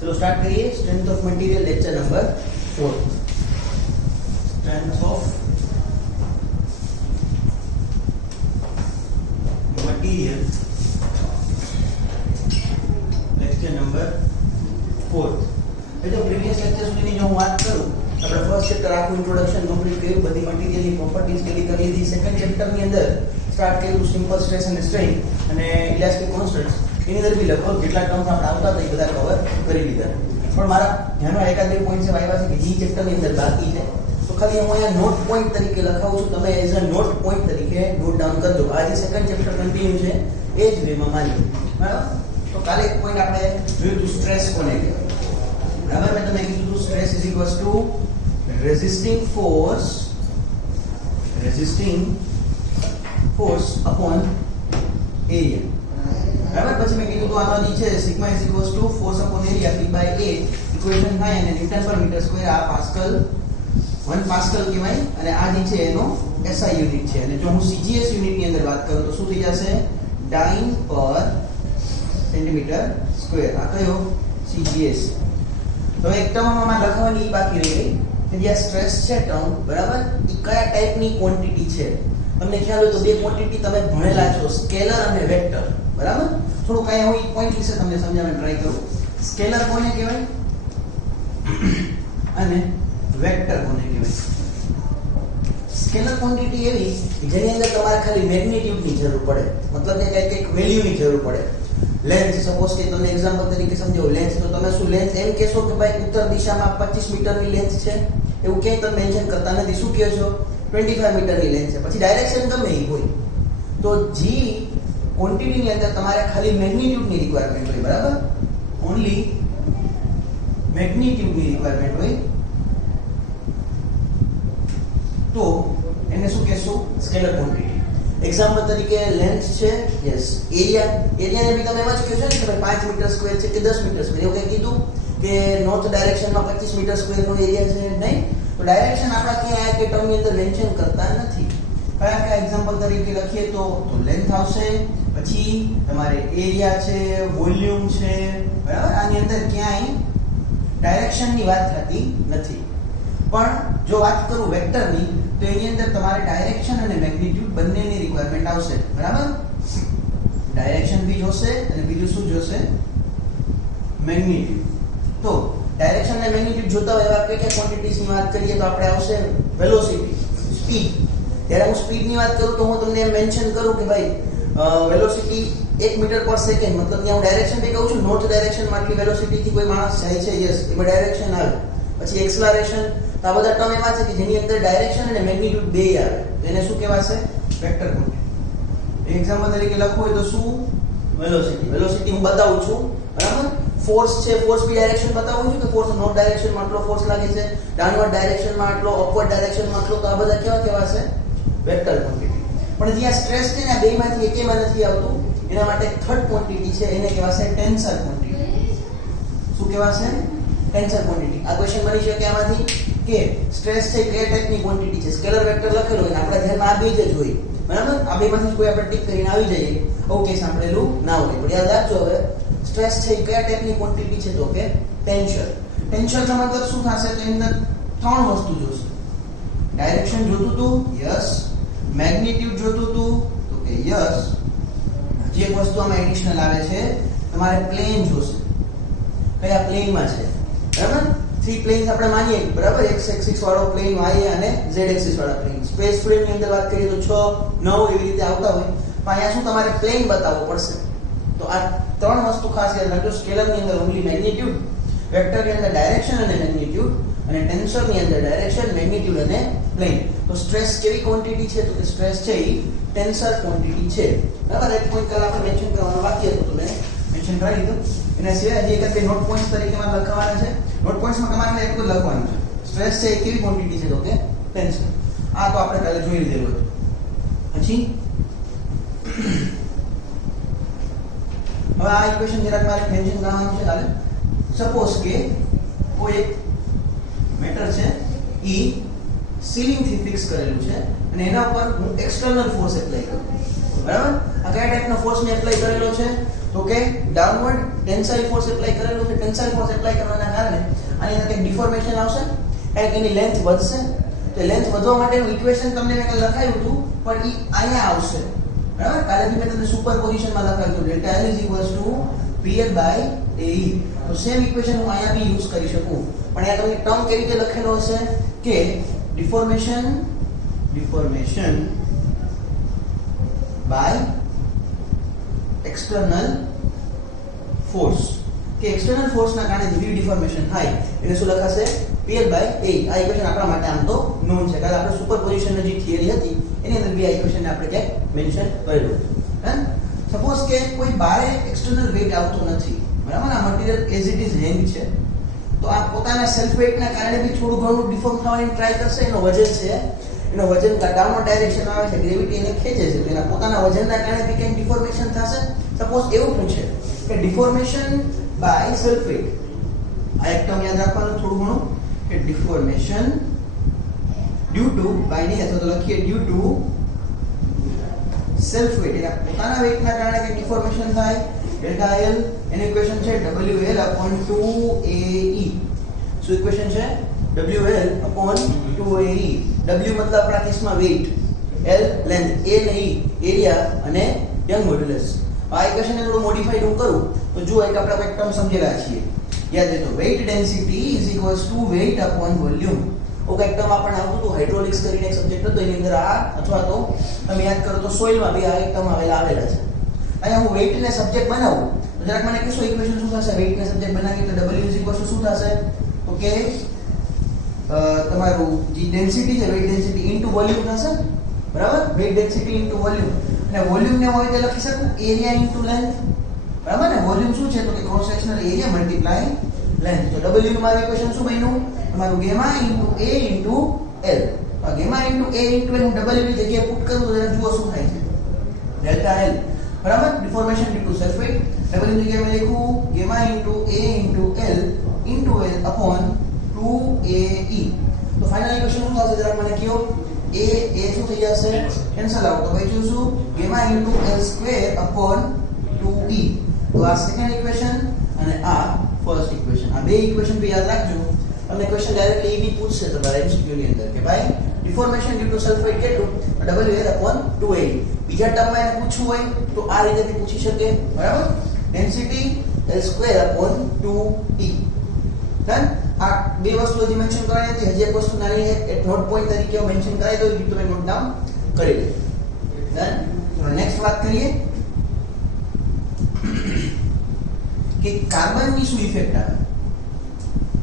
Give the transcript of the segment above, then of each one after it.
चलो स्टार्ट करिए strength of material lecture number 4 strength of material lecture number 4 એ જો previous lecture સુધીની જો હું વાત કરું આપણે ફર્સ્ટ ચેપ્ટર આખું ઇન્ટ્રોડક્શન કમ્પ્લીટ કર્યું બધી મટીરીયલની પ્રોપર્ટીઝ સ્ટડી કરી લીધી સેકન્ડ ચેપ્ટરની અંદર સ્ટાર્ટ કર્યું સિમ્પલ સ્ટ્રેસ અને સ્ટ્રેઇન અને ઇલાસ્ટિક કોન્સ્ટન્ટ્સ એની અંદર બી લગભગ જેટલા ટર્મ્સ આપણે આવતા હતા એ બધા કવર કરી લીધા પણ મારા ધ્યાનમાં એકાદ બે પોઈન્ટ્સ આવ્યા છે કે જે ચેપ્ટરની અંદર બાકી છે તો ખાલી હું અહીંયા નોટ પોઈન્ટ તરીકે લખાવું છું તમે એઝ અ નોટ પોઈન્ટ તરીકે નોટ ડાઉન કરજો આ જે સેકન્ડ ચેપ્ટર કન્ટિન્યુ છે એ જ વેમાં માની બરાબર તો કાલે એક પોઈન્ટ આપણે જોયું હતું સ્ટ્રેસ કોને કહેવાય બરાબર મેં તમને કીધું હતું stress is equals two resisting force upon area બરાબર પછી મેં કીધું તો આનો જે છે sigma is equals to force upon area p by a equation થાય અને ન્યૂટન પર મીટર સ્ક્વેર આ પાસ્કલ 1 પાસ્કલ કહેવાય અને આ જે છે એનો SI યુનિટ છે અને જો હું CGS યુનિટ ની અંદર વાત કરું તો શું થઈ જશે ડાઇન પર સેન્ટીમીટર સ્ક્વેર આ કયો CGS તો એક ટર્મમાં લખવાની બાકી રહી ગઈ કે જે સ્ટ્રેસ છે ટર્મ બરાબર એ કયા ટાઈપની ક્વોન્ટિટી છે તમને ખ્યાલ હોય તો બે ક્વોન્ટિટી તમે ભણેલા છો સ્કેલર અને વેક્ટર બરાબર થોડું કાંઈ હું એક પોઈન્ટ વિશે તમને સમજાવવાનો ટ્રાય કરું સ્કેલર કોને કહેવાય અને વેક્ટર કોને કહેવાય સ્કેલર ક્વોન્ટિટી એવી જેની અંદર તમારે ખાલી મેગ્નીટ્યુડની જરૂર પડે મતલબ કે કંઈક વેલ્યુની જરૂર પડે લેન્સ સપોઝ કે તમને એક્ઝામ્પલ તરીકે સમજાવો લેન્સ તો તમે શું લેન્સ એમ કહેશો કે ભાઈ ઉત્તર દિશામાં 25 મીટરની લેન્સ છે એવું ક્યાંય તમે મેન્શન કરતા નથી શું કહો છો 25 મીટરની લેન્સ છે પછી ડાયરેક્શન ગમે એ હોય તો જી ક્વોન્ટિટીની અંદર તમારે ખાલી મેગ્નીટ્યુડની રિક્વાયરમેન્ટ હોય બરાબર ઓન્લી મેગ્નીટ્યુડની રિક્વાયરમેન્ટ હોય તો એને શું કહેશું સ્કેલર ક્વોન્ટિટી એક્ઝામ્પલ તરીકે લેન્થ છે યસ એરિયાને બી તમે એમ જ કહો છો ને કે ભાઈ 5 મીટર સ્ક્વેર છે કે 10 મીટર સ્ક્વેર એવું કંઈ કીધું કે નોર્થ ડાયરેક્શનમાં 25 મીટર સ્ક્વેરનો એરિયા છે નહીં તો ડાયરેક્શન આપણા ક્યાં આ કે ટર્મની અંદર મેન્શન કરતા નથી કયા કયા એક્ઝામ્પલ તરીકે લખીએ તો લેન્થ આવશે પછી તમારે એરિયા છે વોલ્યુમ છે બરાબર આની અંદર ક્યાંય ડાયરેક્શનની વાત થતી નથી પણ જો વાત કરું વેક્ટરની તો એની અંદર તમારે ડાયરેક્શન અને મેગ્નીટ્યુડ બંનેની રિક્વાયરમેન્ટ આવશે બરાબર ડાયરેક્શન બી જોશે અને બીજું શું જોશે મેગ્નીટ્યુડ તો ડાયરેક્શન અને મેગ્નીટ્યુડ જોતા હોય એવા કઈ ક્વોન્ટિટીઝની વાત કરીએ તો આપણે આવશે વેલોસિટી સ્પીડ જ્યારે હું સ્પીડની વાત કરું તો હું તમને એમ મેન્શન કરું કે ભાઈ વેલોસિટી 1 મીટર પર સેકન્ડ મતલબ ત્યાં હું ડાયરેક્શન બી કહું છું નોર્થ ડાયરેક્શનમાં આટલી વેલોસિટીથી કોઈ માણસ જાય છે યસ એમાં ડાયરેક્શન આવે પછી એક્સલરેશન તો આ બધા ટર્મ એવા છે કે જેની અંદર ડાયરેક્શન અને મેગ્નીટ્યુડ બે આવે એને શું કહેવાશે વેક્ટર ક્વોન્ટિટી એક્ઝામ્પલ તરીકે લખવું હોય તો શું વેલોસિટી હું બતાવું છું બરાબર ફોર્સ છે ફોર્સ બી ડાયરેક્શન બતાવું છું કે ફોર્સ નોર્થ ડાયરેક્શનમાં આટલો ફોર્સ લાગે છે ડાઉનવર્ડ ડાયરેક્શનમાં આટલો અપવર્ડ ડાયરેક્શનમાં આટલો તો આ બધા કેવા કહેવાશે વેક્ટર ક્વોન્ટિટી પણ જે આ સ્ટ્રેસ છે ને આ બેમાંથી એકેમાં નથી આવતું એના માટે થર્ડ ક્વોન્ટિટી છે એને કહેવાશે ટેન્સર ક્વોન્ટિટી શું કહેવાશે ટેન્સર ક્વોન્ટિટી આ ક્વેશ્ચન બની શકે આમાંથી કે સ્ટ્રેસ છે કયા ટાઈપની ક્વોન્ટિટી છે સ્કેલર વેક્ટર લખેલો હોય આપણા ધ્યાનમાં આ બે જ હોય બરાબર આ બેમાંથી કોઈ આપણે ટિક કરીને આવી જઈએ આવું કેસ સાંભળેલું ના હોય પણ યાદ રાખજો હવે સ્ટ્રેસ છે કયા ટાઈપની ક્વોન્ટિટી છે તો કે ટેન્સર ટેન્સરનો મતલબ શું થશે તો એની અંદર ત્રણ વસ્તુ જોશે ડાયરેક્શન જોતું હતું યસ મેગ્નીટ્યુડ જોતું હતું તો કે યસ જે એક વસ્તુ આમાં એડિશનલ આવે છે તમારે પ્લેન જોશે કયા પ્લેનમાં છે બરાબર 3 પ્લેન્સ આપણે માનીએ બરાબર x એક્સિસ વાળો પ્લેન y અને z એક્સિસ વાળો પ્લેન સ્પેસ પ્લેન ની અંદર વાત કરીએ તો 6 9 એવી રીતે આવતા હોય પણ અહીંયા શું તમારે પ્લેન બતાવવો પડશે તો આ ત્રણ વસ્તુ ખાસ યાદ રાખજો સ્કેલર ની અંદર ઓન્લી મેગ્નીટ્યુડ વેક્ટર ની અંદર ડાયરેક્શન અને મેગ્નીટ્યુડ અને ટેન્સર ની અંદર ડાયરેક્શન મેગ્નીટ્યુડ અને પ્લેન તો સ્ટ્રેસ કેવી ક્વોન્ટિટી છે તો કે સ્ટ્રેસ છે એ ટેન્સર ક્વોન્ટિટી છે બરાબર એક પોઈન્ટ કલ આપણે મેન્શન કરવાનો બાકી હતું તો મેં મેન્શન કરી દીધું એના સિવાય હજી એક નોટ પોઈન્ટ્સ તરીકે માં લખવાના છે નોટ પોઈન્ટ્સમાં તમારે એટલું જ લખવાનું છે સ્ટ્રેસ છે એ કેવી ક્વોન્ટિટી છે તો કે ટેન્સર આ તો આપણે કાલે જોઈ લીધેલું હતું પછી હવે આ ઇક્વેશન જરાક મારે મેન્શન કરવાનું છે કાલે સપોઝ કે કોઈ એક મેટર છે ઈ સીલિંગ થી ફિક્સ કરેલું છે અને એના ઉપર હું એક્સટર્નલ ફોર્સ એપ્લાય કરું બરાબર. આ કયા ટાઈપનો ફોર્સ ને એપ્લાય કરેલો છે તો કે ડાઉનવર્ડ ટેન્સાઇલ ફોર્સ એપ્લાય કરેલો છે. ટેન્સાઇલ ફોર્સ એપ્લાય કરવાના કારણે આની અંદર કંઈક ડિફોર્મેશન આવશે, કંઈક એની લેન્થ વધશે. તો લેન્થ વધવા માટેનું ઇક્વેશન તમને મેં લખાયું હતું પણ એ અહીંયા આવશે. બરાબર. કાલે મેં તમને સુપરપોઝિશનમાં લખાયું હતું ડેલ્ટા L PL/AE. તો સેમ ઇક્વેશન હું અહીંયા બી યુઝ કરી શકું, પણ અહીંયા તમને ટર્મ કેવી રીતે લખેલો હશે કે ડિફોર્મેશન બાય એક્સટર્નલ ફોર્સ, કે એક્સટર્નલ ફોર્સના કારણે જે ડિફોર્મેશન થાય એને શું લખાશે PL/AE. આ ઇક્વેશન આપણા માટે આમ તો નોન છે, કારણ આપણે સુપરપોઝિશનની જે થિયરી હતી એની અંદર બી આ ઇક્વેશનને આપણે ક્યાંક મેન્શન કરેલું છે. સપોઝ કે કોઈ બારે એક્સટર્નલ વેટ આવતો નથી, બરાબર. આ મટીરીયલ એઝ ઇટ ઇઝ હેંગ છે, તો આ પોતાના સેલ્ફ વેટના કારણે બી થોડું ઘણું ડિફોર્મ થવાની ટ્રાય કરશે. એનો વજન છે, એનો વજન ડાઉનવર્ડ ડાયરેક્શન આવે છે, ગ્રેવિટી એને ખેંચે છે, તો એના પોતાના વજનના કારણે બી કંઈક ડિફોર્મેશન થશે. સપોઝ એવું પૂછે કે ડિફોર્મેશન બાય સેલ્ફ વેટ, આ એક ટર્મ યાદ રાખવાનું થોડું ઘણું કે ડિફોર્મેશન ડ્યુ ટુ બાય ની અથવા તો લખીએ ડ્યુ ટુ સેલ્ફ વેટ, એના પોતાના વેટના કારણે કંઈક ડિફોર્મેશન થાય. ડેલ્ટા L એનું ઇક્વેશન છે WL/2AE. શું ઇક્વેશન છે? WL/2AE. W મતલબ આપણા કેસમાં વેટ, L લેન્થ, A નહીં એરિયા અને યંગ મોડ્યુલસ. આ ઇક્વેશનને થોડું મોડિફાઈડ હું કરું તો જો એક આપણે એક ટર્મ સમજેલા છીએ, યાદ રાખો weight density weight upon volume. Okay, એક ટર્મ આપણને આવતું હતું હાઇડ્રોલિક્સ કરીને એક સબ્જેક્ટ હતો, એની અંદર આ અથવા તો તમે યાદ કરો તો સોઇલમાં બી આ એક ટર્મ આવેલા છે. અહીંયા હું વેઇટ ને સબ્જેક્ટ બનાવું તો જરાક મને કહેશો ઇક્વેશન શું થશે? વેઇટ ને સબ્જેક્ટ બનાવી તો W શું થશે? તો કે તમારું જે ડેન્સિટી છે વેઇટ ડેન્સિટી ઇન્ટુ વોલ્યુમ થશે. બરાબર. વેઇટ ડેન્સિટી ઇન્ટુ વોલ્યુમ, અને વોલ્યુમ ને હું રીતે લખી શકું એરિયા ઇન્ટુ લેન્થ. બરાબર ને. વોલ્યુમ શું છે તો કે cross sectional area multiply length. તો W નું મારું ઇક્વેશન શું બન્યું? તમારું gamma into A into L. આ gamma into A into L હું W ની જગ્યાએ પુટ કરું તો જરા જુઓ શું થાય છે. ડેલ્ટા L, બરાબર. Deformation due to self weight. W ની જગ્યાએ મેં લખ્યું gamma into A into L into L upon 2AE. તો ફાઇનલ ઇક્વેશન શું થશે જરા મને કહો. A શું થઈ જશે? Cancel out. તો બચ્યું શું? Gamma into L square upon 2E. તો આ સેકન્ડ ઇક્વેશન અને આ ફર્સ્ટ ઇક્વેશન. આ બે ઇક્વેશન બી યાદ રાખજો. તમને ક્વેશ્ચન ડાયરેક્ટલી એ બી પૂછશે તમારા MCQ ની અંદર કે ભાઈ deformation due to self weight કેટલું? WL/2AE. બીજા ટર્મમાં એને પૂછવું હોય તો આ રીતે બી પૂછી શકે. બરાબર. Density L/2E. ડન. આ બે વસ્તુ હજી મેન્શન કરાવી હતી. હજી એક વસ્તુ નાની છે એ નોટ પોઈન્ટ તરીકે મેન્શન કરાવી દો, એ તમે નોટ ડાઉન કરી લો. ડન. તો નેક્સ્ટ વાત કરીએ કે કાર્બનની શું ઇફેક્ટ આવે.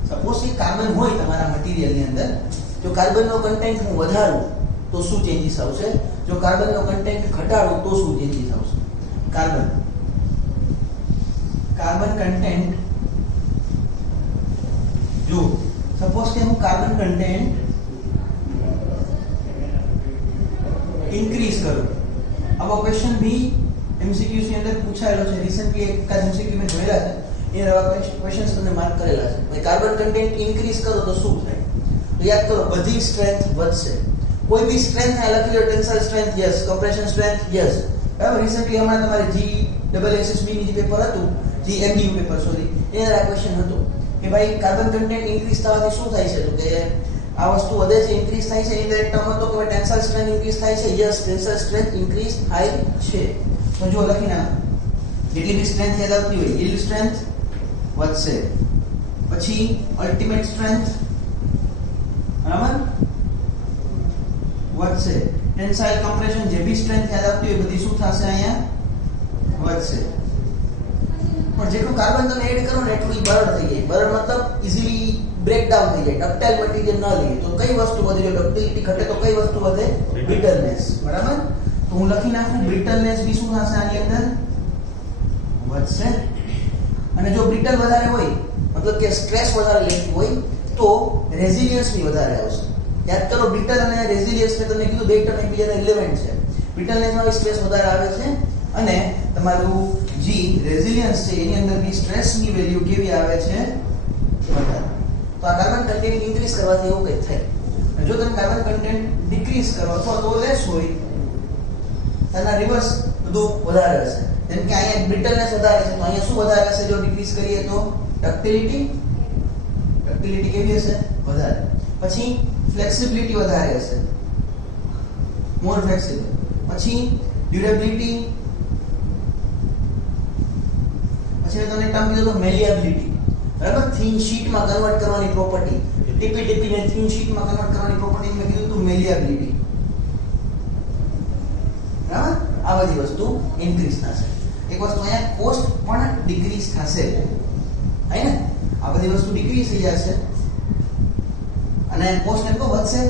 સપોઝ કે કાર્બન હોય તમારા મટીરીયલની અંદર, જો કાર્બનનો કન્ટેન્ટ હું વધારું તો શું ચેન્જીસ આવશે? જો કાર્બનનો કન્ટેન્ટ ઘટાડું તો શું ચેન્જીસ આવશે? કાર્બન કન્ટેન્ટ, જો સપોઝ કે હું કાર્બન કન્ટેન્ટ ઇન્ક્રીઝ કરું. આવો ક્વેશ્ચન બી MCQs ની અંદર પૂછાયેલો છે. રિસેન્ટલી એક MCQ મેં જોયેલા છે, એ આવા ક્વેશ્ચન્સ તમને માર્ક કરેલા છે. ભાઈ કાર્બન કન્ટેન્ટ ઇન્ક્રીઝ કરો તો શું થાય? તો યાદ કરો બધી સ્ટ્રેન્થ વધશે. કોઈ બી સ્ટ્રેન્થ આ લખી લો, tensile strength yes, compression strength yes. બરાબર. રિસેન્ટલી હમણાં તમારે GSSB ની જે પેપર હતું, GMDU પેપર સોરી, એ આ ક્વેશ્ચન હતો કે ભાઈ કાર્બન કન્ટેન્ટ ઇન્ક્રીઝ થવાથી શું થાય છે? તો કે આ વસ્તુ વધે છે, ઇન્ક્રીઝ થાય છે. એની અંદર એક ટર્મ હતો કે ટેન્સાઇલ સ્ટ્રેન્થ ઇન્ક્રીઝ થાય છે. યસ, ટેન્સાઇલ સ્ટ્રેન્થ ઇન્ક્રીઝ થાય છે. તો જો લખી નાખો, જેટલી બી સ્ટ્રેન્થ યાદ આવતી હોય, યીલ્ડ સ્ટ્રેન્થ વધશે, પછી અલ્ટિમેટ સ્ટ્રેન્થ બરાબર વધશે, ટેન્સાઇલ કમ્પ્રેશન જે બી સ્ટ્રેન્થ યાદ આવતી હોય બધી શું થશે? અહીંયા વધશે. પણ જેટલું કાર્બન તમે એડ કરો ને એટલું બરડ થઈ જાય. બરડ મતલબ ઇઝીલી બ્રેકડાઉન થઈ જાય. ડક્ટાઇલ મટીરીયલ ન લઈએ તો કઈ વસ્તુ વધે? જો ડક્ટિલિટી ઘટે તો કઈ વસ્તુ વધે? બ્રિટલનેસ. બરાબર. તો હું લખી નાખું બ્રિટલનેસ બી શું થશે આની અંદર? વધશે. અને જો બ્રિટલ વધારે હોય મતલબ કે સ્ટ્રેસ વધારે લેતી હોય તો રેઝિલિયન્સ બી વધારે આવશે. યાદ કરો બ્રિટલ અને રેઝિલિયન્સ મેં તમને કીધું બે ટર્મ એકબીજાના રિલેવન્ટ છે. બ્રિટલનેસમાં સ્ટ્રેસ વધારે આવે છે અને તમારું જે રેઝિલિયન્સ છે એની અંદર બી સ્ટ્રેસની વેલ્યુ કેવી આવે છે? વધારે. તો આ કાર્બન કન્ટેન્ટ ઇન્ક્રીઝ કરવાથી એવું કંઈ થાય. જો તમે કાર્બન કન્ટેન્ટ ડિક્રીઝ કરો અથવા તો લેસ હોય તેના રિવર્સ બધું વધારે હશે. જેમ કે અહીંયા બ્રિટલનેસ વધારે છે તો અહીંયા શું વધારે હશે જો ડિક્રીઝ કરીએ તો ડક્ટિલિટી કેવી હશે વધારે. પછી ફ્લેક્સિબિલિટી વધારે હશે, મોર ફ્લેક્સિબલ. પછી ડ્યુરેબિલિટી, પછી મેં તમને ટર્મ કીધું તો મેલિએબિલિટી, બરાબર, થિન શીટમાં કન્વર્ટ કરવાની પ્રોપર્ટી, ટીપીને થિન શીટમાં કન્વર્ટ કરવાની પ્રોપર્ટી મેં કીધું તો મેલિએબિલિટી, બરાબર. આ બધી વસ્તુ ઇન્ક્રીઝ થશે. એક વસ્તુ અહીંયા કોસ્ટ પણ ડિક્રીઝ થશે, હે ને? આ બધી વસ્તુ ડિક્રીઝ થઈ જશે અને કોસ્ટ એટલો વધશે,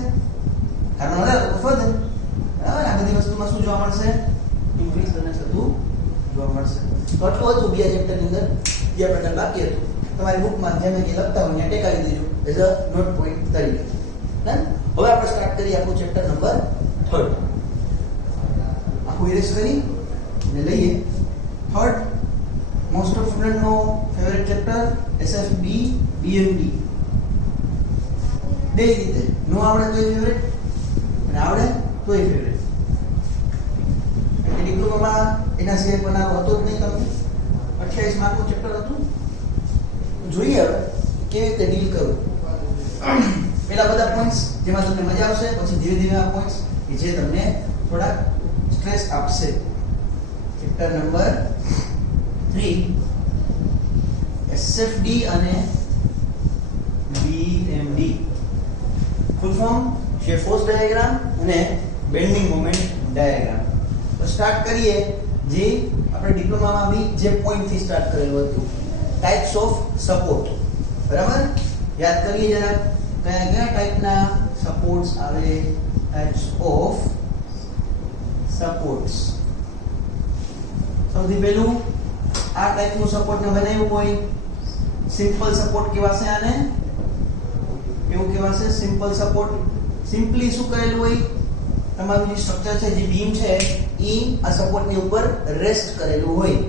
કારણ વધારે તો વધે, બરાબર. આ બધી વસ્તુમાં શું જોવા મળશે? ઇન્ક્રીઝ અને થતું જોવા મળશે. તો આટલું હતું બીજા ચેપ્ટરની અંદર. બીજા પેટર્ન બાકી હતું. તમારી બુકમાં જેમ કે લખતા હોય ત્યાં ટેકાવી દેજો એઝ અ નોટ પોઈન્ટ તરીકે. ડન. હવે આપણે સ્ટાર્ટ કરીએ આપણું ચેપ્ટર નંબર 3. આખું ઇરેઝ કરી અને લઈએ. 3rd મોસ્ટ ઓફ સ્ટુડન્ટ નો ફેવરેટ ચેપ્ટર SFB BMD. બે રીતે નો આવડે તોય ફેવરેટ અને આવડે તોય ફેવરેટ. ડિપ્લોમામાં એના સિવાય બનાવો હતો જ નહીં. તમને 28 માર્કનું ચેપ્ટર હતું. જોઈએ હવે કેવી રીતે ડીલ કરવું. પેલા બધા પોઈન્ટ્સ જેમાં તમને મજા આવશે, પછી ધીરે ધીરે આ પોઈન્ટ્સ કે જે તમને થોડા સ્ટ્રેસ આપશે. ચેપ્ટર નંબર 3 SFD અને BMD. Full form shear force diagram અને બેન્ડિંગ મોમેન્ટ ડાયાગ્રામ. તો સ્ટાર્ટ કરીએ જે આપણે ડિપ્લોમામાં બી જે પોઈન્ટ થી સ્ટાર્ટ કરેલું હતું, ટાઇપ્સ ઓફ સપોર્ટ, બરાબર. યાદ કરીએ જરા કયા કયા ટાઈપના સપોર્ટ્સ આવે. Types of supports. સૌથી પહેલું આ ટાઈપનું સપોર્ટને બનાવ્યું હોય સિમ્પલ સપોર્ટ કહેવાશે. આને કેવું કહેવાશે? Simple support. સિમ્પલી શું કરેલું હોય, તમારું જે સ્ટ્રક્ચર છે, જે બીમ છે, એ આ સપોર્ટની ઉપર રેસ્ટ કરેલું હોય.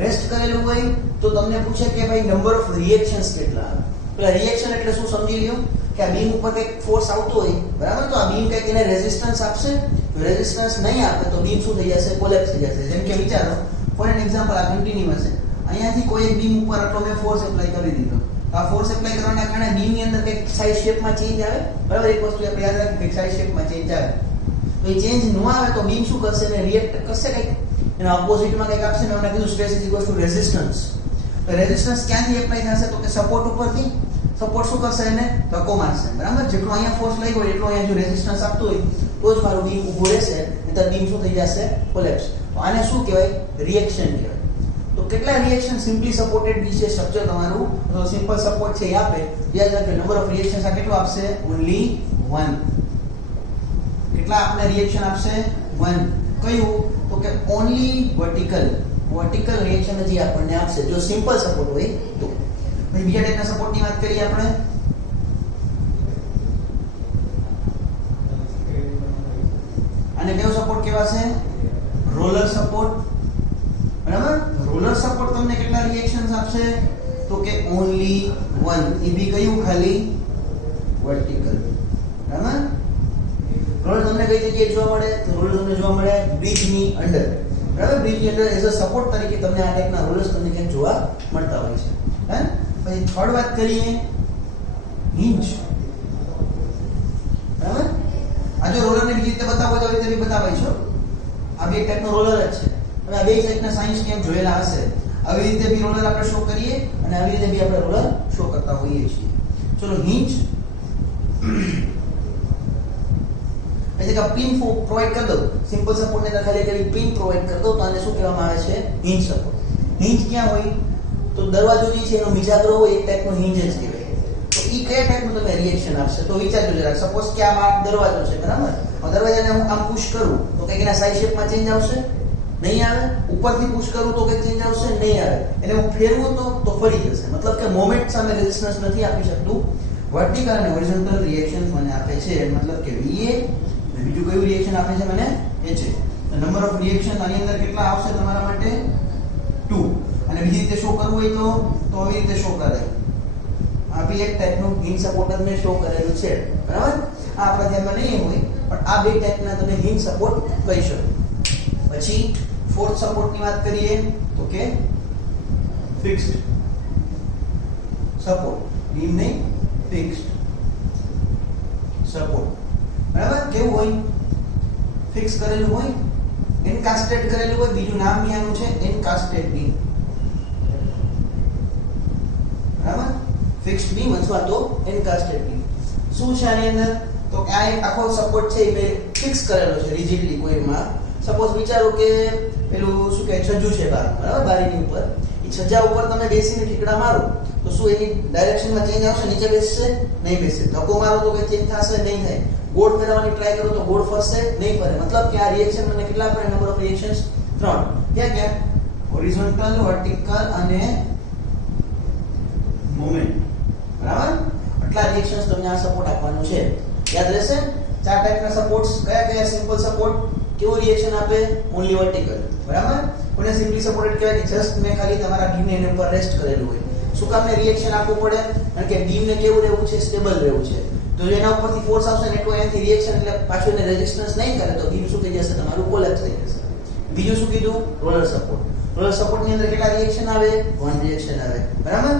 રેસ્ટ કરેલું હોય તો તમને પૂછે કે ભાઈ નંબર ઓફ રિએક્શન્સ કેટલા આવે. પેલા રિએક્શન એટલે શું સમજી લ્યો કે આ બીમ ઉપર કંઈક ફોર્સ આવતો હોય, બરાબર. તો આ બીમ કંઈક એને રેઝિસ્ટન્સ આપશે. જો રેઝિસ્ટન્સ નહીં આપે તો બીમ શું થઈ જશે? કોલેપ્સ થઈ જશે. જેમ કે વિચારો, ફોર એન એક્ઝામ્પલ, આ કન્ટિન્યુઅસ છે. અહીંયાથી કોઈ એક બીમ ઉપર આટલો મેં ફોર્સ એપ્લાય કરી દીધો. આ ફોર્સ એપ્લાય કરવાના કારણે બીમની અંદર કંઈક સાઇઝ શેપમાં ચેન્જ આવે, બરાબર. એક વસ્તુ આપણે યાદ રાખીએ કે સાઇઝ શેપમાં ચેન્જ આવે. તો એ ચેન્જ ન આવે તો બીમ શું કરશે? એને રિએક્ટ કરશે, કંઈક એના ઓપોઝિટમાં કંઈક આપશે. ને આપણે કીધું stress is equal to resistance. તો રેઝિસ્ટન્સ ક્યાંથી એપ્લાય થશે? તો કે સપોર્ટ ઉપરથી. સપોર્ટ શું કરશે? એને ધક્કો મારશે, બરાબર. જેટલો અહીંયા ફોર્સ લાગ્યો હોય એટલો અહીંયા જો રેઝિસ્ટન્સ આપતો હોય તો જ મારું બીમ ઊભું રહેશે, નહીંતર બીમ શું થઈ જશે? કોલેપ્સ. તો આને શું કહેવાય? રિએક્શન કહેવાય. તો કેટલા રિએક્શન સિમ્પલી સપોર્ટેડ બી છે સ્ટ્રક્ચર તમારું, તો સિમ્પલ સપોર્ટ છે એ આપે. યાદ રાખજો નંબર ઓફ રિએક્શન્સ આ કેટલું આપશે? ઓન્લી 1. કેટલા આપને રિએક્શન આપશે? 1. કયું? તો કે ઓન્લી વર્ટિકલ રિએક્શન જ આપણને આપશે જો સિમ્પલ સપોર્ટ હોય તો. પછી બીજા ટાઈપના સપોર્ટની વાત કરીએ આપણે. આને કયો સપોર્ટ કહેવાશે? રોલર સપોર્ટ, બરાબર. રોલર સપોર્ટ તમને કેટલા રિએક્શન્સ આપશે? તો કે ઓન્લી 1. એ બી કયું? ખાલી વર્ટિકલ, બરાબર. રોલર તમને કઈ જગ્યાએ જોવા મળે? તો રોલર તમને જોવા મળે બ્રિજની અંદર, બરાબર. બ્રિજની અંદર એઝ અ સપોર્ટ તરીકે તમને આ ટાઈપના રોલર્સ તમને ક્યાંક જોવા મળતા હોય છે. હે. પછી થર્ડ વાત કરીએ હિન્જ, બરાબર. આ જો રોલરને બીજી રીતે બતાવો તો રીતે બી બતાવાય છે. આ બે ટાઈપનો રોલર જ છે. હવે આ બે ટાઈપના સાયન્સ કેમ જોયેલા હશે. આવી રીતે બી રોલર આપણે શો કરીએ અને આવી રીતે બી આપણે રોલર શો કરતા હોઈએ છીએ. ચલો હિન્જ એટલે કે પિન પ્રોવાઈડ કરી દો. સિમ્પલ સપોર્ટ ને ખાલી કરી પિન પ્રોવાઈડ કરી દો તો આને શું કહેવામાં આવે છે? Hinge support. હિન્જ ક્યાં હોય? તો દરવાજો જે છે એનો મિજાગરો હોય એક ટાઈપનો હિન્જ જ કહેવાય. તો ઈ કયા ટાઈપનું તમે રિએક્શન આપશે? તો વિચારજો જરા. સપોઝ કે આ દરવાજો છે, બરાબર. હવે દરવાજાને હું આમ પુશ કરું તો કંઈક એના સાઇઝ શેપમાં ચેન્જ આવશે? નહીં આવે. ઉપરથી પુશ કરું તો કંઈક ચેન્જ આવશે? નહીં આવે. એટલે હું ફેરવું તો ફરી જશે. મતલબ કે મોમેન્ટ સામે રેઝિસ્ટન્સ નથી આપી શકતું. વર્ટિકલ અને હોરિઝોન્ટલ રિએક્શન મને આપે છે, મતલબ કે VA. બીજું કયું રિએક્શન આપે છે મને? એ છે નંબર ઓફ રિએક્શન. આની અંદર કેટલા આવશે તમારા માટે? 2. અને બીજી રીતે શો કરવું હોય તો આવી રીતે શો કરે. આ બી એક ટાઈપનું હિન્જ સપોર્ટ મેં શો કરેલું છે, બરાબર. આ આપણા ધ્યાનમાં નહીં હોય પણ આ બે ટાઈપના તમે હિન્જ સપોર્ટ કહી શકો. પછી फोर्थ सपोर्ट ની વાત કરીએ તો કે ફિક્સ્ડ સપોર્ટ, બીમ નહીં ફિક્સ્ડ સપોર્ટ, બરાબર. કેવું હોય? ફિક્સ કરેલું હોય, એન્કાસ્ટેડ કરેલું હોય, બીજું નામ આનું છે એન્કાસ્ટેડ બીમ, બરાબર. ફિક્સ્ડ બીમ અથવા તો એન્કાસ્ટેડ બીમ. શું છે આની અંદર? તો કે આ એક આખો સપોર્ટ છે એ ફિક્સ કરેલો છે રિજિડલી કોઈમાં. સપોઝ વિચારો કે પેલું શું કહે છજ્જુ છે બહાર, બરાબર, બારીની ઉપર. એ છજ્જા ઉપર તમે બેસીને ઠીકડા મારો તો શું એની ડાયરેક્શનમાં ચેન્જ આવશે? નીચે બેસશે? નહીં બેસે. ધક્કો મારો તો કે ચેન્જ થશે? નહીં થાય. ગોળ ફેરવવાની ટ્રાય કરો તો ગોળ ફરશે? નહીં ફરે. મતલબ કે આ રિએક્શન મને કેટલા પડે? Number of reactions 3. ક્યાં ક્યાં? હોરિઝોન્ટલ, વર્ટિકલ અને મોમેન્ટ, બરાબર. આટલા રિએક્શન્સ તમને આ સપોર્ટ આપવાનું છે. યાદ રહેશે? 4 ટાઈપના સપોર્ટ્સ કયા કયા? સિમ્પલ સપોર્ટ કેવો રિએક્શન આપે? ઓન્લી વર્ટિકલ, બરાબર. કોને સિમ્પલી સપોર્ટેડ કહેવાય? કે જસ્ટ મેં ખાલી તમારા બીમને એના ઉપર રેસ્ટ કરેલું હોય. શું કામ ને રિએક્શન આપવું પડે? કારણ કે બીમને કેવું રહેવું છે? સ્ટેબલ રહેવું છે. તો એના ઉપરથી ફોર્સ આવશે ને એટલું અહીંયાથી રિએક્શન એટલે પાછું એને રેઝિસ્ટન્સ નહીં કરે તો બીમ શું થઈ જશે? તમારું કોલેપ્સ થઈ જશે. બીજું શું કીધું? Roller support. રોલર સપોર્ટ ની અંદર કેટલા રિએક્શન આવે? 1 રિએક્શન આવે, બરાબર.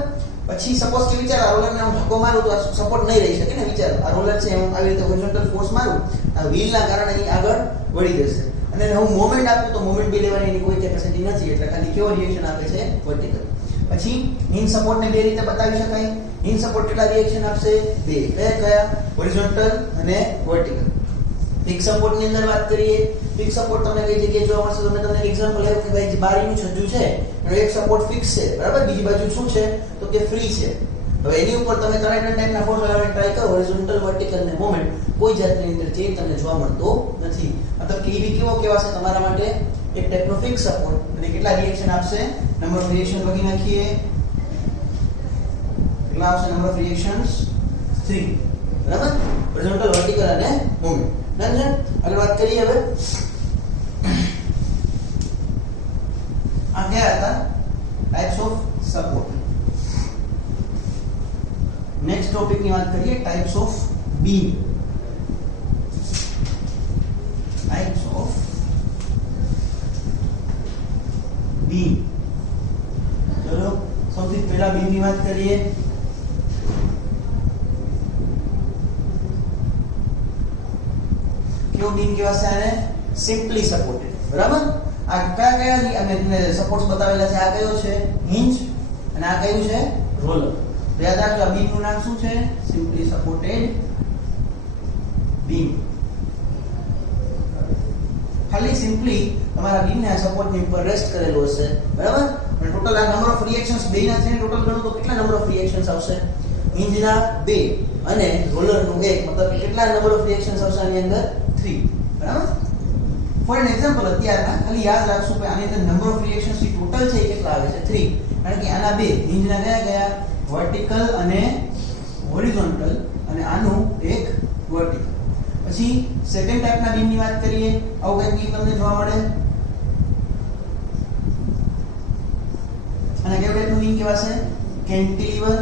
પછી સપોઝ કે વિચાર આ રોલરને હું ધક્કો મારું તો આ સપોર્ટ નહીં રહી શકે ને. વિચાર આ રોલર છે હું આવી રીતે હોરિઝોન્ટલ ફોર્સ મારું, આ વ્હીલના કારણે એ આગળ વળી જશે અને હું મોમેન્ટ આપું તો મોમેન્ટ બી લેવાની એની કોઈ કેપેસિટી નથી, એટલે ખાલી કેવો રિએક્શન આપે છે? વર્ટિકલ. પછી હિન્જ સપોર્ટને બે રીતે બતાવી શકાય. હિન્જ સપોર્ટ કેટલા રિએક્શન આપશે? 2. કયા કયા? હોરિઝોન્ટલ અને વર્ટિકલ. ફિક્સ સપોર્ટ ની અંદર વાત કરીએ. ફિક્સ સપોર્ટ તમને કઈ જગ્યાએ જોવા મળશે? તમને એક્ઝામ્પલ આપ્યું કે ભાઈ જે બારીનું છજ્જુ છે એનો એક સપોર્ટ ફિક્સ છે, બરાબર. બીજી બાજુ શું છે? તો કે ફ્રી છે. હવે એની ઉપર તમે ત્રણ ટાઈપના ફોર્સ લગાવવાની ટ્રાય કરો, હોરિઝોન્ટલ, વર્ટિકલ અને મોમેન્ટ. કોઈ જાતની અંદર ચેન્જ તમને જોવા મળતો નથી. મતલબ કે એ બી કેવો કહેવાશે તમારા માટે? એક ટાઈપનો ફિક્સ સપોર્ટ. અને કેટલા રિએક્શન આપશે? નંબર ઓફ રિએક્શન લખી નાખીએ. કેટલા આવશે નંબર ઓફ રિએક્શન્સ? 3, બરાબર. હોરિઝોન્ટલ, વર્ટિકલ અને મોમેન્ટ. ડન છે. આગળ વાત કરીએ હવે. આ ક્યાં હતા? Types of support. Next topic ની વાત કરીએ, types of beam. Types of beam. ચલો સૌથી પહેલા બીમ ની વાત કરીએ. કેવો બીમ કહેવાશે આને? સિમ્પલી સપોર્ટેડ, બરાબર. આ કયા કયા અમે તમને સપોર્ટ્સ બતાવેલા છે? આ કયો છે? હિન્જ. અને આ કયું છે? રોલર. યાદ રાખજો આ બીમ નું નામ શું છે? Simply supported beam. ખાલી સિમ્પલી તમારા બીમને આ સપોર્ટ ની ઉપર રેસ્ટ કરેલો હશે, બરાબર. અને ટોટલ આ નંબર ઓફ રિએક્શન્સ બેના થઈને ટોટલ ગણો તો કેટલા નંબર ઓફ રિએક્શન્સ આવશે? હિન્જના 2 અને રોલરનું 1, મતલબ કેટલા નંબર ઓફ રિએક્શન્સ આવશે આની અંદર? 3, બરાબર. ફોર એન એક્ઝામ્પલ અત્યારના ખાલી યાદ રાખશું કે આની અંદર નંબર ઓફ રિએક્શન્સ ની ટોટલ છે કેટલા આવે છે? 3. કારણ કે આના 2 હિન્જના કયા કયા? વર્ટિકલ અને હોરિઝોન્ટલ, અને આનું એક વર્ટિકલ. પછી સેકન્ડ ટાઈપના બીમની વાત કરીએ. આવું કંઈક બીમ તમને જોવા મળે. અને કેવું ટાઈપનું બીમ કહેવાશે? કેન્ટિલીવર,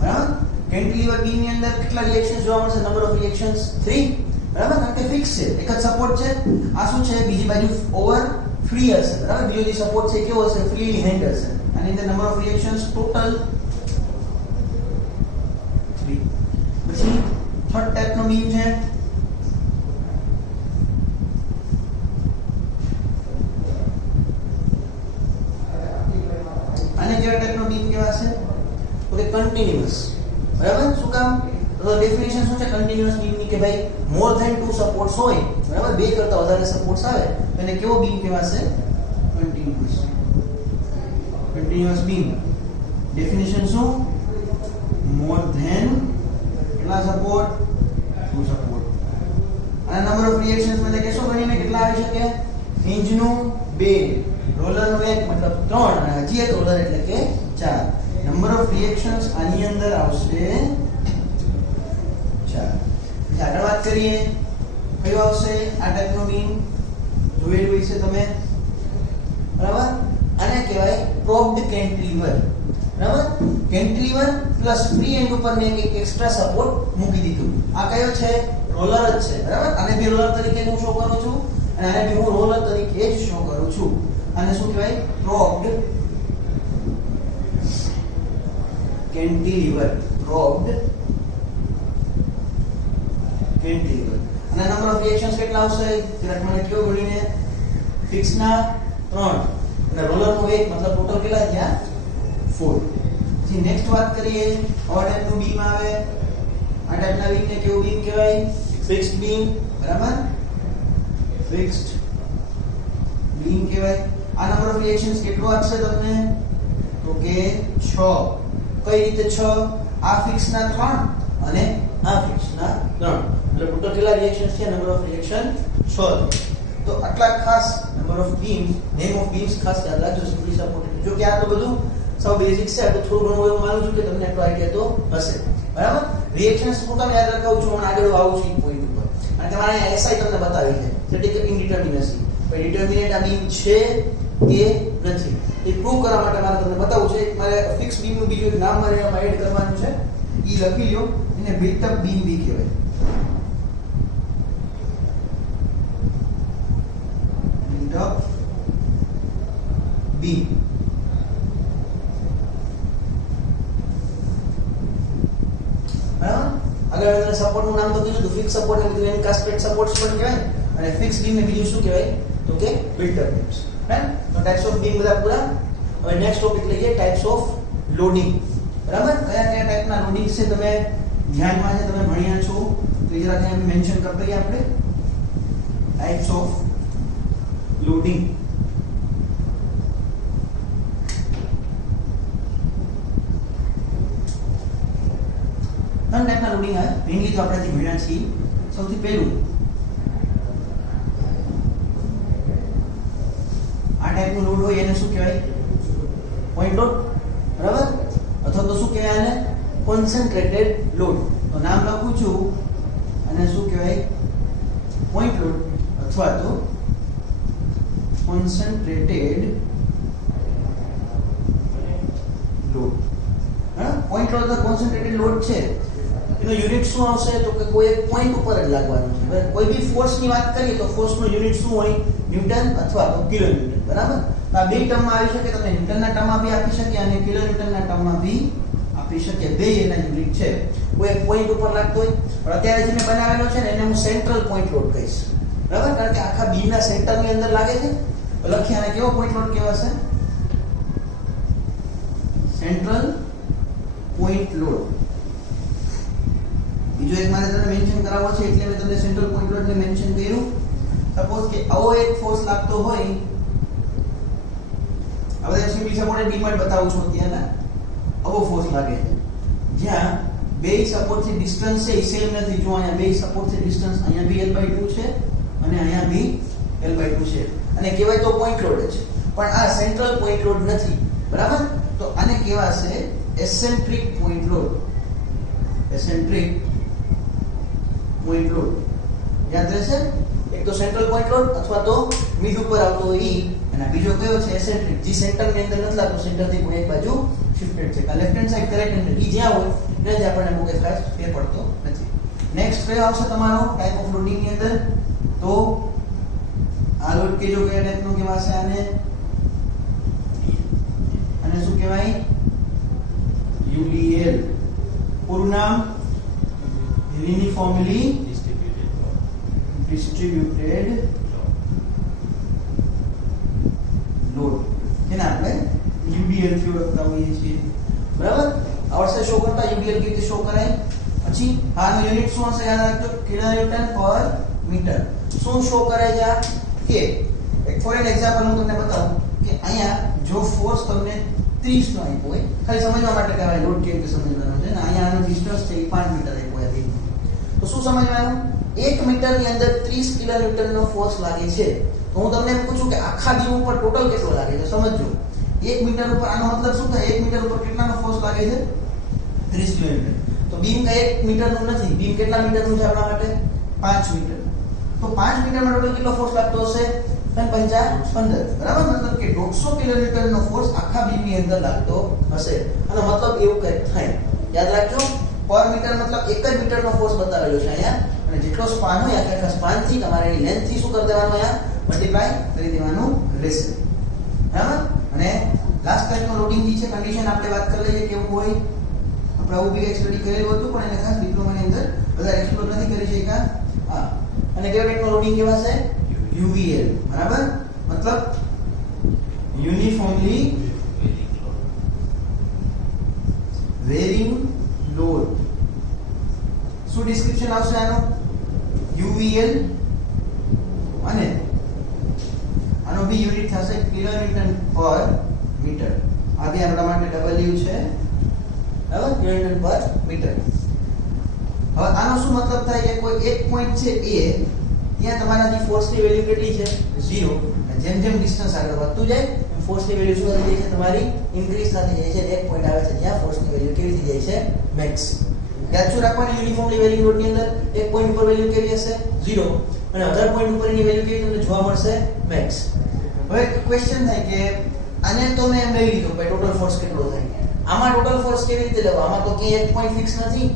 બરાબર. કેન્ટિલીવર બીમ ની અંદર કેટલા રિએક્શન્સ જોવા મળશે? નંબર ઓફ રિએક્શન્સ 3, બરાબર. કારણ કે ફિક્સ છે, એક જ સપોર્ટ છે. આ શું છે? બીજી બાજુ ઓવર ફ્રી હશે, બરાબર. બીજો જે સપોર્ટ છે કેવો હશે? ફ્રીલી હેન્ડ હશે. આની અંદર નંબર ઓફ રિએક્શન્સ ટોટલ 3. પછી થર્ડ ટાઈપનો બીમ છે. આને કેવા ટાઈપનો બીમ કહેવાશે? તો કે કન્ટિન્યુઅસ, બરાબર. શું કામ? તો ડેફિનેશન શું છે કન્ટિન્યુઅસ બીમની? કે ભાઈ મોર ધેન 2 સપોર્ટ્સ હોય, બરાબર. 2 કરતા વધારે સપોર્ટ્સ આવે તો એને કેવો બીમ કહેવાશે? કન્ટિન્યુઅસ. કન્ટિન્યુઅસ બીમ ડેફિનેશન શું? મોર ધેન કેટલા સપોર્ટ? 2 સપોર્ટ. અને નંબર ઓફ રિએક્શન્સ મને કહેશો ગણીને કેટલા આવી શકે? હિન્જનું 2, રોલરનું 1, મતલબ 3, અને હજી એક રોલર એટલે કે 4. નંબર ઓફ રિએક્શન્સ આની અંદર આવશે 4. આગળ વાત કરીએ. કયો આવશે આ ટાઈપનો બીમ? જોયેલું છે તમે, બરાબર. આને કહેવાય પ્રોબ્ડ કેન્ટિલીવર, બરાબર. કેન્ટિલીવર પ્લસ ફ્રી એન્ડ ઉપર મેં એક એક્સ્ટ્રા સપોર્ટ મૂકી દીધું. આ કયો છે? રોલર જ છે, બરાબર. આને બી રોલર તરીકે હું શો કરું છું. અને આને બી હું રોલર તરીકે જ શો કરું છું. આને શું કહેવાય? પ્રોપ્ડ કેન્ટિલીવર. પ્રોપ્ડ કેન્ટિલીવર. અને નંબર ઓફ રિએક્શન્સ કેટલા આવશે? જરાક મને કયો ગણીને. ફિક્સ ના 3 અને રોલર નો 1 મતલબ ટોટલ કેટલા થયા? 4. પછી નેક્સ્ટ વાત કરીએ, આવા ટાઈપનું બીમ આવે. આ ટાઈપના બીમને કેવું બીમ કહેવાય? Fixed beam. બરાબર? ફિક્સ્ડ બીમ કહેવાય. આ નંબર ઓફ રિએક્શન્સ કેટલો આપશે તમને? તો કે 6. કઈ રીતે 6? આ ફિક્સ ના 3 અને આ ફિક્સ ના 3. એટલે ટોટલ કેટલા રિએક્શન્સ છે? Number of reaction 6. તો આટલા ખાસ number of beam, name of BIMS ખાસ યાદ રાખજો. Simply supported. જો કે આ તો બધું સૌ બેઝિક છે, તો થોડું ઘણું એવું માનું છું કે તમને એટલો આઈડિયા તો હશે. બરાબર? રિએક્શન્સ હું તમને યાદ રખાવું છું, હું આગળ આવું છું એ પોઈન્ટ ઉપર. અને તમારે અહીંયા એસઆઈ તમને બતાવી છે, સ્ટેટિક ઇનડિટર્મિનસી. ભાઈ ડિટર્મિનેટ આ બીમ છે કે નથી એ પ્રૂવ કરવા માટે મારે તમને બતાવવું છે. મારે ફિક્સ બીમ નું બીજું એક નામ મારે એમાં એડ કરવાનું છે. ઈ લખી લ્યો. એને બિલ્ટ અપ બીમ બી કહેવાય. Built up beam. આગળ મેં સપોર્ટ નું નામ તો કીધું, ફિક્સ સપોર્ટ ને કીધું, એને કાસ્કેડ સપોર્ટ્સ પણ કહેવાય. અને ફિક્સ બીમ ને બીજું શું કહેવાય? તો કે બિલ્ટ અપ બીમ્સ. રાઈટ? તો ટાઇપ્સ ઓફ બીમ બધા પૂરા. હવે નેક્સ્ટ ટોપિક લઈએ, ટાઇપ્સ ઓફ લોડિંગ. બરાબર? કયા કયા ટાઈપના લોડિંગ છે તમે ધ્યાનમાં છે, તમે ભણ્યા છો તો જરા ત્યાં મેન્શન કરી દઈએ આપણે. Types of loading. ત્રણ ટાઈપના લોડિંગ આવે. મેઇનલી તો આપણે જે ભણ્યા છીએ, સૌથી પહેલું આ ટાઈપનું લોડ હોય એને શું કહેવાય? Point load. બરાબર? અથવા તો શું કહેવાય આને? Concentrated load. તો નામ લખું છું, અને શું કહેવાય? પોઈન્ટ લોડ અથવા તો કોન્સન્ટ્રેટેડ લોડ. હા, પોઈન્ટ લોડ અથવા કોન્સન્ટ્રેટેડ લોડ છે. એનો યુનિટ શું આવશે? તો કે કોઈ એક પોઈન્ટ ઉપર જ લાગવાનું છે. કોઈ બી ફોર્સ ની વાત કરીએ તો ફોર્સ નો યુનિટ શું હોય? ન્યૂટન અથવા તો કિલો ન્યૂટન. બરાબર? તો આ બે ટર્મમાં આવી શકે. તમને ન્યૂટનના ટર્મમાં બી આપી શકીએ અને કિલો ન્યૂટનના ટર્મમાં બી આપી શકીએ. બે એના યુનિટ છે. કોઈ એક પોઈન્ટ ઉપર લાગતો હોય. પણ અત્યારે જે મેં બનાવેલો છે ને એને હું સેન્ટ્રલ પોઈન્ટ લોડ કહીશ. બરાબર? કારણ કે આખા બીમના સેન્ટરની અંદર લાગે છે. લખીએ આને કેવો પોઈન્ટ લોડ કહેવાશે? Central point load. બીજો એક મારે તમને મેન્શન કરાવવો છે એટલે મેં તમને સેન્ટ્રલ પોઈન્ટ લોડ ને મેન્શન કર્યું. સપોઝ કે આવો એક ફોર્સ લાગતો હોય, હવે સિમ્પલી સપોર્ટેડ બીમ જ બતાવું છું અત્યારે. આવો ફોર્સ લાગે છે જ્યાં બે સપોર્ટ થી ડિસ્ટન્સ છે એ સેમ નથી. જો અહીંયા બે સપોર્ટ થી ડિસ્ટન્સ અહીંયા બી L/2 છે અને અહીંયા બી L/2 છે અને કહેવાય તો પોઈન્ટ લોડ છે. પણ આ સેન્ટ્રલ પોઈન્ટ લોડ નથી. બરાબર? તો આને કહેવાશે eccentric point load. Eccentric point load યાદ રહેશે. એક તો સેન્ટ્રલ પોઈન્ટ લોડ અથવા તો મિડ ઉપર આવતો હોય ઈ, અને બીજો કયો છે? એસેન્ટ્રિક. જે સેન્ટર ની અંદર નથી લાગતો, સેન્ટર થી કોઈ એક બાજુ શિફ્ટેડ છે. આ left hand side correct hand ઈ જ્યાં હોય એને જ આપણને બહુ ખાસ ફેર પડતો નથી. નેક્સ્ટ કયો આવશે તમારો ટાઈપ ઓફ લોડિંગ ની અંદર? તો આ લોડ કે જો કયા ટાઈપ નો કહેવાશે આને? અને શું કહેવાય? UDL. પૂરું નામ? Uniformly distributed load. જેને આપણે UDL થી ઓળખતા હોઈએ છીએ. બરાબર? આવડશે શો કરતા UDL કેવી રીતે શો કરાય? પછી આનો યુનિટ શું હશે? યાદ રાખજો, કિલોન્યુટન પર મીટર. શું શો કરાય છે? કે એક ફોર એન એક્ઝામ્પલ હું તમને બતાવું કે અહીંયા જો ફોર્સ તમને 30 નો આપ્યો હોય, ખાલી સમજવા માટે કહેવાય લોડ કેવી રીતે સમજવાનો છે. અને અહીંયા આનો ડિસ્ટન્સ છે 5 મીટર આપ્યો હોય. તો શું સમજવાનું? 1 મીટર ની અંદર 30 કિલોન્યુટન નો ફોર્સ લાગે છે. તો હું તમને એમ પૂછું કે આખા બીમ ઉપર ટોટલ કેટલો લાગે છે? સમજો. 1 મીટર ઉપર આનો મતલબ શું થાય? 1 મીટર ઉપર કેટલાનો ફોર્સ લાગે છે? 30 કિલોન્યુટન. તો બીમ કઈ 1 મીટર નું નથી. બીમ કેટલા મીટર નું છે આપણા માટે? 5 મીટર. તો 5 મીટરમાં ટોટલ કેટલો ફોર્સ લાગતો હશે? 5 15. બરાબર? મતલબ કે 150 કિલોન્યુટન નો ફોર્સ આખા બીમ ની અંદર લાગતો હશે. આનો મતલબ એવું કંઈક થાય. યાદ રાખજો, પર મીટર મતલબ 1 જ મીટરનો ફોર્સ બતાવેલો છે અહીંયા. અને જેટલો સ્પાન હોય આખા સ્પાન થી તમારે એની લેન્થ થી શું કરી દેવાનું અહીંયા મલ્ટીપ્લાય કરી દેવાનું રહેશે બરાબર અને લાસ્ટ ટાઈમનો લોડિંગ જે છે કન્ડિશન આપણે વાત કરી લઈએ કેવું હોય આપણે આવું બી સ્ટડી કરેલું હતું પણ એને ખાસ ડિપ્લોમાની અંદર બધા એક્સપ્લોર નથી કરી શક્યા હા અને કેવા ટાઈપનો લોડિંગ કેવા છે UVL બરાબર મતલબ યુનિફોર્મલી વેરિંગ લોડ શું ડિસ્ક્રિપ્શન આવશે આનું UVL અને આનો બી યુનિટ થશે કિલોન્યુટન પર મીટર આ બી આપણા માટે W છે બરાબર કિલોન્યુટન પર મીટર હવે આનો શું મતલબ થાય કે કોઈ એક પોઈન્ટ છે A ત્યાં તમારા જે ફોર્સની વેલ્યુ કેટલી છે 0 જેમ જેમ ડિસ્ટન્સ આગળ વધતું જાય ફોર્સની વેલ્યુ શું થઈ જાય છે તમારી ઇન્ક્રીઝ થતી જાય છે એક પોઈન્ટ આવે છે જ્યાં ફોર્સની વેલ્યુ કેવી થઈ જાય છે મેક્સ યાદ શું રાખવાની યુનિફોર્મલી વેરિંગ લોડની અંદર એક પોઈન્ટ ઉપર વેલ્યુ કેવી હશે 0 અને અધર પોઈન્ટ ઉપર એની વેલ્યુ કેવી તમને જોવા મળશે મેક્સ હવે ક્વેશ્ચન થાય કે આને તો મેં એમ લઈ લીધું કે ટોટલ ફોર્સ કેટલો થાય આમાં ટોટલ ફોર્સ કેવી રીતે લેવો આમાં તો ક્યાંય એક પોઈન્ટ ફિક્સ નથી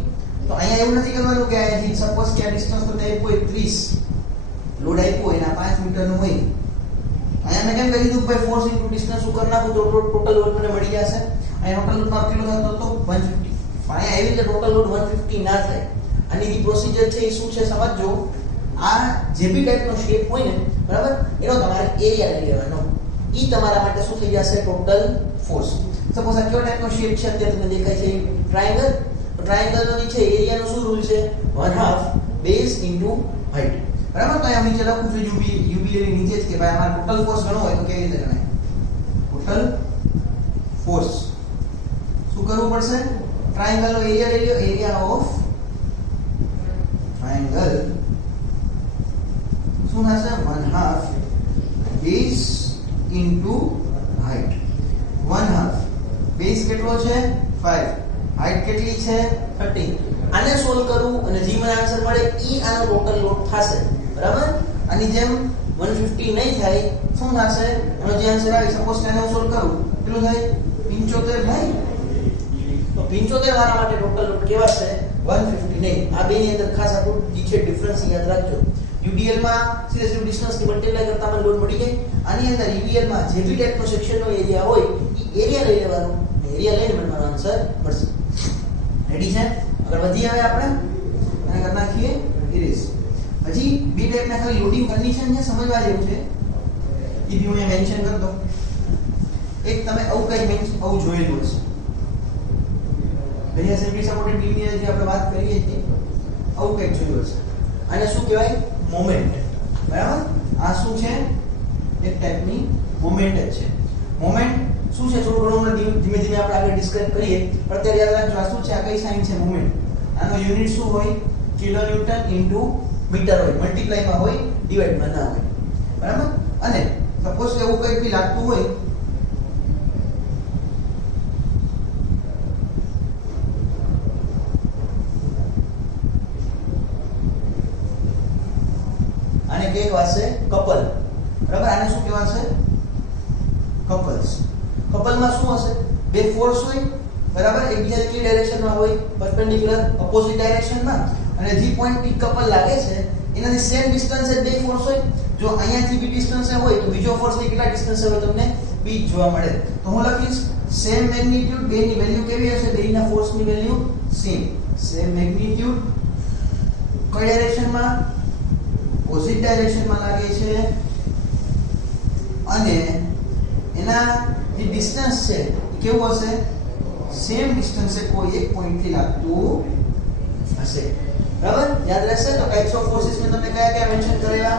તો અહીંયા એવું નથી કરવાનું કે અહીંથી સપોઝ કે આ ડિસ્ટન્સ તો તે કોઈ 30 લોડ આપ્યો એના 5 મીટરનું હોય અહીંયા મેં કેમ કહી દીધું કે ભાઈ ફોર્સ ઇન્ટુ ડિસ્ટન્સ શું કરી નાખું તો ટોટલ લોડ મને મળી જશે અહીંયા ટોટલ લોડ માપ કેટલો થતો હતો 150 અહીંયા એવી રીતે ટોટલ લોડ 150 ના થાય આની જે પ્રોસિજર છે એ શું છે સમજજો આ જે બી ટાઈપનો શેપ હોય ને બરાબર એનો તમારે એરિયા લઈ લેવાનો ઈ તમારા માટે શું થઈ જશે ટોટલ ફોર્સ સપોઝ આ કયો ટાઈપનો શેપ છે અત્યારે તમને દેખાય છે ટ્રાયેંગલ ટ્રાયેંગલનો જે છે એરિયાનો શું રૂલ છે 1/2 બેઝ ઇન્ટુ હાઈટ બરાબર તો અહીંયા નીચે લખું છું UVL ની નીચે જ કે ભાઈ અમારે ટોટલ ફોર્સ ગણવો હોય તો કેવી રીતે ગણાય ટોટલ ફોર્સ શું કરવું પડશે ટ્રાયેંગલ નો એરિયા લઈ લો એરિયા ઓફ ટ્રાયેંગલ શું થશે 1/2 બેઝ ઇન્ટુ હાઈટ 1/2 બેઝ કેટલો છે 5 હાઈટ કેટલી છે 13 આને સોલ્વ કરું અને જે મને આન્સર મળે ઈ આનો ટોટલ લોડ થશે બરાબર આની જેમ 150 નહીં થાય શું થશે એનો જે આન્સર આવે સપોઝ કે આને હું સોલ્વ કરું કેટલું થાય 75 ભાઈ તો 75 વાળા માટે ટોટલ લોડ કેવા છે 150 નહીં આ બેની અંદર ખાસ આપણું જે છે ડિફરન્સ યાદ રાખજો UDL માં સીધે ડિસ્ટન્સ ની મલ્ટીપ્લાય કરતા મને લોડ મળી જાય આની અંદર UVL માં જે બી ટાઈપનો સેક્શનનો એરિયા હોય ઈ એરિયા લઈ લેવાનો એરિયા લઈને મને મારો આન્સર મળશે રેડી છે આગળ વધી હવે આપણે અને કરી નાખીએ ઇરેઝ હજી બે ટાઈપના ખાલી લોડિંગ કન્ડિશન છે સમજવા જેવું છે એ બી હું મેન્શન કરી દઉં એક તમે આવું કંઈક આવું જોયેલું હશે ભેરિયા સેન્ટ્રી સપોર્ટેડ બીમની જે આપણે વાત કરીએ છીએ આવું કંઈક જોયું હશે આને શું કહેવાય મોમેન્ટ બરાબર આ શું છે એક ટાઈપની મોમેન્ટ જ છે મોમેન્ટ શું છે થોડું ઘણું ધીમે ધીમે આપણે આગળ ડિસ્કસ કરીએ પણ અત્યારે યાદ રાખજો આ શું છે આ કઈ સાઇન છે મોમેન્ટ આનો યુનિટ શું હોય કિલોન્યુટન ઇન્ટુ મીટર હોય મલ્ટીપ્લાયમાં હોય ડિવાઇડમાં ના હોય બરાબર અને સપોઝ એવું કંઈક બી લાગતું હોય આને કે કહેવાશે કપલ બરાબર આને શું કહેવાશે કપલ્સ કપલમાં શું હશે બે ફોર્સ હોય બરાબર એકબીજાની કઈ ડાયરેક્શનમાં હોય પરપેન્ડિક્યુલર ઓપોઝિટ ડાયરેક્શનમાં અને જે પોઈન્ટ થી કપલ લાગે છે એનાથી સેમ ડિસ્ટન્સ એ બે ફોર્સ હોય જો અહીંયાથી બી ડિસ્ટન્સ હોય તો બીજો ફોર્સ થી કેટલા ડિસ્ટન્સ હોય તમને બી જોવા મળે તો હું લખીશ સેમ મેગ્નીટ્યુડ બેની વેલ્યુ કેવી હશે બેના ફોર્સની વેલ્યુ સેમ મેગ્નીટ્યુડ કઈ ડાયરેક્શનમાં ઓપોઝિટ ડાયરેક્શનમાં લાગે છે અને એના જે ડિસ્ટન્સ છે એ કેવું હશે સેમ ડિસ્ટન્સ એ કોઈ એક પોઈન્ટ થી લાગતું હશે બરાબર યાદ રહેશે તો ટાઇપ્સ ઓફ ફોર્સિસ મેં તમને કયા મેન્શન કરેલા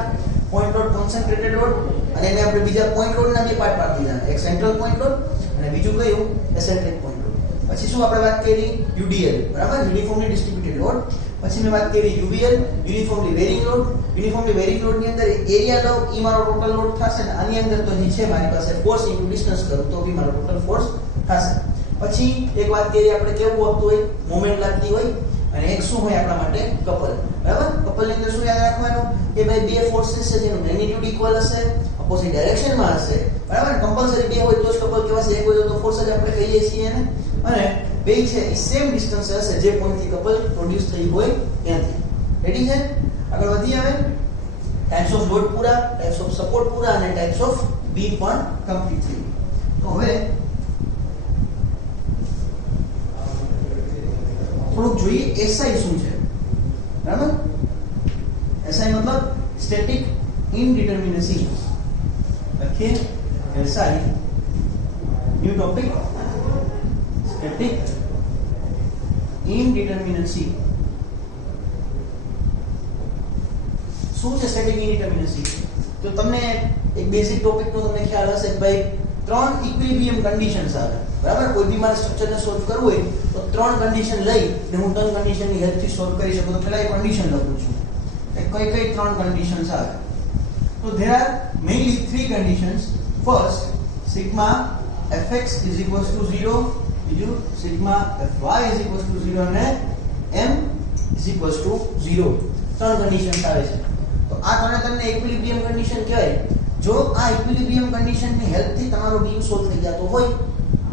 પોઈન્ટ લોડ કોન્સન્ટ્રેટેડ લોડ અને એને આપણે બીજા પોઈન્ટ લોડના બે પાર્ટ પાડી દીધા એક સેન્ટ્રલ પોઈન્ટ લોડ અને બીજું કયું એસેન્ટ્રિક પોઈન્ટ લોડ પછી શું આપણે વાત કરી UDL બરાબર યુનિફોર્મલી ડિસ્ટ્રીબ્યુટેડ લોડ પછી મેં વાત કરી UVL uniformly varying load uniformly varying load ની અંદર એરિયા લો ઈ મારો ટોટલ લોડ થશે ને આની અંદર તો જે છે મારી પાસે ફોર્સ ઇન્ટુ ડિસ્ટન્સ કરું તો બી મારો ટોટલ ફોર્સ થશે પછી એક વાત કરીએ આપણે કેવું હોતું હોય મોમેન્ટ લાગતી હોય અને એક શું હોય આપણા માટે કપલ બરાબર કપલ ની અંદર શું યાદ રાખવાનું કે ભાઈ બે ફોર્सेस છે જેનું મેગ્નીટ્યુડ ઇક્વલ હશે ઓપોઝિટ ડાયરેક્શનમાં હશે બરાબર કમ્પલસરી બે હોય તો જ કપલ કહેવાશે એક હોય તો ફોર્સ જ આપણે કહીએ છીએ ને અને બે છે એ સેમ ડિસ્ટન્સ હશે જે પોઈન્ટ થી કપલ પ્રોડ્યુસ થઈ હોય ત્યાંથી રેડી છે આગળ વધીએ હવે ટાઈપ્સ ઓફ લોડ પૂરા, ટાઈપ્સ ઓફ સપોર્ટ પૂરા અને ટાઈપ્સ ઓફ બીમ પણ કમ્પ્લીટ થઈ ગઈ. તો હવે થોડુંક જોઈએ એસઆઈ શું છે. બરાબર, એસઆઈ મતલબ સ્ટેટિક ઇનડિટરમિનેસી. લખીએ એસઆઈ, ન્યુ ટોપિક, સ્ટેટિક ઇનડિટરમિનેસી. શું છે સ્ટેટિક ઇનડિટરમિનેસી? તો તમને એક બેસિક ટોપિક નો તમને ખ્યાલ હશે કે ભાઈ ત્રણ ઇક્વિલિબ્રિયમ કન્ડિશન્સ આવે. બરાબર, કોઈ બી મારે સ્ટ્રક્ચરને સોલ્વ કરવું હોય તો ત્રણ કન્ડિશન લઈ ને હું ત્રણ કન્ડિશનની હેલ્પથી સોલ્વ કરી શકું. તો પહેલા એક કન્ડિશન લખું છું કે કઈ કઈ ત્રણ કન્ડિશન્સ આવે. તો there are mainly three conditions. First, sigma fx is equals to 0, બીજું sigma fy is equals to 0 અને m is equals to 0. ત્રણ કન્ડિશન્સ આવે છે. તો આ તમને ઇક્વિલિબ્રિયમ કન્ડિશન કહેવાય. જો આ ઇક્વિલિબ્રિયમ કન્ડિશનની હેલ્પથી તમારો બીમ સોલ્વ થઈ જતો હોય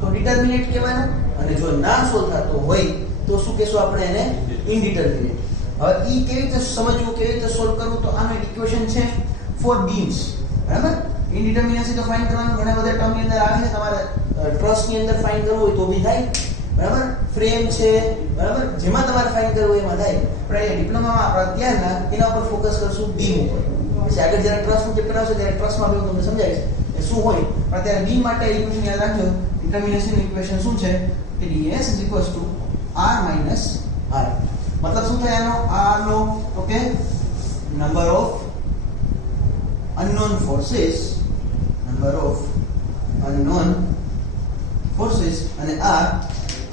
તો ડિટર્મિનેટ કહેવાનું, અને જો ના સોલ્વ થતો હોય તો શું કહેશું આપણે એને? ઇનડિટર્મિનેટ. હવે ઈ કેવી રીતે સમજવું, કેવી રીતે સોલ્વ કરવું? તો આનું ઇક્વેશન છે ફોર બીમ્સ. બરાબર, ઇનડિટર્મિનેસી તો ફાઇન્ડ કરવાનું ઘણા બધા ટર્મ ની અંદર આવે છે. તમારે ટ્રસ્ટ ની અંદર ફાઇન્ડ કરવું હોય તો બી થાય. બરાબર, ફ્રેમ છે, બરાબર, જેમાં તમારે ફાઇન્ડ કરવું હોય એમાં થાય. પણ એ ડિપ્લોમામાં આપણે અત્યારના એના ઉપર ફોકસ કરશું, બીમ ઉપર. પછી આગળ જ્યારે ટ્રસ્ટનું ચેપ્ટર આવશે ત્યારે ટ્રસ્ટમાં બી હું તમને સમજાવીશ કે શું હોય. પણ અત્યારે બીમ માટે ઇક્વેશન યાદ રાખજો. ડિટર્મિનેશન ઇક્વેશન શું છે કે ds r - r. મતલબ શું થાય આનો? r નો okay number of unknown forces, અને આ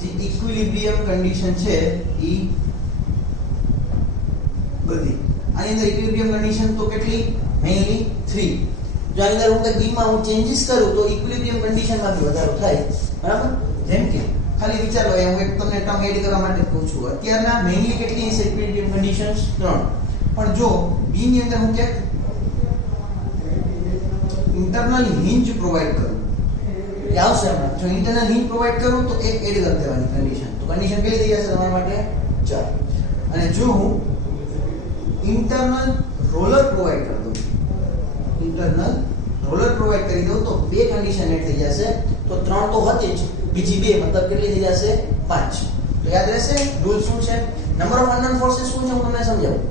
જે ઇક્વિલિબ્રિયમ કન્ડિશન છે ઈ બધી. આની અંદર ઇક્વિલિબ્રિયમ કન્ડિશન તો કેટલી? મેઇનલી 3. જો આની અંદર હું કંઈક બીમમાં હું ચેન્જીસ કરું તો ઇક્વિલિબ્રિયમ કન્ડિશનમાં બી વધારો થાય. બરાબર, જેમ કે ખાલી વિચાર લો, હું એક તમને ટર્મ એડ કરવા માટે કહું છું. અત્યારના મેઇનલી કેટલી છે ઇક્વિલિબ્રિયમ કન્ડિશન્સ? 3. પણ જો બીમની અંદર હું ક્યાંક ઇન્ટરનલ હિન્જ પ્રોવાઈડ કરું, એ આવશે હમણાં. જો ઇન્ટરનલ હિન્જ પ્રોવાઈડ કરું તો એક એડ કરી દેવાની કન્ડિશન. તો કન્ડિશન કેટલી થઈ જશે તમારા માટે? 4. અને જો હું ઇન્ટરનલ રોલર પ્રોવાઈડ કરી દઉં, કરી દઉં તો બે કન્ડિશન એડ થઈ જશે. તો 3 તો હતી જ, બીજી બે મતલબ કેટલી થઈ જશે? 5. તો યાદ રહેશે રૂલ શું છે? નંબર ઓફ અનનોન ફોર્सेस શું છે હું તમને સમજાવું.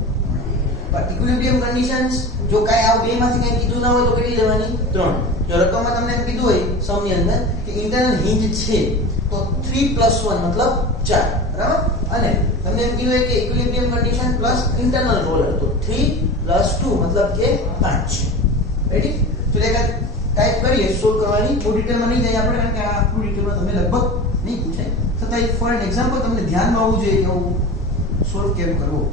પણ ઇક્વિલિબ્રિયમ કન્ડિશન્સ જો કાઈ આ બે માંથી કંઈ કીધું ના હોય તો કેટલી લેવાની? 3. જો રકમમાં તમને એમ કીધું હોય સમની અંદર કે ઇન્ટરનલ હિન્જ છે તો 3 + 1 મતલબ 4. બરાબર, અને તમને એમ કીધું હોય કે equilibrium condition plus internal roller તો 3 + 2 મતલબ કે 5. રેડી? તો એક ટાઈપ કરીએ સોલ્વ કરવાની. બહુ ડિટેલમાં નહીં જઈએ આપણે, કારણ કે આ આટલું ડિટેલમાં તમને લગભગ નહીં પૂછાય. છતાં ફોર એન એક્ઝામ્પલ તમને ધ્યાનમાં આવવું જોઈએ કે હું સોલ્વ કેમ કરવું.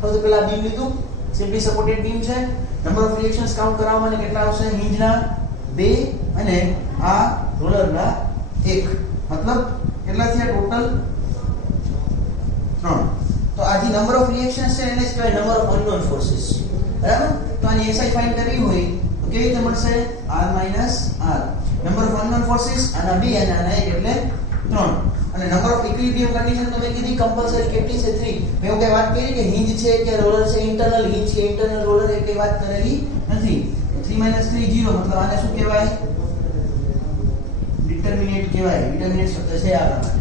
સૌથી પહેલા બીમ લીધું, સિમ્પલી સપોર્ટેડ બીમ છે. નંબર ઓફ રિએક્શન્સ કાઉન્ટ કરવા મને કેટલા આવશે? હિન્જના 2 અને આ રોલરના 1. મતલબ કેટલા થયા ટોટલ? 3. તો આ જે નંબર ઓફ રિએક્શન્સ છે એને જ કહેવાય નંબર ઓફ અનનોન ફોર્सेस. બરાબર, તો આની એસઆઈ ફાઇન્ડ કરવી હોય તો કેવી રીતે મળશે? r - r. Number of unknown forces આના 2 અને આના 1 એટલે 3. અને નંબર ઓફ ઇક્વિલિબ્રિયમ કન્ડિશન તમે કીધી કમ્પલસરી કેટલી છે? 3. મેં કઈ વાત કરી કે હિન્જ છે કે રોલર છે, ઇન્ટરનલ હિન્જ કે ઇન્ટરનલ રોલર એ કઈ વાત કરેલી નથી. 3 - 3 0 મતલબ આને શું કહેવાય? ડિટર્મિનેટ કહેવાય. ડિટર્મિનેટ શબ્દ છે આ પ્રમાણે.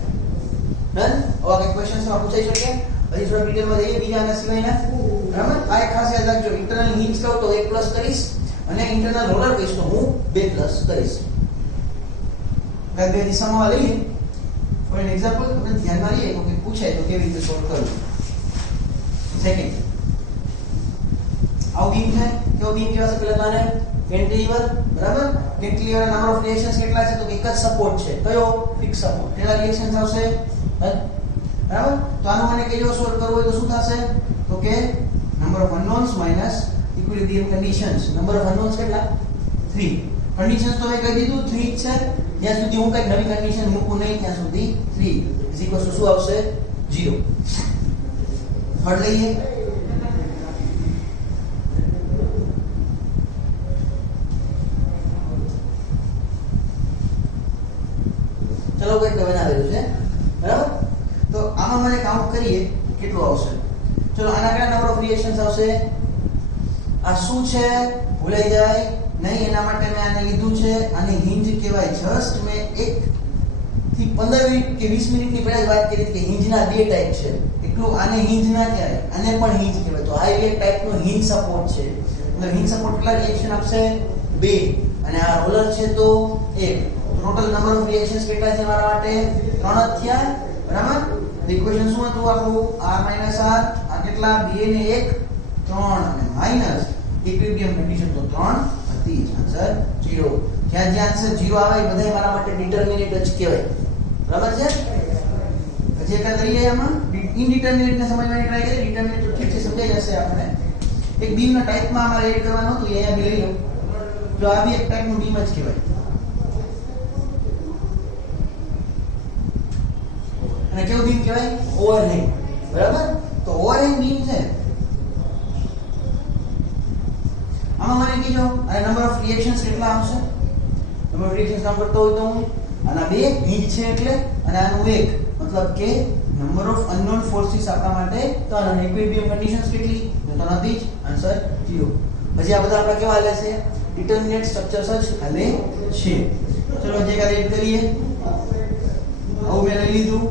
ડન? હવે આ ક્વેશ્ચન્સ માં પૂછાઈ શકે. પછી થોડા ડિટેલમાં જઈએ બીજા આના સિવાયના. બરાબર, આ એક ખાસ યાદ રાખજો. ઇન્ટરનલ હિન્જ કહું તો 1 પ્લસ કરીશ અને ઇન્ટરનલ રોલર કહીશ તો હું 2 પ્લસ કરીશ. બે દિશામાં લઈએ. ફોર એન એક્ઝામ્પલ તમને ધ્યાનમાં લઈએ તો કે પૂછાય તો કેવી રીતે સોલ્વ કરવું. સેકન્ડ, આવું બીમ છે. કેવો બીમ કહેવાશે? પહેલા તો આને કેન્ટિલીવર. બરાબર, કેન્ટિલીવર નંબર ઓફ રિએક્શન્સ કેટલા છે? તો એક જ સપોર્ટ છે. કયો? Fix support. કેટલા રિએક્શન્સ આવશે? બરાબર, તો આનું મને કેવો સોલ્વ કરવો હોય તો શું થશે? તો કે number of unknowns minus equilibrium conditions. Number of unknowns કેટલા? 3. કન્ડિશન્સ તો મેં કહી દીધું 3 જ છે. જ્યાં સુધી હું કઈ નવી કન્ડિશન મૂકું નહીં ત્યાં સુધી 3 શું આવશે? 0. થર્ડ લઈએ. ચલો કંઈક બનાવેલું છે. બરાબર, તો આમાં મને કાઉન્ટ કરીએ કેટલું આવશે. ચલો આના કેટલા નંબર ઓફ રિએક્શન્સ આવશે? આ શું છે ભૂલાઈ જાય નહીં એના માટે મેં આને લીધું છે. આને હિંજ કહેવાય. જસ્ટ મેં 1 થી 15 મિનિટ કે 20 મિનિટની પહેલા જ વાત કરી કે હિંજના બે ટાઈપ છે. એટલું આને હિંજ ના કહેવાય, આને પણ હિંજ કહેવાય. તો આ એક ટાઈપનો હિંજ સપોર્ટ છે. એટલે હિંજ સપોર્ટ કેટલા રિએક્શન આપશે? 2. અને આ રોલર છે તો 1. ટોટલ નંબર ઓફ રિએક્શન્સ કેટલા છે મારા માટે? 3 જ થયા. બરાબર. ઇક્વેશન શું હતું આપણું? r - r. આ કેટલા? 2 ને 1 3 અને માઈનસ ઇક્વિલિબ્રિયમ કન્ડિશન તો 3 હતી. આન્સર 0. જ્યાં જ્યાં આન્સર 0 આવે એ બધાય મારા માટે ડિટરમિનેટ જ કહેવાય. બરાબર છે. પછી એક કરીએ આમાં ઇનડિટરમિનેટ ને સમજવાની ટ્રાય કરીએ. ડિટરમિનેટ તો ઠીક છે સમજાઈ જશે આપણે. એક બીમ ના ટાઈપમાં અમારે એડ કરવાનું હતું, અહીંયા બી લઈ લો. જો આ બી એક ટાઈપનું બીમ જ કહેવાય. અને કેવું બીમ કહેવાય? ઓવરહેંગ. બરાબર. તો ઓવરહેંગ બીમ છે. આમાં મને કીજો અને નંબર ઓફ રિએક્શન્સ કેટલા આવશે? નંબર ઓફ રિએક્શન્સ કામ કરતો હોય તો હું આના 2 હિંજ છે એટલે અને આનું 1 મતલબ કે નંબર ઓફ અનનોન ફોર્સીસ આપણા માટે તો આના ઇક્વિલિબ્રિયમ કન્ડિશન્સ કેટલી? તો નથી જ. આન્સર 0. પછી આ બધા આપણા કેવા હાલે છે? ડિટરમિનેટ સ્ટ્રક્ચર્સ જ હાલે છે. ચલો જે કાલે એડ કરીએ. આવું મેં લઈ લીધું.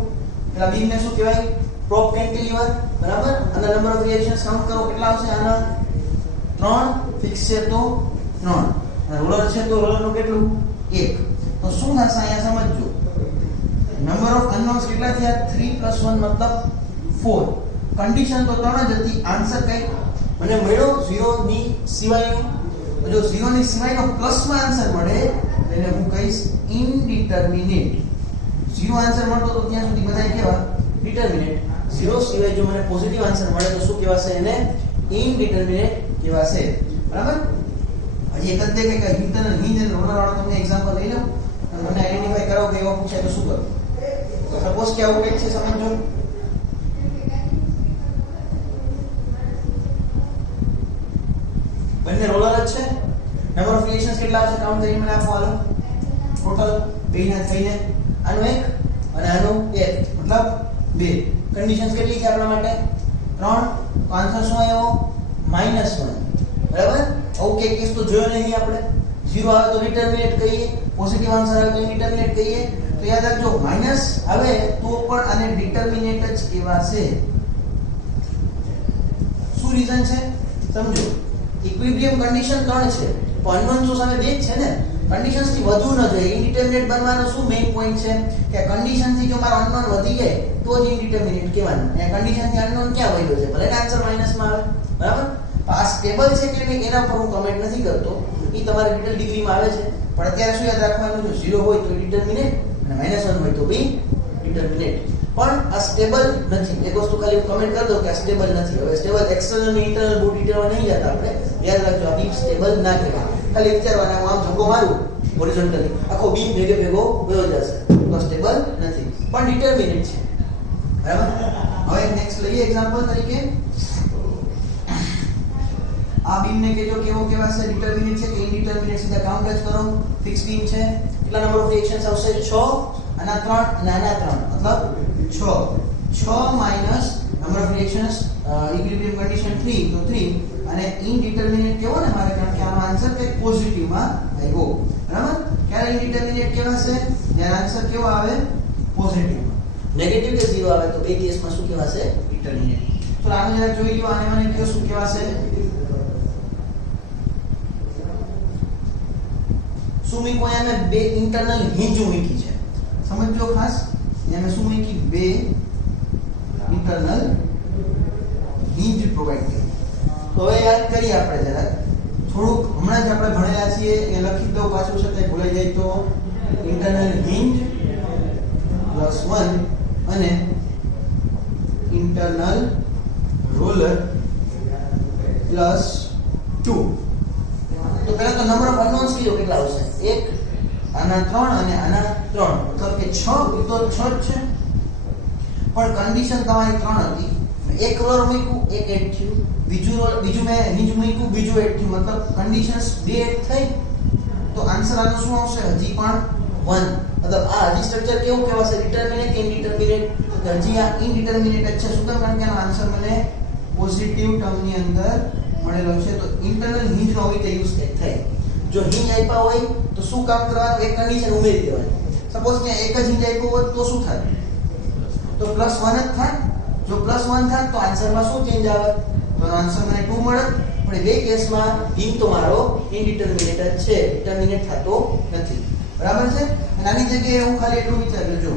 પેલા બીમ ને શું કહેવાય? Prop cantilever. બરાબર. અને નંબર ઓફ રિએક્શન્સ કાઉન્ટ કરો કેટલા આવશે? આના 3. ફિક્સ છે તો 3. અને રોલર છે તો રોલરનું કેટલું? 1. તો શું થશે અહીંયા સમજજો. નંબર ઓફ અનનોન્સ કેટલા થયા? 3 + 1 મતલબ 4. કન્ડિશન તો 3 જ હતી. આન્સર કઈ મને મળ્યો 0 ની સિવાયનો. જો 0 ની સિવાયનો પ્લસમાં આન્સર મળે એટલે હું કહીશ ઇનડિટરમિનેટ. 0 આન્સર મળતો તો ત્યાં સુધી બધાય કેવા? ડિટરમિનેટ. 0 સિવાય જો મને પોઝિટિવ આન્સર મળે તો શું કહેવાશે? એને ઇનડિટરમિનેટ કહેવાશે. બરાબર. હજી એક જ દે કે ઇન્ટરનલ હિંજ અને રોલર વાળો તમને એક્ઝામ્પલ લઈ લો અને મને આઈડેન્ટિફાઈ કરો કે એવો પૂછાય તો શું કરું? સપોઝ કે આવું કંઈક છે, સમજો. બંને રોલર જ છે. નંબર ઓફ રિએક્શન્સ કેટલા આવશે? કાઉન્ટ કરીને મને આપો. હાલો ટોટલ બેના થઈને આનું 1 અને આનું 1 મતલબ 2. કન્ડિશન્સ કેટલી છે આપણા માટે? 3. તો આન્સર શું આવ્યો? -1. બરાબર. ઓકે કેસ તો જોયો નહીં આપણે. 0 આવે તો ડિટરમિનેટ કહીએ, પોઝિટિવ આન્સર આવે તો ઇનડિટરમિનેટ કહીએ. તો યાદ રાખજો માઈનસ આવે તો પણ આને ડિટરમિનેટ જ કહેવાશે. શું રીઝન છે સમજો. ઇક્વિલિબ્રિયમ કન્ડિશન 3 છે પણ અનનોન તો સામે 2 જ છે ને. કન્ડિશન્સ થી વધુ ન જોઈએ. ઇનડિટરમિનેટ બનવાનો શું મેઇન પોઈન્ટ છે કે કન્ડિશન થી જો મારો અનનોન વધી જાય તો જ ઇનડિટરમિનેટ કહેવાનું. એ કન્ડિશન થી અનનોન ક્યાં વધ્યો છે? ભલે આન્સર માઈનસમાં આવે. બરાબર. આ સ્ટેબલ છે કે નહીં એના પર હું કમેન્ટ નથી કરતો. એ તમારે ડિટેલ ડિગ્રીમાં આવે છે. પણ અત્યારે શું યાદ રાખવાનું? જો 0 હોય તો ડિટરમિનેટ અને -1 હોય તો બી ડિટરમિનેટ. પણ આ સ્ટેબલ નથી. એક વસ્તુ ખાલી કમેન્ટ કરી દો કે આ સ્ટેબલ નથી. હવે સ્ટેબલ એક્સટર્નલ અને ઇન્ટરનલ બહુ ડિટેલમાં નહીં જતા આપણે. યાદ રાખજો આ બીમ સ્ટેબલ ના કહેવાય. ખાલી વિચારવાના હું આમ ધક્કો મારું હોરિઝોન્ટલી આખો બીમ ભેગો વયો જશે તો સ્ટેબલ નથી પણ ડિટરમિનેટ છે. બરાબર. હવે નેક્સ્ટ લઈએ એક્ઝામ્પલ તરીકે. આ બીમ ને કેજો કેવો કહેવાશે? ડિટરમિનેટ છે કે ઇનડિટરમિનેટ? સીધા કાઉન્ટ જ કરો. ફિક્સ બીમ છે. કેટલા નંબર ઓફ રિએક્શન્સ આવશે? 6. આના 3 અને આના 3 મતલબ 6. 6 minus number of reactions equilibrium condition 3 તો 3 અને ઇનડિટરમિનેટ કેવો ને મારે કારણ કે આનો આન્સર કંઈક પોઝિટિવમાં આવ્યો. બરાબર. ક્યારે ઇનડિટરમિનેટ કહેવાશે? જ્યારે આન્સર કેવો આવે? પોઝિટિવમાં. નેગેટિવ કે 0 આવે તો બે કેસમાં શું કહેવાશે? ડિટરમિનેટ. તો આને જરા જોઈ લો. આને મને કયો શું કહેવાશે? શું મૂક્યું? અહીંયા મેં 2 ઇન્ટરનલ હિંજ મૂકી છે. સમજજો ખાસ. અહીંયા મેં શું મૂકી? 2 ઇન્ટરનલ હિંજ પ્રોવાઈડ કરી. તો હવે યાદ કરીએ આપણે જરા. થોડુંક હમણાં જ આપણે ભણેલા છીએ એ લખી દો પાછું છે તે ભૂલાઈ જાય તો. ઇન્ટરનલ હિંજ +1 અને ઇન્ટરનલ રોલર +2. તો પહેલા તો નંબર ઓફ અનનોન્સ કીધો કેટલા આવશે? 1 આના 3 અને આના 3 મતલબ કે 6 તો 6 જ છે. પણ કન્ડિશન તમારી 3 હતી. એક રોલર મૂક્યું, એક એડ થયું. બીજું મેં હિંજ મૂક્યું, બીજું એડ થયું. મતલબ કન્ડિશન્સ 2 એડ થઈ. તો આન્સર આનો શું આવશે? હજી પણ 1. મતલબ આ હજી સ્ટ્રક્ચર કેવું કહેવાશે? ડિટરમિનેટ કે ઇનડિટરમિનેટ? હજી આ ઇનડિટરમિનેટ જ છે. શું કામ? કારણ કે આનો આન્સર મને પોઝિટિવ ટર્મની અંદર મળેલો છે તો ઇન્ટરનલ હિંજ નો આવી રીતે યુઝ થાય. જો હિંજ આપ્યા હોય તો શું કામ કરવાનું, એક કન્ડિશન ઉમેરી દેવાની. સપોઝ ત્યાં એક જ હિંજ આપ્યો હોત તો શું થાય, તો +1 જ થાય. જો +1 થાય તો આન્સરમાં શું ચેન્જ આવે, તો આન્સર મને 2 મળે. પણ બે કેસમાં હિંજ તો મારો ઇનડિટરમિનેટ જ છે, ડિટરમિનેટ થતો નથી. બરાબર છે. અને આની જગ્યાએ હું ખાલી એટલું વિચાર્યું, જો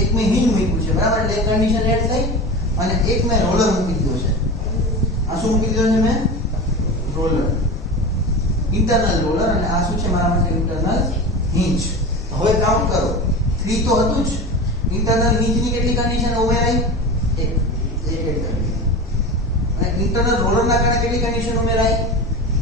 એક મેં હિંજ મૂક્યું છે, બરાબર, એટલે એક કન્ડિશન એડ થઈ અને એક મેં રોલર મૂકી દીધો છે. આ શું મૂકી દીધો છે મેં, રોલર, ઇન્ટરનલ રોલર, અને આ શું છે મારા માટે ઇન્ટરનલ હિંજ. હવે કાઉન્ટ કરો, 3 તો હતું જ. ઇન્ટરનલ હિંજની કેટલી કન્ડિશન ઉમેરાઈ, એક એડ કરી. અને ઇન્ટરનલ રોલરના કારણે કેટલી કન્ડિશન ઉમેરાઈ,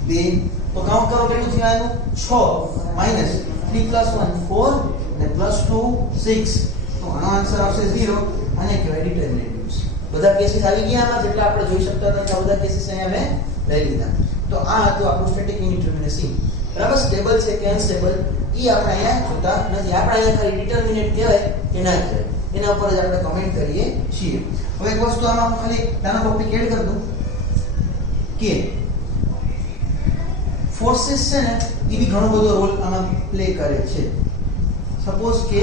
2. તો કાઉન્ટ કરો કેટલું થયું આનું, 6 માઈનસ 3 + 1 4 અને +2 6. તો આનો આન્સર આવશે 0. અને કહેવાય ડિટરમિનેટ. બધા કેસીસ આવી ગયા આમાં, જેટલા આપણે જોઈ શકતા હતા બધા કેસીસ અહીંયા મેં લઈ લીધા. તો આ હતું આપણું સ્ટેટિક ઇનડિટરમિનેસી. બરાબર, સ્ટેબલ છે કે અનસ્ટેબલ ઈ આપણે અહીંયા જોતા નથી. આપણે અહીંયા ખાલી ડિટરમિનેટ કહેવાય કે ના કહેવાય એના ઉપર જ આપણે કમેન્ટ કરીએ છીએ. હવે એક વસ્તુ આમાં હું ખાલી નાનો ટોપિક એડ કરી દઉં કે ફોર્सेस છે ને એ બી ઘણો બધો રોલ આમાં પ્લે કરે છે. સપોઝ કે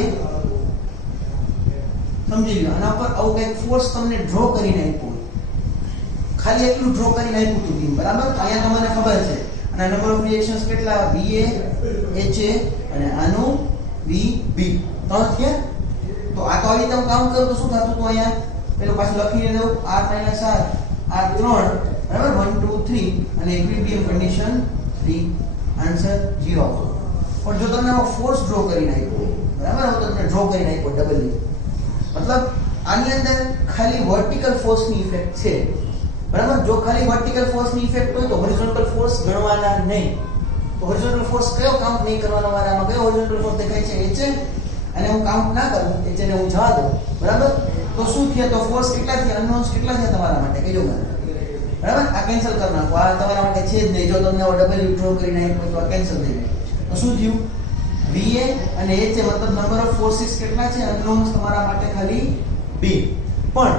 સમજી લો આના પર આવું કંઈક ફોર્સ તમને ડ્રો કરીને આપ્યું, ખાલી એટલું ડ્રો કરીને આપ્યું હતું બીમ, બરાબર. તો અહીંયા તમને ખબર છે અને નંબર ઓફ રિએક્શન્સ કેટલા, VA HA અને આનું VB 3 થયા. તો આ તો આવી રીતે હું કાઉન્ટ કરું તો શું થતું હતું, અહીંયા પેલું પાછું લખીને દઉં, R - R આ 3, બરાબર, 1 2 3 અને ઇક્વિલિબ્રિયમ કન્ડિશન 3, આન્સર 0 આવતો. પણ જો તમને ફોર્સ ડ્રો કરીને આપ્યો, બરાબર, હું તમને ડ્રો કરીને આપ્યો W, મતલબ આની અંદર ખાલી વર્ટિકલ ફોર્સની ઇફેક્ટ છે, બરાબર. જો ખાલી વર્ટિકલ ફોર્સની ઇફેક્ટ હોય તો હોરિઝોન્ટલ ફોર્સ ગણવાના નહીં. તો હોરિઝોન્ટલ ફોર્સ કયો કાઉન્ટ નહીં કરવાનો મારામાં, કયો હોરિઝોન્ટલ ફોર્સ દેખાય છે, HA, અને હું કાઉન્ટ ના કરું, HA ને હું જવા દઉં, બરાબર. તો શું થયા, તો ફોર્સ કેટલા થયા, અનનોન્સ કેટલા થયા તમારા માટે કહેજો મને, બરાબર. આ કેન્સલ કરી નાખો, આ તમારા માટે છે જ નહીં. જો તમને W ડ્રો કરીને આપ્યો તો આ કેન્સલ થઈ ગયું. તો શું થયું, VA અને HA મતલબ નંબર ઓફ ફોર્સિસ કેટલા છે, અનનોન્સ તમારા માટે ખાલી 2. પણ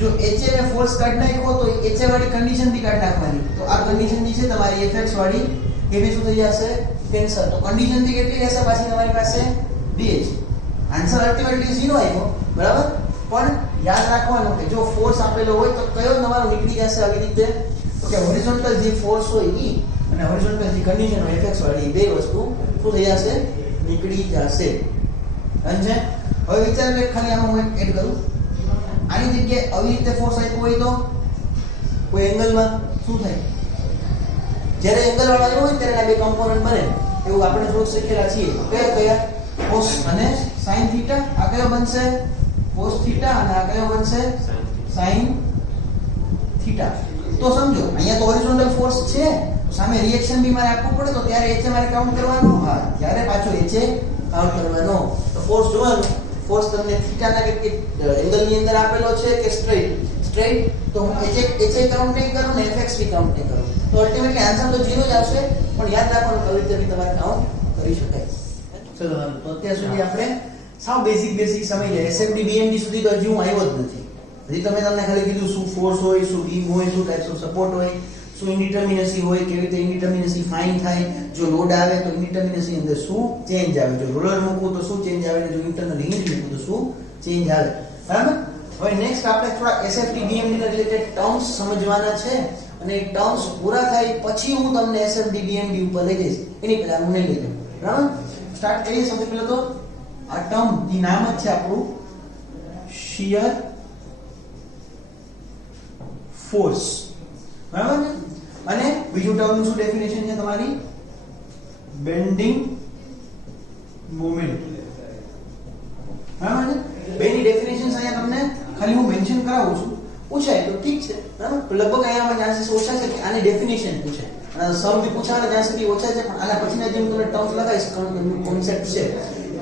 જો HA ને ફોર્સ કાઢ નાખ્યો તો HA વાળી કન્ડિશન બી કાઢ નાખવાની. તો આ કન્ડિશન ની છે તમારી FX વાળી, એ બી શું થઈ જશે, કેન્સલ. તો કન્ડિશન થી કેટલી રહેશે પાછી તમારી પાસે, 2 જ. આન્સર અલ્ટિમેટલી 0 આવ્યો, બરાબર. પણ યાદ રાખવાનું કે જો ફોર્સ આપેલો હોય તો કયો તમારો નીકળી જશે આવી રીતે, તો કે હોરિઝોન્ટલ જે ફોર્સ હોય ઈ અને હોરિઝોન્ટલ જે કન્ડિશન હોય FX વાળી, બે વસ્તુ શું થઈ જશે, નીકળી જશે. સમજે? હવે વિચાર કે ખાલી આમાં હું એડ કરું, આની જગ્યાએ આવી રીતે ફોર્સ આપ્યો હોય તો કોઈ એંગલમાં શું થાય, જ્યારે એંગલ વાળા આવ્યો હોય ત્યારે આ બે કમ્પોનન્ટ બને, એવું આપણે થોડું શીખેલા છીએ. કયા કયા, cos અને sin થીટા. આ કયો બનશે, cos થીટા, અને આ કયો બનશે, sin થીટા. તો સમજો અહીંયા તો હોરિઝોન્ટલ ફોર્સ છે, સામે રિએક્શન બી મારે આપવું પડે, તો ત્યારે HA મારે કાઉન્ટ કરવાનો, હા ત્યારે પાછો HA કાઉન્ટ કરવાનો. તો ફોર્સ જોવાનું, ફોર્સ તમને થીટાના કે એંગલની અંદર આપેલો છે કે સ્ટ્રેટ, તો હું HA કાઉન્ટ નહીં કરું ને FX બી કાઉન્ટ નહીં કરું, તો અલ્ટિમેટલી આન્સર તો 0 જ આવશે. પણ યાદ રાખવાનું કઈ રીતે બી તમારે કાઉન્ટ કરી શકાય. ચલો તો અત્યાર સુધી આપણે સાવ બેઝિક સમજી ગયા. SFD BMD સુધી તો હજી હું આવ્યો જ નથી. હજી તમને ખાલી કીધું શું ફોર્સ હોય, શું બીમ હોય, શું ટાઈપ્સ ઓફ સપોર્ટ હોય, શું ઇનડિટરમિનેસી હોય, કેવી રીતે ઇનડિટરમિનેસી ફાઇન થાય, જો લોડ આવે તો ઇનડિટરમિનેસી અંદર શું ચેન્જ આવે, જો રોલર મૂકું તો શું ચેન્જ આવે, જો ઇન્ટરનલ હિંજ મૂકું તો શું ચેન્જ આવે, બરાબર. હવે નેક્સ્ટ આપણે થોડા SFD BMD ના રિલેટેડ ટર્મ્સ સમજવાના છે, અને એ ટર્મ્સ પૂરા થાય પછી હું તમને SFD BMD ઉપર લઈ જઈશ, એની પહેલા હું નહીં લઈ જાઉં, બરાબર. સ્ટાર્ટ કરીએ. સૌથી પહેલા તો આ ટર્મ જે નામ જ છે આપણું શિયર ફોર્સ, બરાબર ને. અને બીજું ટર્મનું શું ડેફિનેશન છે તમારી, બેન્ડિંગ મોમેન્ટ, બરાબર ને. બેની ડેફિનેશન્સ અહીંયા તમને ખાલી હું મેન્શન કરાવું છું, પૂછાય તો ઠીક છે, બરાબર. લગભગ અહીંયા ચાન્સીસ ઓછા છે કે આની ડેફિનેશન પૂછે, અને સમ બી પૂછવાના ચાન્સીસ બી ઓછા છે, પણ આના પછીના જે હું તમને ટર્મ્સ લગાવીશ, કોન્સેપ્ટ છે,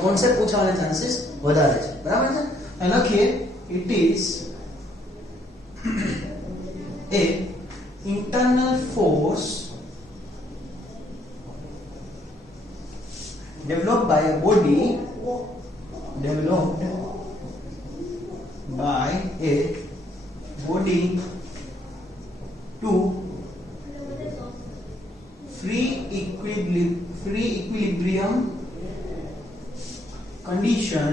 કોન્સેપ્ટ પૂછવાના ચાન્સીસ વધારે છે, બરાબર છે. અહીં લખીએ, it is a internal force developed by a body to free equilibrium condition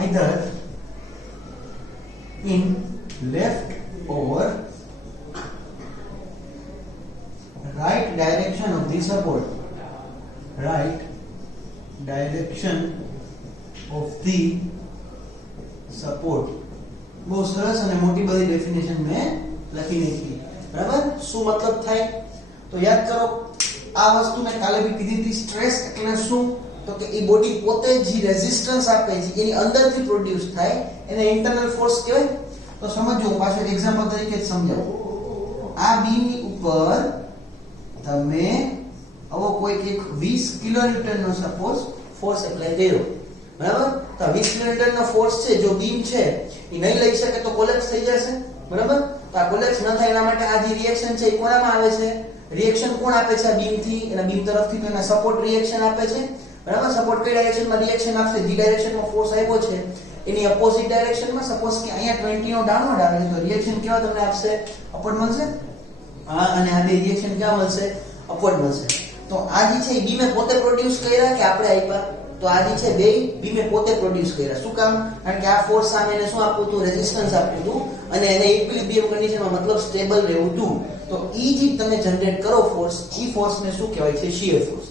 either in left or right direction of the support. Right direction of the support. बहुत सरस અને મોટી બધી ડેફિનેશન મેં લખી નાખી. બરાબર? શું મતલબ થાય? તો યાદ કરો, આ વસ્તુ મેં કાલે બી કીધી હતી. સ્ટ્રેસ એટલે શું? તો કે એ બોડી પોતે જે રેઝિસ્ટન્સ આપે છે એની અંદરથી પ્રોડ્યુસ થાય એને ઇન્ટરનલ ફોર્સ કહેવાય. તો સમજો, પાછળ એક્ઝામ્પલ તરીકે જ સમજાવું. આ બીમ ની ઉપર તમે આવો કોઈ એક 20 કિલોન્યુટન નો સપોઝ ફોર્સ એપ્લાય કર્યો. બરાબર? તો 20 કિલોન્યુટન નો ફોર્સ છે, જો બીમ છે એ નહીં લઈ શકે તો કોલેપ્સ થઈ જશે. બરાબર? તો આ કોલેપ્સ ન થાય એના માટે આ જે રિએક્શન છે એ કોનામાં આવે છે? રિએક્શન કોણ આપે છે? આ બીમ થી, એના બીમ તરફથી તો એના સપોર્ટ રિએક્શન આપે છે. બરાબર? સપોર્ટ કઈ ડાયરેક્શનમાં રિએક્શન આપશે? જે ડાયરેક્શનમાં ફોર્સ આવ્યો છે એની અપોઝિટ ડાયરેક્શનમાં. સપોઝ કે અહીંયા 20 નો ડાઉનવર્ડ આવે છે તો રિએક્શન કેવા તમને આપશે? અપવર્ડ મળશે. હા, અને આ બે રિએક્શન ક્યાં મળશે? અપવર્ડ મળશે. તો આ જે છે એ બીમે પોતે પ્રોડ્યુસ કર્યા કે આપણે આપ્યા? તો આ જે છે બે બીમે પોતે પ્રોડ્યુસ કર્યા. શું કામ? કારણ કે આ ફોર્સ સામે એને શું આપવું હતું? રેઝિસ્ટન્સ આપવું હતું અને એને ઇક્વિલિબ્રિયમ કન્ડિશનમાં મતલબ સ્ટેબલ રહેવું હતું. તો ઈ જે તમે જનરેટ કરો ફોર્સ, ઈ ફોર્સને શું કહેવાય છે? Shear force.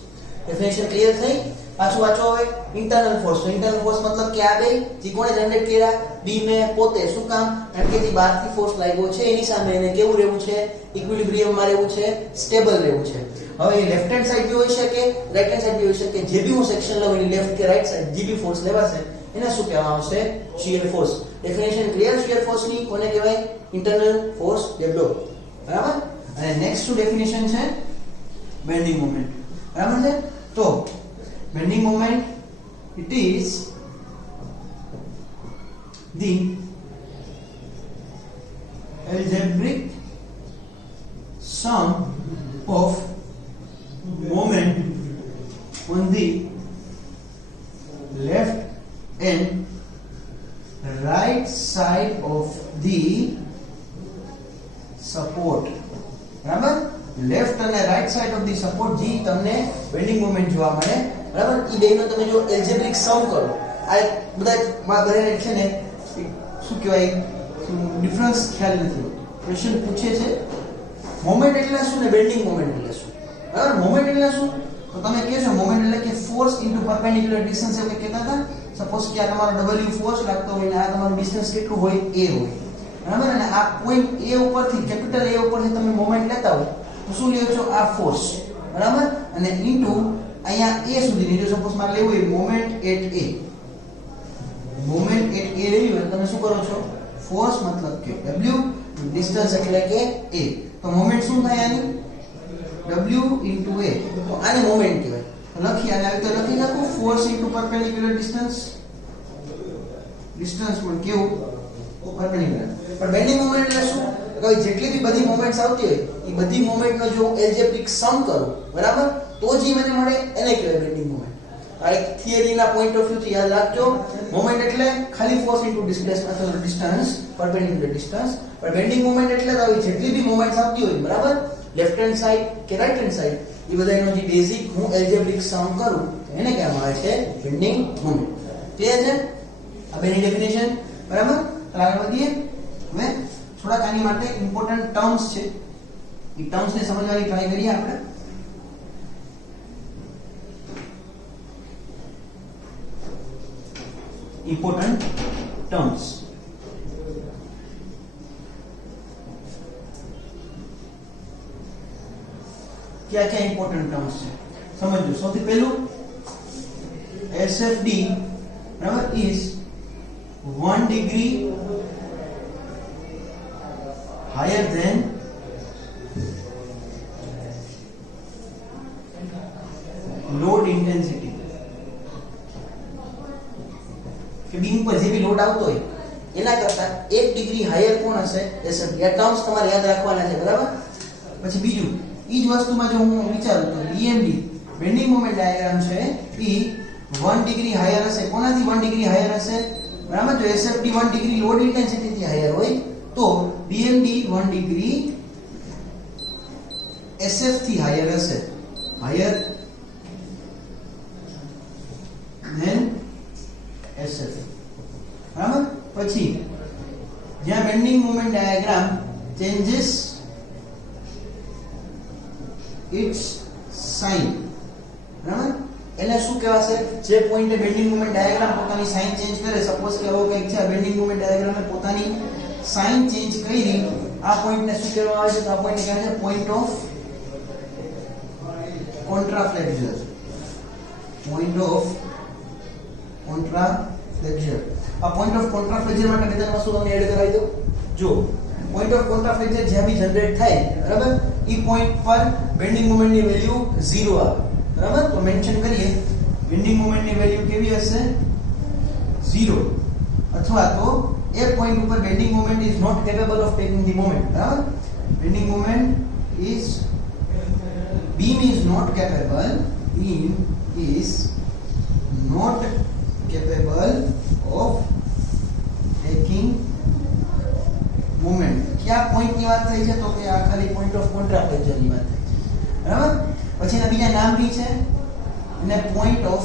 ડેફિનેશન ક્લિયર થઈ? પાછું વાંચો હવે. Internal force. તો ઇન્ટરનલ ફોર્સ મતલબ કે આ બે જે કોણે જનરેટ કર્યા? બીમે પોતે. શું કામ? કારણ કે જે બહારથી ફોર્સ લાગ્યો છે એની સામે એને કેવું રહેવું છે? ઇક્વિલિબ્રિયમમાં રહેવું છે, સ્ટેબલ રહેવું છે. હવે લેફ્ટ હેન્ડ સાઈડ બી હોઈ શકે, રાઈટ હેન્ડ સાઈડ બી હોઈ શકે. જે બી હું સેક્શન લઉં એની લેફ્ટ કે રાઈટ સાઈડ જે બી ફોર્સ લેવાશે એને શું કહેવામાં આવશે? Shear force. Definition clear shear force ની? કોને કહેવાય? Internal force develop. બરાબર? અને નેક્સ્ટ ડેફિનેશન છે બેન્ડિંગ મોમેન્ટ. બરાબર છે? તો bending moment, it is the algebraic sum of moment on the left and right side of the support. બરાબર? લેફ્ટ અને right side of the support જે તમને બેન્ડિંગ મોમેન્ટ જોવા મળે. બરાબર? ઈ બેનો તમે જો એલ્જેબ્રિક સમ કરો, આ બધા બધાને છે ને શું કહેવાય, ડિફરન્સ ખ્યાલ નથી. ક્વેશ્ચન પૂછે છે મોમેન્ટ એટલે શું ને બેન્ડિંગ મોમેન્ટ એટલે શું? બરાબર? મોમેન્ટ એટલે શું? તો તમે કહેશો મોમેન્ટ એટલે કે ફોર્સ ઇન્ટુ પરપેન્ડિક્યુલર ડિસ્ટન્સ એવું કહેતા હતા. સપોઝ કે આ તમારો W ફોર્સ લાગતો હોય ને આ તમારું ડિસ્ટન્સ કેટલું હોય? A હોય. બરાબર? અને આ પોઈન્ટ A ઉપરથી, કેપિટલ A ઉપરથી તમે મોમેન્ટ લેતા હોય તો શું લ્યો છો? આ ફોર્સ. બરાબર? અને ઇન્ટુ અહીંયા A સુધીની જો સપોઝ મારે લેવું હોય moment at A, moment at A લેવી હોય તમે શું કરો છો? ફોર્સ મતલબ કે W, ડિસ્ટન્સ એટલે કે A. તો મોમેન્ટ શું થાય આની? W into A. તો આને મોમેન્ટ કહેવાય. તો લખી આને આવી તો લખી નાખો force into perpendicular distance. Distance પણ કેવું? પરપેન્ડિક્યુલર. પણ બેન્ડિંગ મોમેન્ટ એટલે શું? તો જેટલી બી બધી મોમેન્ટ્સ આવતી હોય એ બધી મોમેન્ટનો જો એલ્જેબ્રિક સમ કરું, બરાબર, તો જે મને મળે એને કહેવાય બેન્ડિંગ મોમેન્ટ. આ એક થિયરીના પોઈન્ટ ઓફ વ્યૂ થી યાદ રાખજો. મોમેન્ટ એટલે ખાલી ફોર્સ ઇન્ટુ ડિસ્પ્લેસમેન્ટ અથવા ડિસ્ટન્સ, પરપેન્ડિક્યુલર ડિસ્ટન્સ. પણ બેન્ડિંગ મોમેન્ટ એટલે તો જેટલી બી મોમેન્ટ્સ આવતી હોય, બરાબર, લેફ્ટ હેન્ડ સાઈડ કે રાઈટ હેન્ડ સાઈડ, એ બધાનો જે બેઝિક હું એલ્જેબ્રિક સમ કરું એને કહેવામાં આવે છે બેન્ડિંગ મોમેન્ટ. ક્લિયર છે આ બેની ડેફિનેશન? બરાબર? તો આગળ વધીએ. હવે થોડાક આની માટે ઇમ્પોર્ટન્ટ ટર્મ્સ છે, એ ટર્મ્સ ને સમજવાની ટ્રાય કરીએ આપણે. ઇમ્પોર્ટન્ટ ટર્મ્સ क्या क्या इंपॉर्टेंट टर्म्स है समझो. સૌથી પહેલું SFD બરાબર is 1 degree higher than load intensity. કે બીમ પર જે બી લોડ આવતો હોય એના કરતા 1 ડિગ્રી હાયર કોણ હશે? SFD. આ ટર્મ્સ તમારે યાદ રાખવાના છે. બરાબર? પછી બીજું ઈ જ વસ્તુમાં જો હું વિચારું તો BMD બેન્ડિંગ મોમેન્ટ ડાયાગ્રામ છે ઈ 1 ડિગ્રી હાયર હશે. કોનાથી 1 ડિગ્રી હાયર હશે? બરાબર? જો SFD 1 ડિગ્રી લોડ ઇન્ટેન્સિટી થી હાયર હોય તો BMD 1 ડિગ્રી SF થી હાયર હશે, હાયર ધેન SF. બરાબર. પછી જ્યાં bending moment diagram changes its sign. બરાબર. એને શું કહેવાશે? જે પોઈન્ટે બેન્ડિંગ મોમેન્ટ ડાયાગ્રામ પોતાની સાઇન ચેન્જ કરે, સપોઝ કે આવો કંઈક છે, બેન્ડિંગ મોમેન્ટ ડાયાગ્રામે પોતાની સાઇન ચેન્જ કરી, આ પોઈન્ટને શું કહેવામાં આવે છે? તો આ પોઈન્ટને કહેવાય છે point of contraflexure. Point of contraflexure. આ પોઈન્ટ ઓફ કોન્ટ્રાફ્લેક્સર માટે બે ત્રણ વસ્તુ તમને એડ કરાવી દઉં. જો પોઈન્ટ ઓફ કોન્ટ્રાફ્લેક્સર જ્યાં બી જનરેટ થાય, બરાબર, એ પોઈન્ટ પર બેન્ડિંગ મોમેન્ટની વેલ્યુ 0 આવે. બરાબર. તો મેન્શન કરીએ બેન્ડિંગ મોમેન્ટની વેલ્યુ કેવી હશે? 0. અથવા તો એ પોઈન્ટ ઉપર bending moment is not capable of taking the moment. બરાબર. Bending moment is beam is not capable of taking moment. क्या point ની વાત થઈ છે? તો કે આ ખાલી point of contraflexion ની વાત થઈ છે. બરાબર. પછી એના બીજા નામ બી છે, અને point of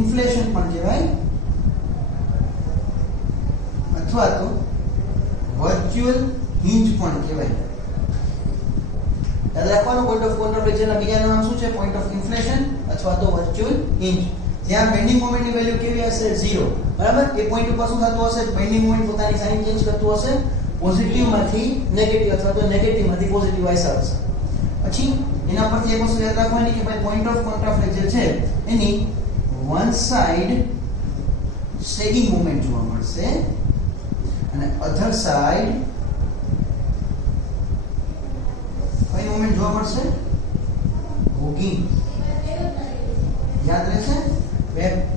inflation પણ કહેવાય, અથવા તો virtual hinge પણ કહેવાય. યાદ રાખવાનું, પોઈન્ટ ઓફ કોન્ટ્રાફ્લેક્સર ના બીજા નામ શું છે? પોઈન્ટ ઓફ ઇન્ફ્લેશન અથવા તો વર્ચ્યુઅલ હિન્જ. જ્યાં બેન્ડિંગ મોમેન્ટની વેલ્યુ કેવી હશે? 0. બરાબર. એ પોઈન્ટ ઉપર શું થતું હશે? બેન્ડિંગ મોમેન્ટ પોતાની સાઇન ચેન્જ કરતું હશે, પોઝિટિવ માંથી નેગેટિવ અથવા તો નેગેટિવ માંથી પોઝિટિવ વાઇસ આવશે. પછી એના પરથી એક વસ્તુ યાદ રાખવાની કે ભાઈ પોઈન્ટ ઓફ કોન્ટ્રાફ્લેક્સર છે એની વન સાઇડ સેગિંગ મોમેન્ટ જોવા મળશે અને અધર સાઇડ કઈ મોમેન્ટ જોવા મળશે? હોગિંગ. યાદ રહેશે?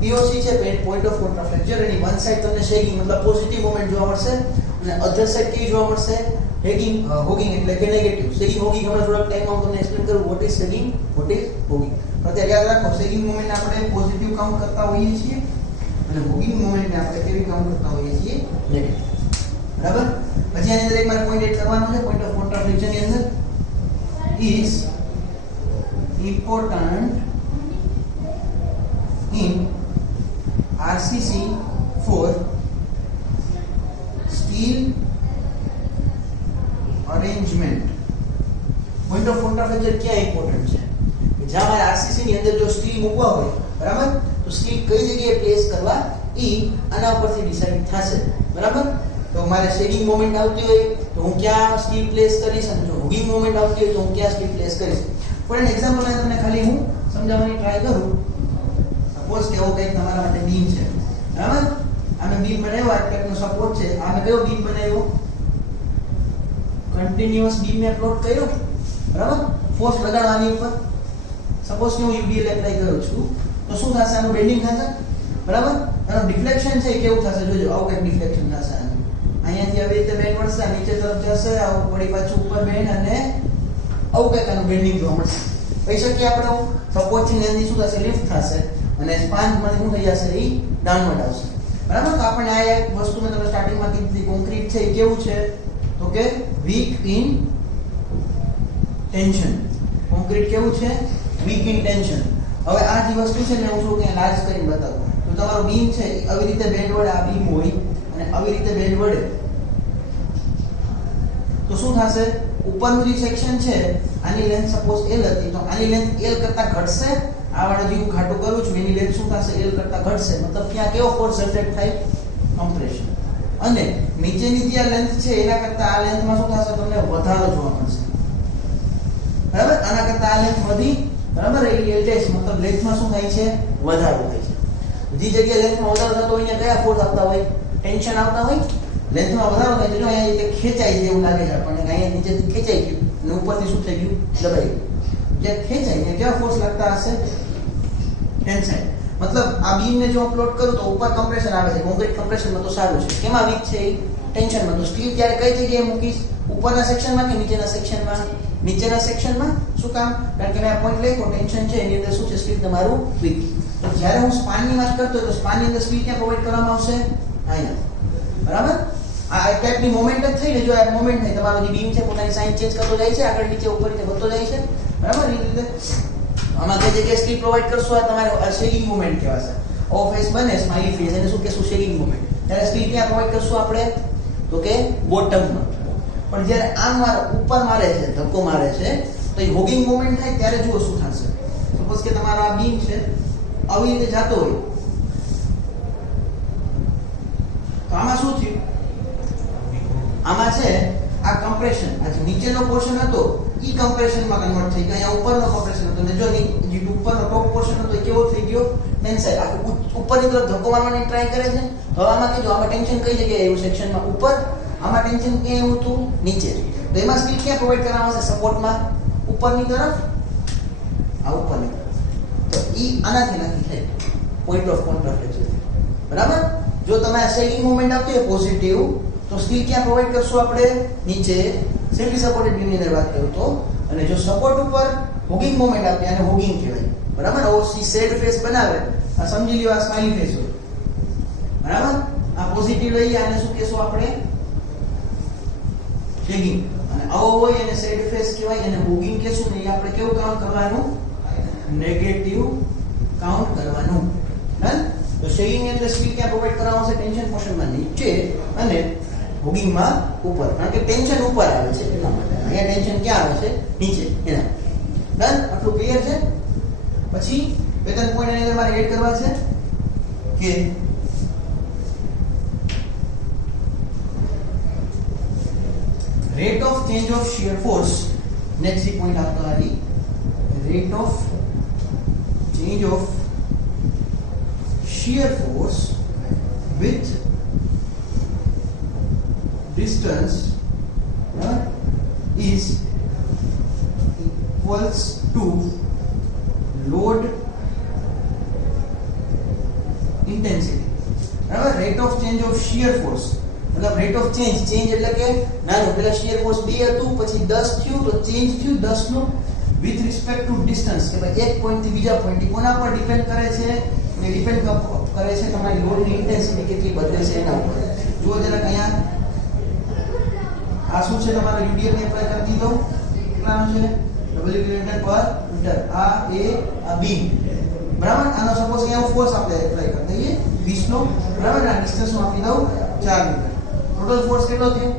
POC છે point of contraflexure, any one side તમને શેકિંગ મતલબ પોઝિટિવ મોમેન્ટ જોવા મળશે અને અધર સાઇડ કેવી જોવા મળશે? હેગિંગ, હોગિંગ એટલે કે નેગેટિવ. સેગિંગ હોગિંગ હમણાં થોડાક ટાઈમમાં હું તમને એક્સપ્લેન કરું વોટ ઇઝ સેગિંગ, વોટ ઇઝ હોગિંગ. અત્યારે યાદ રાખો, સેગિંગ મોમેન્ટ આપણે પોઝિટિવ કાઉન્ટ કરતા હોઈએ છીએ અને હોગિંગ મોમેન્ટ આપણે કેવી કાઉન્ટ કરતા હોઈએ છીએ? નેગેટિવ. બરાબર. પછી આની અંદર એક મારે પોઈન્ટ એડ કરવાનો છે. પોઈન્ટ ઓફ કોન્ટ્રાફ્લેક્સર ની અંદર is important in RCC for steel arrangement. Point of contraflexure ક્યાં ઇમ્પોર્ટન્ટ છે? જ્યાં મારે RCC ની અંદર જો સ્ટીલ મૂકવા હોય, બરાબર, તો સ્ટીલ કઈ જગ્યાએ પ્લેસ કરવા ઈ આના ઉપરથી ડિસાઈડ થશે. બરાબર. તો મારે શેડિંગ મોમેન્ટ આવતી હોય તો હું ક્યાં સ્ટીલ પ્લેસ કરીશ, અને જો હોગિંગ મોમેન્ટ આવતી હોય તો હું ક્યાં સ્ટીલ પ્લેસ કરીશ. ફોર એન એક્ઝામ્પલ અહીં તમને ખાલી હું સમજાવવાની ટ્રાય કરું. સપોઝ કે એવો કંઈક તમારા માટે બીમ છે. બરાબર. આમે બીમ બનાવ્યો, આ ટાઈપનો સપોર્ટ છે. આમે કયો બીમ બનાવ્યો? કન્ટિન્યુઅસ બીમ મે પ્લોટ કર્યો. બરાબર. ફોર્સ લગાડવાની ઉપર. સપોઝ કે હું UBL એપ્લાય કરું છું તો શું થશે? આનું બેન્ડિંગ થશે. બરાબર. આનું ડિફ્લેક્શન છે કેવું થશે? જોજો, આવું કંઈક ડિફ્લેક્શન થશે. અહીંયાથી આવી રીતે બેન્ડ મળશે, નીચે તરફ જશે, આવું વળી પાછું ઉપર બેન્ડ, અને આવું કંઈક આનું બેન્ડિંગ જોવા મળશે. કહી શકીએ આપણે સપોર્ટની લેન્થ શું થશે? લિફ્ટ થશે અને સ્પાન માં શું થઈ જશે? એ ડાઉનવર્ડ આવશે. બરાબર. તો આપણે આ એક વસ્તુ મેં તમને સ્ટાર્ટિંગમાં કીધી, કોન્ક્રીટ છે એ કેવું છે? તો કે વીક ઇન ટેન્શન. કોન્ક્રીટ કેવું છે? Weak in tension. હવે આ જે વસ્તુ છે ને હું થોડું કે લાર્જ કરીને બતાવું. તો તમારું બીમ છે આવી રીતે બેન્ડ વડે આ બીમ હોય અને આવી રીતે બેન્ડ વડે તો શું થશે? ઉપરનું જે સેક્શન છે આની લેન્થ સપોઝ L હતી તો આની લેન્થ L કરતા ઘટશે. આ વાળો જે હું ઘાટો કરું છું એની લેન્થ શું થશે? L કરતા ઘટશે. મતલબ ત્યાં કેવો ફોર્સ જનરેટ થાય? કમ્પ્રેશન. અને નીચેની જે લેન્થ છે એના કરતા આ લેન્થમાં શું થશે? તમને વધારો જોવા મળશે. બરાબર. આના કરતા આ લેન્થ વધી, બરાબર, એ LTS મતલબ લેન્થમાં શું થાય છે? વધારો થાય છે. જે જગ્યાએ લેન્થમાં વધારો થતો હોય ત્યાં કયા ફોર્સ આવતા હોય? ટેન્શન આવતા હોય. લેન્થમાં વધારો થાય તો અહીંયા રીતે ખેંચાય છે એવું લાગે છે આપણને. અહીંયા નીચેથી ખેંચાઈ ગયું અને ઉપરથી શું થઈ ગયું? દબાઈ ગયું. જ્યાં ખેંચાય ત્યાં કેવા ફોર્સ લાગતા હશે? ટેન્સાઇલ. મતલબ આ બીમને જો હું પ્લોટ કરું તો ઉપર કમ્પ્રેશન આવે છે. કોન્ક્રીટ કમ્પ્રેશનમાં તો સારું છે. કેમાં વીક છે? ટેન્શનમાં. તો સ્ટીલ ત્યારે કઈ જગ્યાએ મૂકીશ? ઉપરના સેક્શનમાં કે નીચેના સેક્શનમાં? નીચેના સેક્શનમાં. શું કામ? કારણ કે મેં આ પોઈન્ટ લખ્યો ટેન્શન છે એની અંદર શું છે? સ્ટીલ તમારું વીક. તો જ્યારે હું સ્પાનની વાત કરતો હોય તો સ્પાનની અંદર સ્ટીલ ક્યાં પ્રોવાઈડ કરવામાં આવશે? અહીંયા. બરાબર. આ એક ટાઈપની મોમેન્ટ જ થઈ ને, જો આ મોમેન્ટ થાય તમારો જે બીમ છે પોતાની સાઇન ચેન્જ કરતો જાય છે, આગળ નીચે ઉપર નીચે વધતો જાય છે, બરાબર. એ રીતે આમાં જે જગ્યાએ સ્ટીલ પ્રોવાઈડ કરશો આ તમારે શેકિંગ મોમેન્ટ કહેવાશે. ઓ ફેસ બને સ્માઈલી ફેસ, એને શું કહેશું? Shaking moment. ત્યારે સ્ટીલ ક્યાં પ્રોવાઈડ કરશું આપણે? તો કે બોટમમાં. પણ જ્યારે આમ ઉપર મારે છે, ધક્કો મારે છે, તો એ હોગિંગ મોમેન્ટ થાય ત્યારે જુઓ શું થશે. સપોઝ કે તમારો આ બીમ છે આવી રીતે જતો હોય, તો આમાં શું થયું? આમાં છે આ કમ્પ્રેશન, આ જે નીચેનો પોર્શન હતો ઈ કમ્પ્રેશનમાં કન્વર્ટ થઈ ગયો. અહીંયા ઉપરનો કમ્પ્રેશન હતો ને જો જે ઉપરનો ટોપ પોર્શન હતો એ કેવો થઈ ગયો? ટેન્સાઇલ. આખું ઉપરની તરફ ધક્કો મારવાની ટ્રાય કરે છે. તો આમાં કેજો, આમાં ટેન્શન કઈ જગ્યાએ આવ્યું? સેક્શનમાં ઉપર. આમાં ટેન્શન ક્યાં આવ્યું હતું? નીચે. તો એમાં સ્ટીલ ક્યાં પ્રોવાઈડ કરવામાં આવશે? સપોર્ટમાં ઉપરની તરફ, આ ઉપરની તરફ. તો ઈ આનાથી નક્કી થાય પોઈન્ટ ઓફ કોન્ટ્રાફ્લેક્શન, બરાબર. જો તમે શેકિંગ મોમેન્ટ આવતી હોય પોઝિટિવ, તો સ્ટીલ ક્યાં પ્રોવાઈડ કરશું આપણે? નીચે, સેન્ટ્રી સપોર્ટેડ બીમની અંદર વાત કરું તો. અને જો સપોર્ટ ઉપર હોગિંગ મોમેન્ટ આપે, આને હોગિંગ કહેવાય, બરાબર. ઓ સી સેડ ફેસ બનાવે, આ સમજી લ્યો આ સ્માઈલી ફેસ હોય, બરાબર. આ પોઝિટિવ લઈએ, આને શું કહેશું આપણે? શેકિંગ. અને આવો હોય એને સેડ ફેસ કહેવાય, એને હોગિંગ કહેશું. ને આપણે કેવું કાઉન્ટ કરવાનું? નેગેટિવ કાઉન્ટ કરવાનું. ડન. તો શેકિંગ એટલે સ્ટીલ ક્યાં પ્રોવાઈડ કરવામાં આવશે? ટેન્શન પોર્શનમાં નીચે અને હોગિંગમાં ઉપર. કારણ કે ટેન્શન ઉપર આવે છે એટલા માટે. અહીંયા ટેન્શન ક્યાં આવે છે? નીચે. એના. ડન. આટલું ક્લિયર છે? પછી બે ત્રણ પોઈન્ટ એની અંદર મારે એડ કરવા છે કે rate of change of shear force. next point આપતા આવી rate of change of shear force with distance is equals to load intensity. બરાબર. rate of change of shear force मतलब रेट ऑफ चेंज એટલે કે નાનું પેલા શીયર ફોર્સ 2 હતું પછી 10 થયું તો ચેન્જ થયું 10 નું વિથ રિસ્પેક્ટ ટુ ડિસ્ટન્સ કે ભાઈ એક પોઈન્ટ થી બીજા પોઈન્ટ કોના પર ડિપેન્ડ કરે છે? એ ડિપેન્ડ કરે છે તમારી લોડની ઇન્ટેન્સિટી કેટલી બદલે છે એના ઉપર. જુઓ જરા અહીંયા આ શું છે? તમારો યુડીએફ ને એપ્લાય કરી દીધો. કેટલાનો છે? W કિલોમીટર પર મીટર. આ એ આ બી, બરાબર. આનો સપોઝ અહીંયા ફોર્સ આપણે એપ્લાય કરી દઈએ 20 નો, બરાબર. આ ડિસ્ટન્સ નો આપી દઉં 4 મીટર. ટોટલ ફોર્સ કેટલો થયો?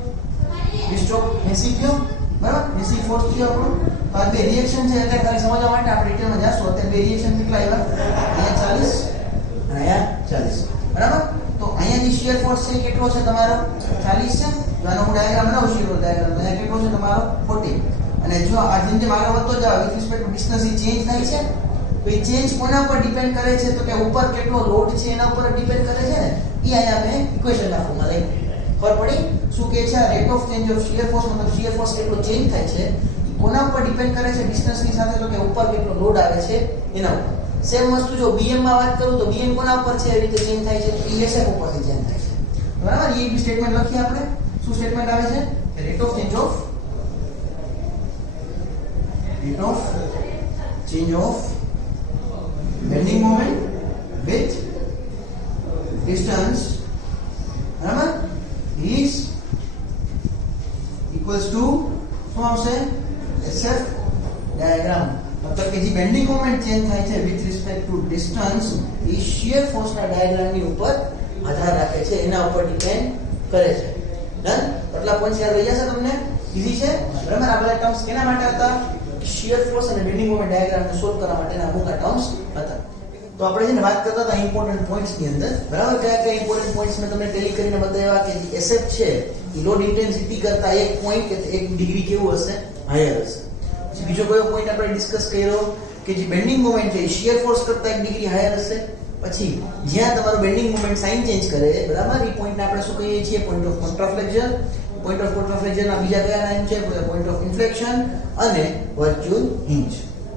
20 ચોક 80 થયો, બરાબર. 80 ફોર્સ થયો આપણો. તો આ બે રિએક્શન છે એટલે ખાલી સમજવા માટે આપણે ડિટેલમાં જાશું. અત્યારે બે રિએક્શન કેટલા આવ્યા? અહીંયા 40 અને અહીંયા 40, બરાબર. તો અહીંયા જે શીયર ફોર્સ છે કેટલો છે તમારો? 40 છે. જો આનો હું ડાયાગ્રામ બનાવું, શીયર ડાયાગ્રામ, અહીંયા કેટલો છે તમારો? 40. અને જો આ જેમ જેમ આગળ વધતો જાવ with respect to distance A change થાય છે. તો એ ચેન્જ કોના પર ડિપેન્ડ કરે છે? તો કે ઉપર કેટલો લોડ છે એના ઉપર ડિપેન્ડ કરે છે ને. એ અહીંયા મેં ઇક્વેશન ફોર્મમાં લઈ. ખબર પડી? શું કહે છે? Rate of change of shear force મતલબ શીયર ફોર્સ કેટલો ચેન્જ થાય છે કોના ઉપર ડિપેન્ડ કરે છે? ડિસ્ટન્સની સાથે. તો કે ઉપર કેટલો લોડ આવે છે એના ઉપર. સેમ વસ્તુ જો બીએમ માં વાત કરું તો બીએમ કોના ઉપર છે એવી રીતે ચેન્જ થાય છે? તો ઈએસએફ ઉપરથી ચેન્જ થાય છે, બરાબર. એ બી સ્ટેટમેન્ટ લખીએ આપણે. શું સ્ટેટમેન્ટ આવે છે? Rate of change of bending moment with distance, બરાબર, is equals to શું આવશે? SF diagram. મતલબ કે જે બેન્ડિંગ મોમેન્ટ ચેન્જ થાય છે with respect to distance A shear ફોર્સના ડાયાગ્રામની ઉપર આધાર રાખે છે, એના ઉપર ડિપેન્ડ કરે છે. ડન. આટલા પોઈન્ટ યાદ રહી જશે તમને? ઈઝી છે, બરાબર. આ બધા ટર્મ્સ કેના માટે હતા? શીયર ફોર્સ અને બેન્ડિંગ મોમેન્ટ ડાયાગ્રામને સોલ્વ કરવા માટેના અમુક ટર્મ્સ હતા. તો આપણે જેને વાત કરતા હતા ઇમ્પોર્ટન્ટ પોઈન્ટ્સ ની અંદર, બરાબર. કયા ઇમ્પોર્ટન્ટ પોઈન્ટ્સ મેં તમને ટેલી કરીને બતાવ્યા કે SF છે એ લોડ ઇન્ટેન્સિટી કરતા 1 પોઈન્ટ કે 1 ડિગ્રી કેવું હશે? હાયર હશે. પછી બીજો કયો પોઈન્ટ આપણે ડિસ્કસ કર્યો કે જે બેન્ડિંગ મોમેન્ટ છે એ શીયર ફોર્સ કરતા 1 ડિગ્રી હાયર હશે. પછી જ્યાં તમારો બેન્ડિંગ મોમેન્ટ સાઇન ચેન્જ કરે, બરાબર, એ પોઈન્ટને આપણે શું કહીએ છીએ? Point of contraflexion. Point of કોન્ટ્રાફ્લેક્શનના બીજા કયા નામ છે? Point of inflexion and virtual hinge.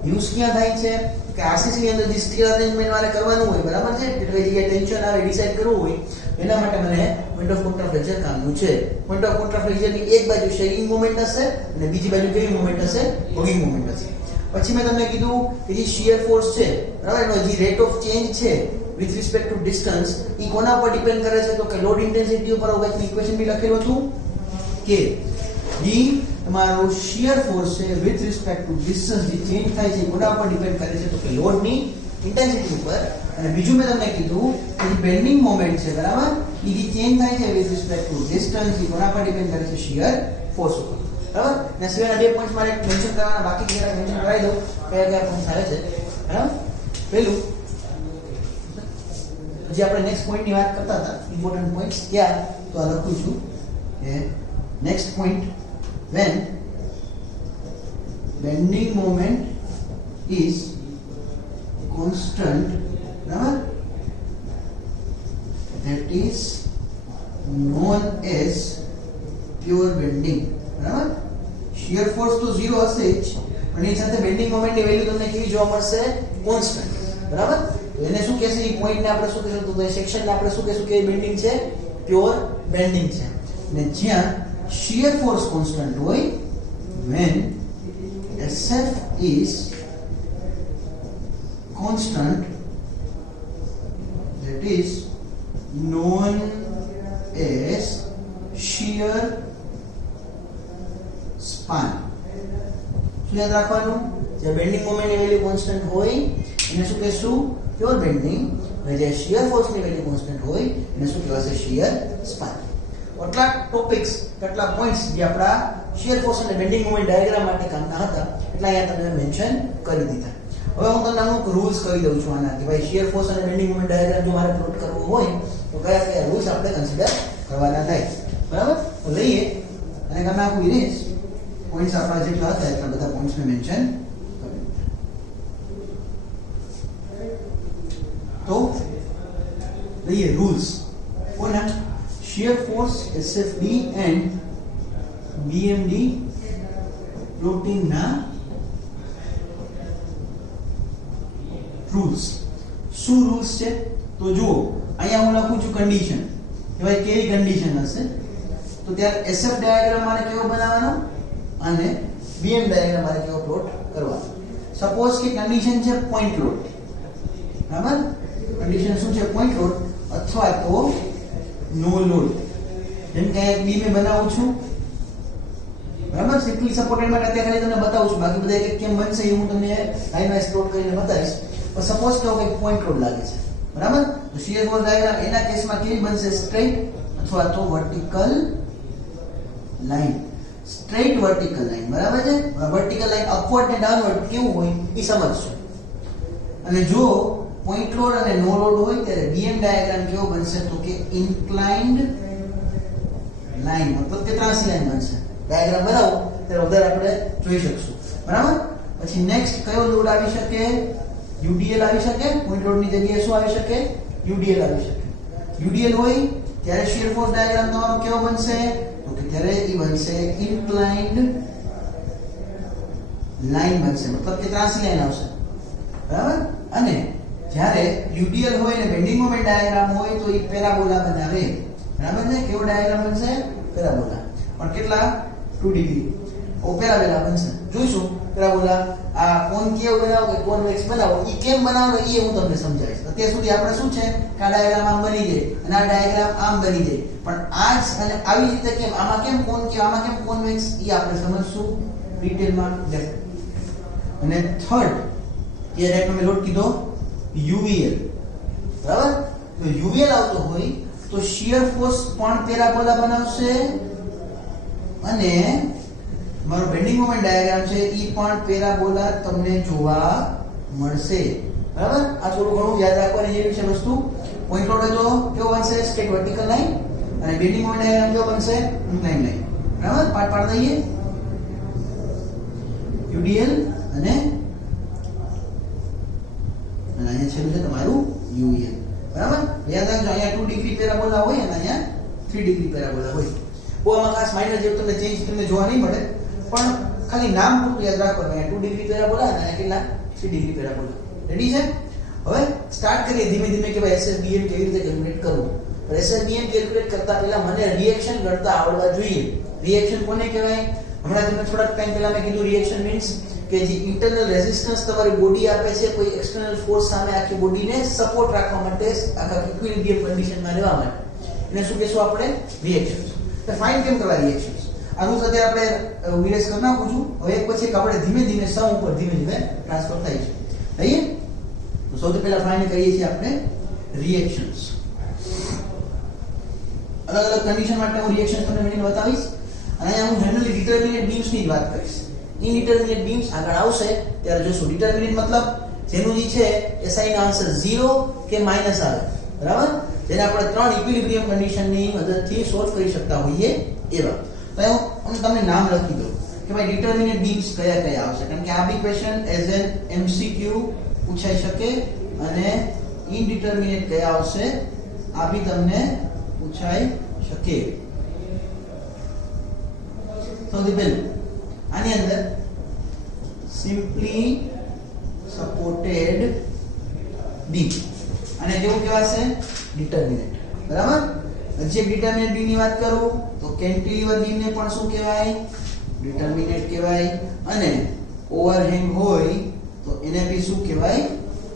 Use ક્યાં થાય છે? કે આરસીસી ની અંદર જે સ્ટીલ અરેન્જમેન્ટ મારે કરવાનું હોય, બરાબર છે, એટલે જે ટેન્શન આવે ડિસાઈડ કરવું હોય એના માટે મને પોઈન્ટ ઓફ કોન્ટ્રાફ્લેક્શન કામનું છે. પોઈન્ટ ઓફ કોન્ટ્રાફ્લેક્શનની એક બાજુ શેકિંગ મોમેન્ટ હશે અને બીજી બાજુ કેવી મોમેન્ટ હશે? હોગિંગ મોમેન્ટ હશે. પછી મેં તમને કીધું કે જે શીયર ફોર્સ છે, બરાબર, એનો જે રેટ ઓફ ચેન્જ છે વિથ રિસ્પેક્ટ ટુ ડિસ્ટન્સ ઈ કોના પર ડિપેન્ડ કરે છે તો કે લોડ ઇન્ટેન્સિટી ઉપર એક ઇક્વેશન બી લખેલું હતું કે D તમારો શિયર ફોર્સ છે વિથ રિસ્પેક્ટ ટુ ડિસ્ટન્સ જે ચેન્જ થાય છે કોના પર ડિપેન્ડ કરે છે તો કે લોડની ઇન્ટેન્સિટી ઉપર અને બીજું મેં તમને કીધું કે બેન્ડિંગ મોમેન્ટ છે બરાબર ઈ જે ચેન્જ થાય છે વિથ રિસ્પેક્ટ ટુ ડિસ્ટન્સ ઈ કોના પર ડિપેન્ડ કરે છે શિયર ફોર્સ ઉપર બરાબર ને સિવાયના બે પોઈન્ટ્સ મારે મેન્શન કરવાના બાકી છે મેન્શન કરાવી દઉં કયા કયા પોઈન્ટ્સ આવે છે બરાબર પહેલું જે આપણે નેક્સ્ટ પોઈન્ટ ની વાત કરતા હતા ઇમ્પોર્ટન્ટ પોઈન્ટ્સ ક્યાં તો આ લખું છું કે next point when bending moment is constant બરાબર that is known as pure bending બરાબર shear force તો 0 હશે જ અને એની સાથે બેન્ડિંગ મોમેન્ટ ની વેલ્યુ તમને કેવી જોવા મળશે કોન્સ્ટન્ટ બરાબર તો એને શું કહેશે એ પોઈન્ટ ને આપણે શું કહેશું તો સેક્શન ને આપણે શું કહેશું કે બેન્ડિંગ છે પ્યોર બેન્ડિંગ છે ને જ્યાં shear force constant હોય when SF is constant that is known as shear span શું યાદ રાખવાનું જે બેન્ડિંગ મોમેન્ટ ની વેલ્યુ કોન્સ્ટન્ટ હોય એને શું કહેશું પ્યોર બેન્ડિંગ અને જે શિયર ફોર્સ ની વેલ્યુ કોન્સ્ટન્ટ હોય એને શું કહેવાશે શિયર સ્પાન કેટલા ટોપિક્સ કેટલા પોઈન્ટ્સ જે આપણા શિયર ફોર્સ અને બેન્ડિંગ મોમેન્ટ ડાયાગ્રામ માટે કામના હતા એટલા અહીંયા તમને મેન્શન કરી દીધા હવે હું તમને અમુક રૂલ્સ કહી દઉં છું આના કે ભાઈ શિયર ફોર્સ અને બેન્ડિંગ મોમેન્ટ ડાયાગ્રામ જો મારે પ્લોટ કરવો હોય તો કયા કયા રૂલ્સ આપણે કન્સિડર કરવાના થાય બરાબર તો લઈએ અને તમે આખું ઇરેઝ પોઈન્ટ્સ આપણા જેટલા હતા એટલા બધા પોઈન્ટ્સ મેં મેન્શન તો લઈએ રૂલ્સ કોના shear force SFD and BMD plotting ના રૂલ્સ શું રૂલ્સ છે તો જુઓ અહીંયા હું લખું છું કન્ડિશન કે ભાઈ કેવી કન્ડિશન હશે તો ત્યારે SF ડાયાગ્રામ મારે કેવો બનાવવાનો અને BM ડાયાગ્રામ મારે કેવો પ્લોટ કરવાનો સપોઝ કે કન્ડિશન છે પોઈન્ટ લોડ બરાબર કન્ડિશન શું છે પોઈન્ટ લોડ અથવા તો નો લોડ જેમ કે બી મે બનાવું છું બરાબર સિમ્પલી સપોર્ટેડ માટે અત્યારે ખાલી તમને બતાવું છું બાકી બધા એક કેમ બનશે એ હું તમને લાઈનમાં એક્સપ્લોર કરીને બતાવીશ પણ સપોઝ કે એક પોઈન્ટ લોડ લાગે છે બરાબર તો શિયર ફોર્સ ડાયાગ્રામ એના કેસમાં કેવી બનશે સ્ટ્રેટ અથવા તો vertical line straight vertical line બરાબર છે વર્ટિકલ લાઈન અપવર્ડ ને ડાઉનવર્ડ કેવું હોય એ સમજશું અને જો પોઈન્ટ લોડ અને નો લોડ હોય ત્યારે BM ડાયાગ્રામ કેવો બનશે તો કે ઇન્ક્લાઇન્ડ લાઈન મતલબ કે ત્રાંસી લાઈન બનશે ડાયાગ્રામ બનાવો ત્યારે વધારે આપણે જોઈ શકશું બરાબર પછી નેક્સ્ટ કયો લોડ આવી શકે UDL આવી શકે પોઈન્ટ લોડ ની જગ્યાએ શું આવી શકે UDL આવી શકે UDL હોય ત્યારે શિયર ફોર્સ ડાયાગ્રામ તમારો કેવો બનશે તો કે ત્યારે એ બનશે ઇન્ક્લાઇન્ડ લાઈન બનશે મતલબ કે ત્રાંસી લાઈન આવશે બરાબર અને જ્યારે UDL હોય ને બેન્ડિંગ મોમેન્ટ ડાયાગ્રામ હોય તો એ પેરાબોલા બનાવે બરાબર છે કેવો ડાયાગ્રામ બનશે પેરાબોલા પણ કેટલા 2 ડિગ્રી ઓ પેરાબોલા બનશે જોઈશું પેરાબોલા આ કોન કેવો બનાવો કે કોન્વેક્સ બનાવો ઈ કેમ બનાવવાનો એ હું તમને સમજાવીશ અત્યાર સુધી આપણે શું છે કે આ ડાયાગ્રામ આમ બની જાય અને આ ડાયાગ્રામ આમ બની જાય પણ આ અને આવી રીતે કેમ આમાં કેમ કોન કે આમાં કેમ કોન્વેક્સ ઈ આપણે સમજશું ડિટેલમાં અને થર્ડ એ એક મેં લોડ કીધો UVL બરાબર તો UVL આવતો હોય તો શિયર ફોર્સ પણ પેરાબોલા બનાવશે અને મારો બેન્ડિંગ મોમેન્ટ ડાયાગ્રામ છે ઈ પણ પેરાબોલા તમને જોવા મળશે બરાબર આ થોડું ઘણું યાદ રાખવાની જેવી છે વસ્તુ પોઈન્ટ લોડ તો કેવો બનશે સ્ટ્રેટ વર્ટિકલ લાઈન અને બેન્ડિંગ મોમેન્ટ ડાયાગ્રામ કેવો બનશે ઇન્ક્લાઇન લાઈન બરાબર પાર્ટ પાડ દઈએ UDL અને અહીંયા છેલ્લું છે તમારું UEL બરાબર યાદ રાખજો અહીંયા 2 ડિગ્રી પેરાબોલા હોય અને અહીંયા 3 ડિગ્રી પેરાબોલા હોય બહુ આમાં ખાસ માઇનર જેવું તમને ચેન્જ તમને જોવા નહીં મળે પણ ખાલી નામ પૂરતું યાદ રાખવાનું અહીંયા 2 ડિગ્રી પેરાબોલા અને અહીંયા કેટલા 3 ડિગ્રી પેરાબોલા રેડી છે હવે સ્ટાર્ટ કરીએ ધીમે ધીમે કે ભાઈ SSBM કેવી રીતે કેલ્ક્યુલેટ કરવું પણ SSBM કેલ્ક્યુલેટ કરતા પહેલા મને રિએક્શન કરતા આવડવા જોઈએ રિએક્શન કોને કહેવાય હમણાં તમને થોડાક ટાઈમ પહેલા મેં કીધું રિએક્શન મીન્સ કે જે ઇન્ટરનલ રેઝિસ્ટન્સ તમારી બોડી આપે છે કોઈ એક્સટર્નલ ફોર્સ સામે આખી બોડીને સપોર્ટ રાખવા માટે આખા ઇક્વિલિબ્રિયમ કન્ડિશનમાં રહેવા માટે એને શું કહેશું આપણે રિએક્શન્સ. તો ફાઇન્ડ કેમ કરવા રિએક્શન્સ આનું સાથે આપણે વિરેસ કરી નાખું છું. હવે એક પછી એક આપણે ધીમે ધીમે સમ ઉપર ધીમે ધીમે ટ્રાન્સફર થાય છે. લઈએ તો સૌથી પહેલા ફાઇન્ડ કરીએ છીએ આપણે રિએક્શન્સ. અલગ અલગ કન્ડિશન માટે હું રિએક્શન્સ તમને મેળવીને બતાવીશ અને અહીંયા હું જનરલી ડિટર્મિનેટ બીમ્સ ની જ વાત કરીશ. ઇનડિટર્મિનેટ બીમ્સ આગળ આવશે ત્યારે જોશું. ડિટર્મિનેટ મતલબ જેનું જે છે SI નો આન્સર 0 કે માઈનસ આવે, બરાબર, જેને આપણે ત્રણ ઇક્વિલિબ્રિયમ કન્ડિશન ની મદદથી સોલ્વ કરી શકતા હોઈએ એવા. તો હું તમને નામ લખી દઉં કે ભાઈ ડિટર્મિનેટ બીમ્સ કયા કયા આવશે, કારણ કે આ બી ક્વેશ્ચન એઝ એન MCQ પૂછાઈ શકે અને ઇનડિટર્મિનેટ કયા આવશે આ બી તમને પૂછાઈ શકે. સૌથી પહેલું આની અંદર સિમ્પલી સપોર્ટેડ બીમ અને કેવું કહેવાશે ડિટર્મિનેટ, બરાબર. જે ડિટર્મિનેટ બીમ ની વાત કરું તો કેન્ટિલીવર બીમ ને પણ શું કહેવાય ડિટર્મિનેટ કહેવાય અને ઓવરહેંગ હોય તો એને બી શું કહેવાય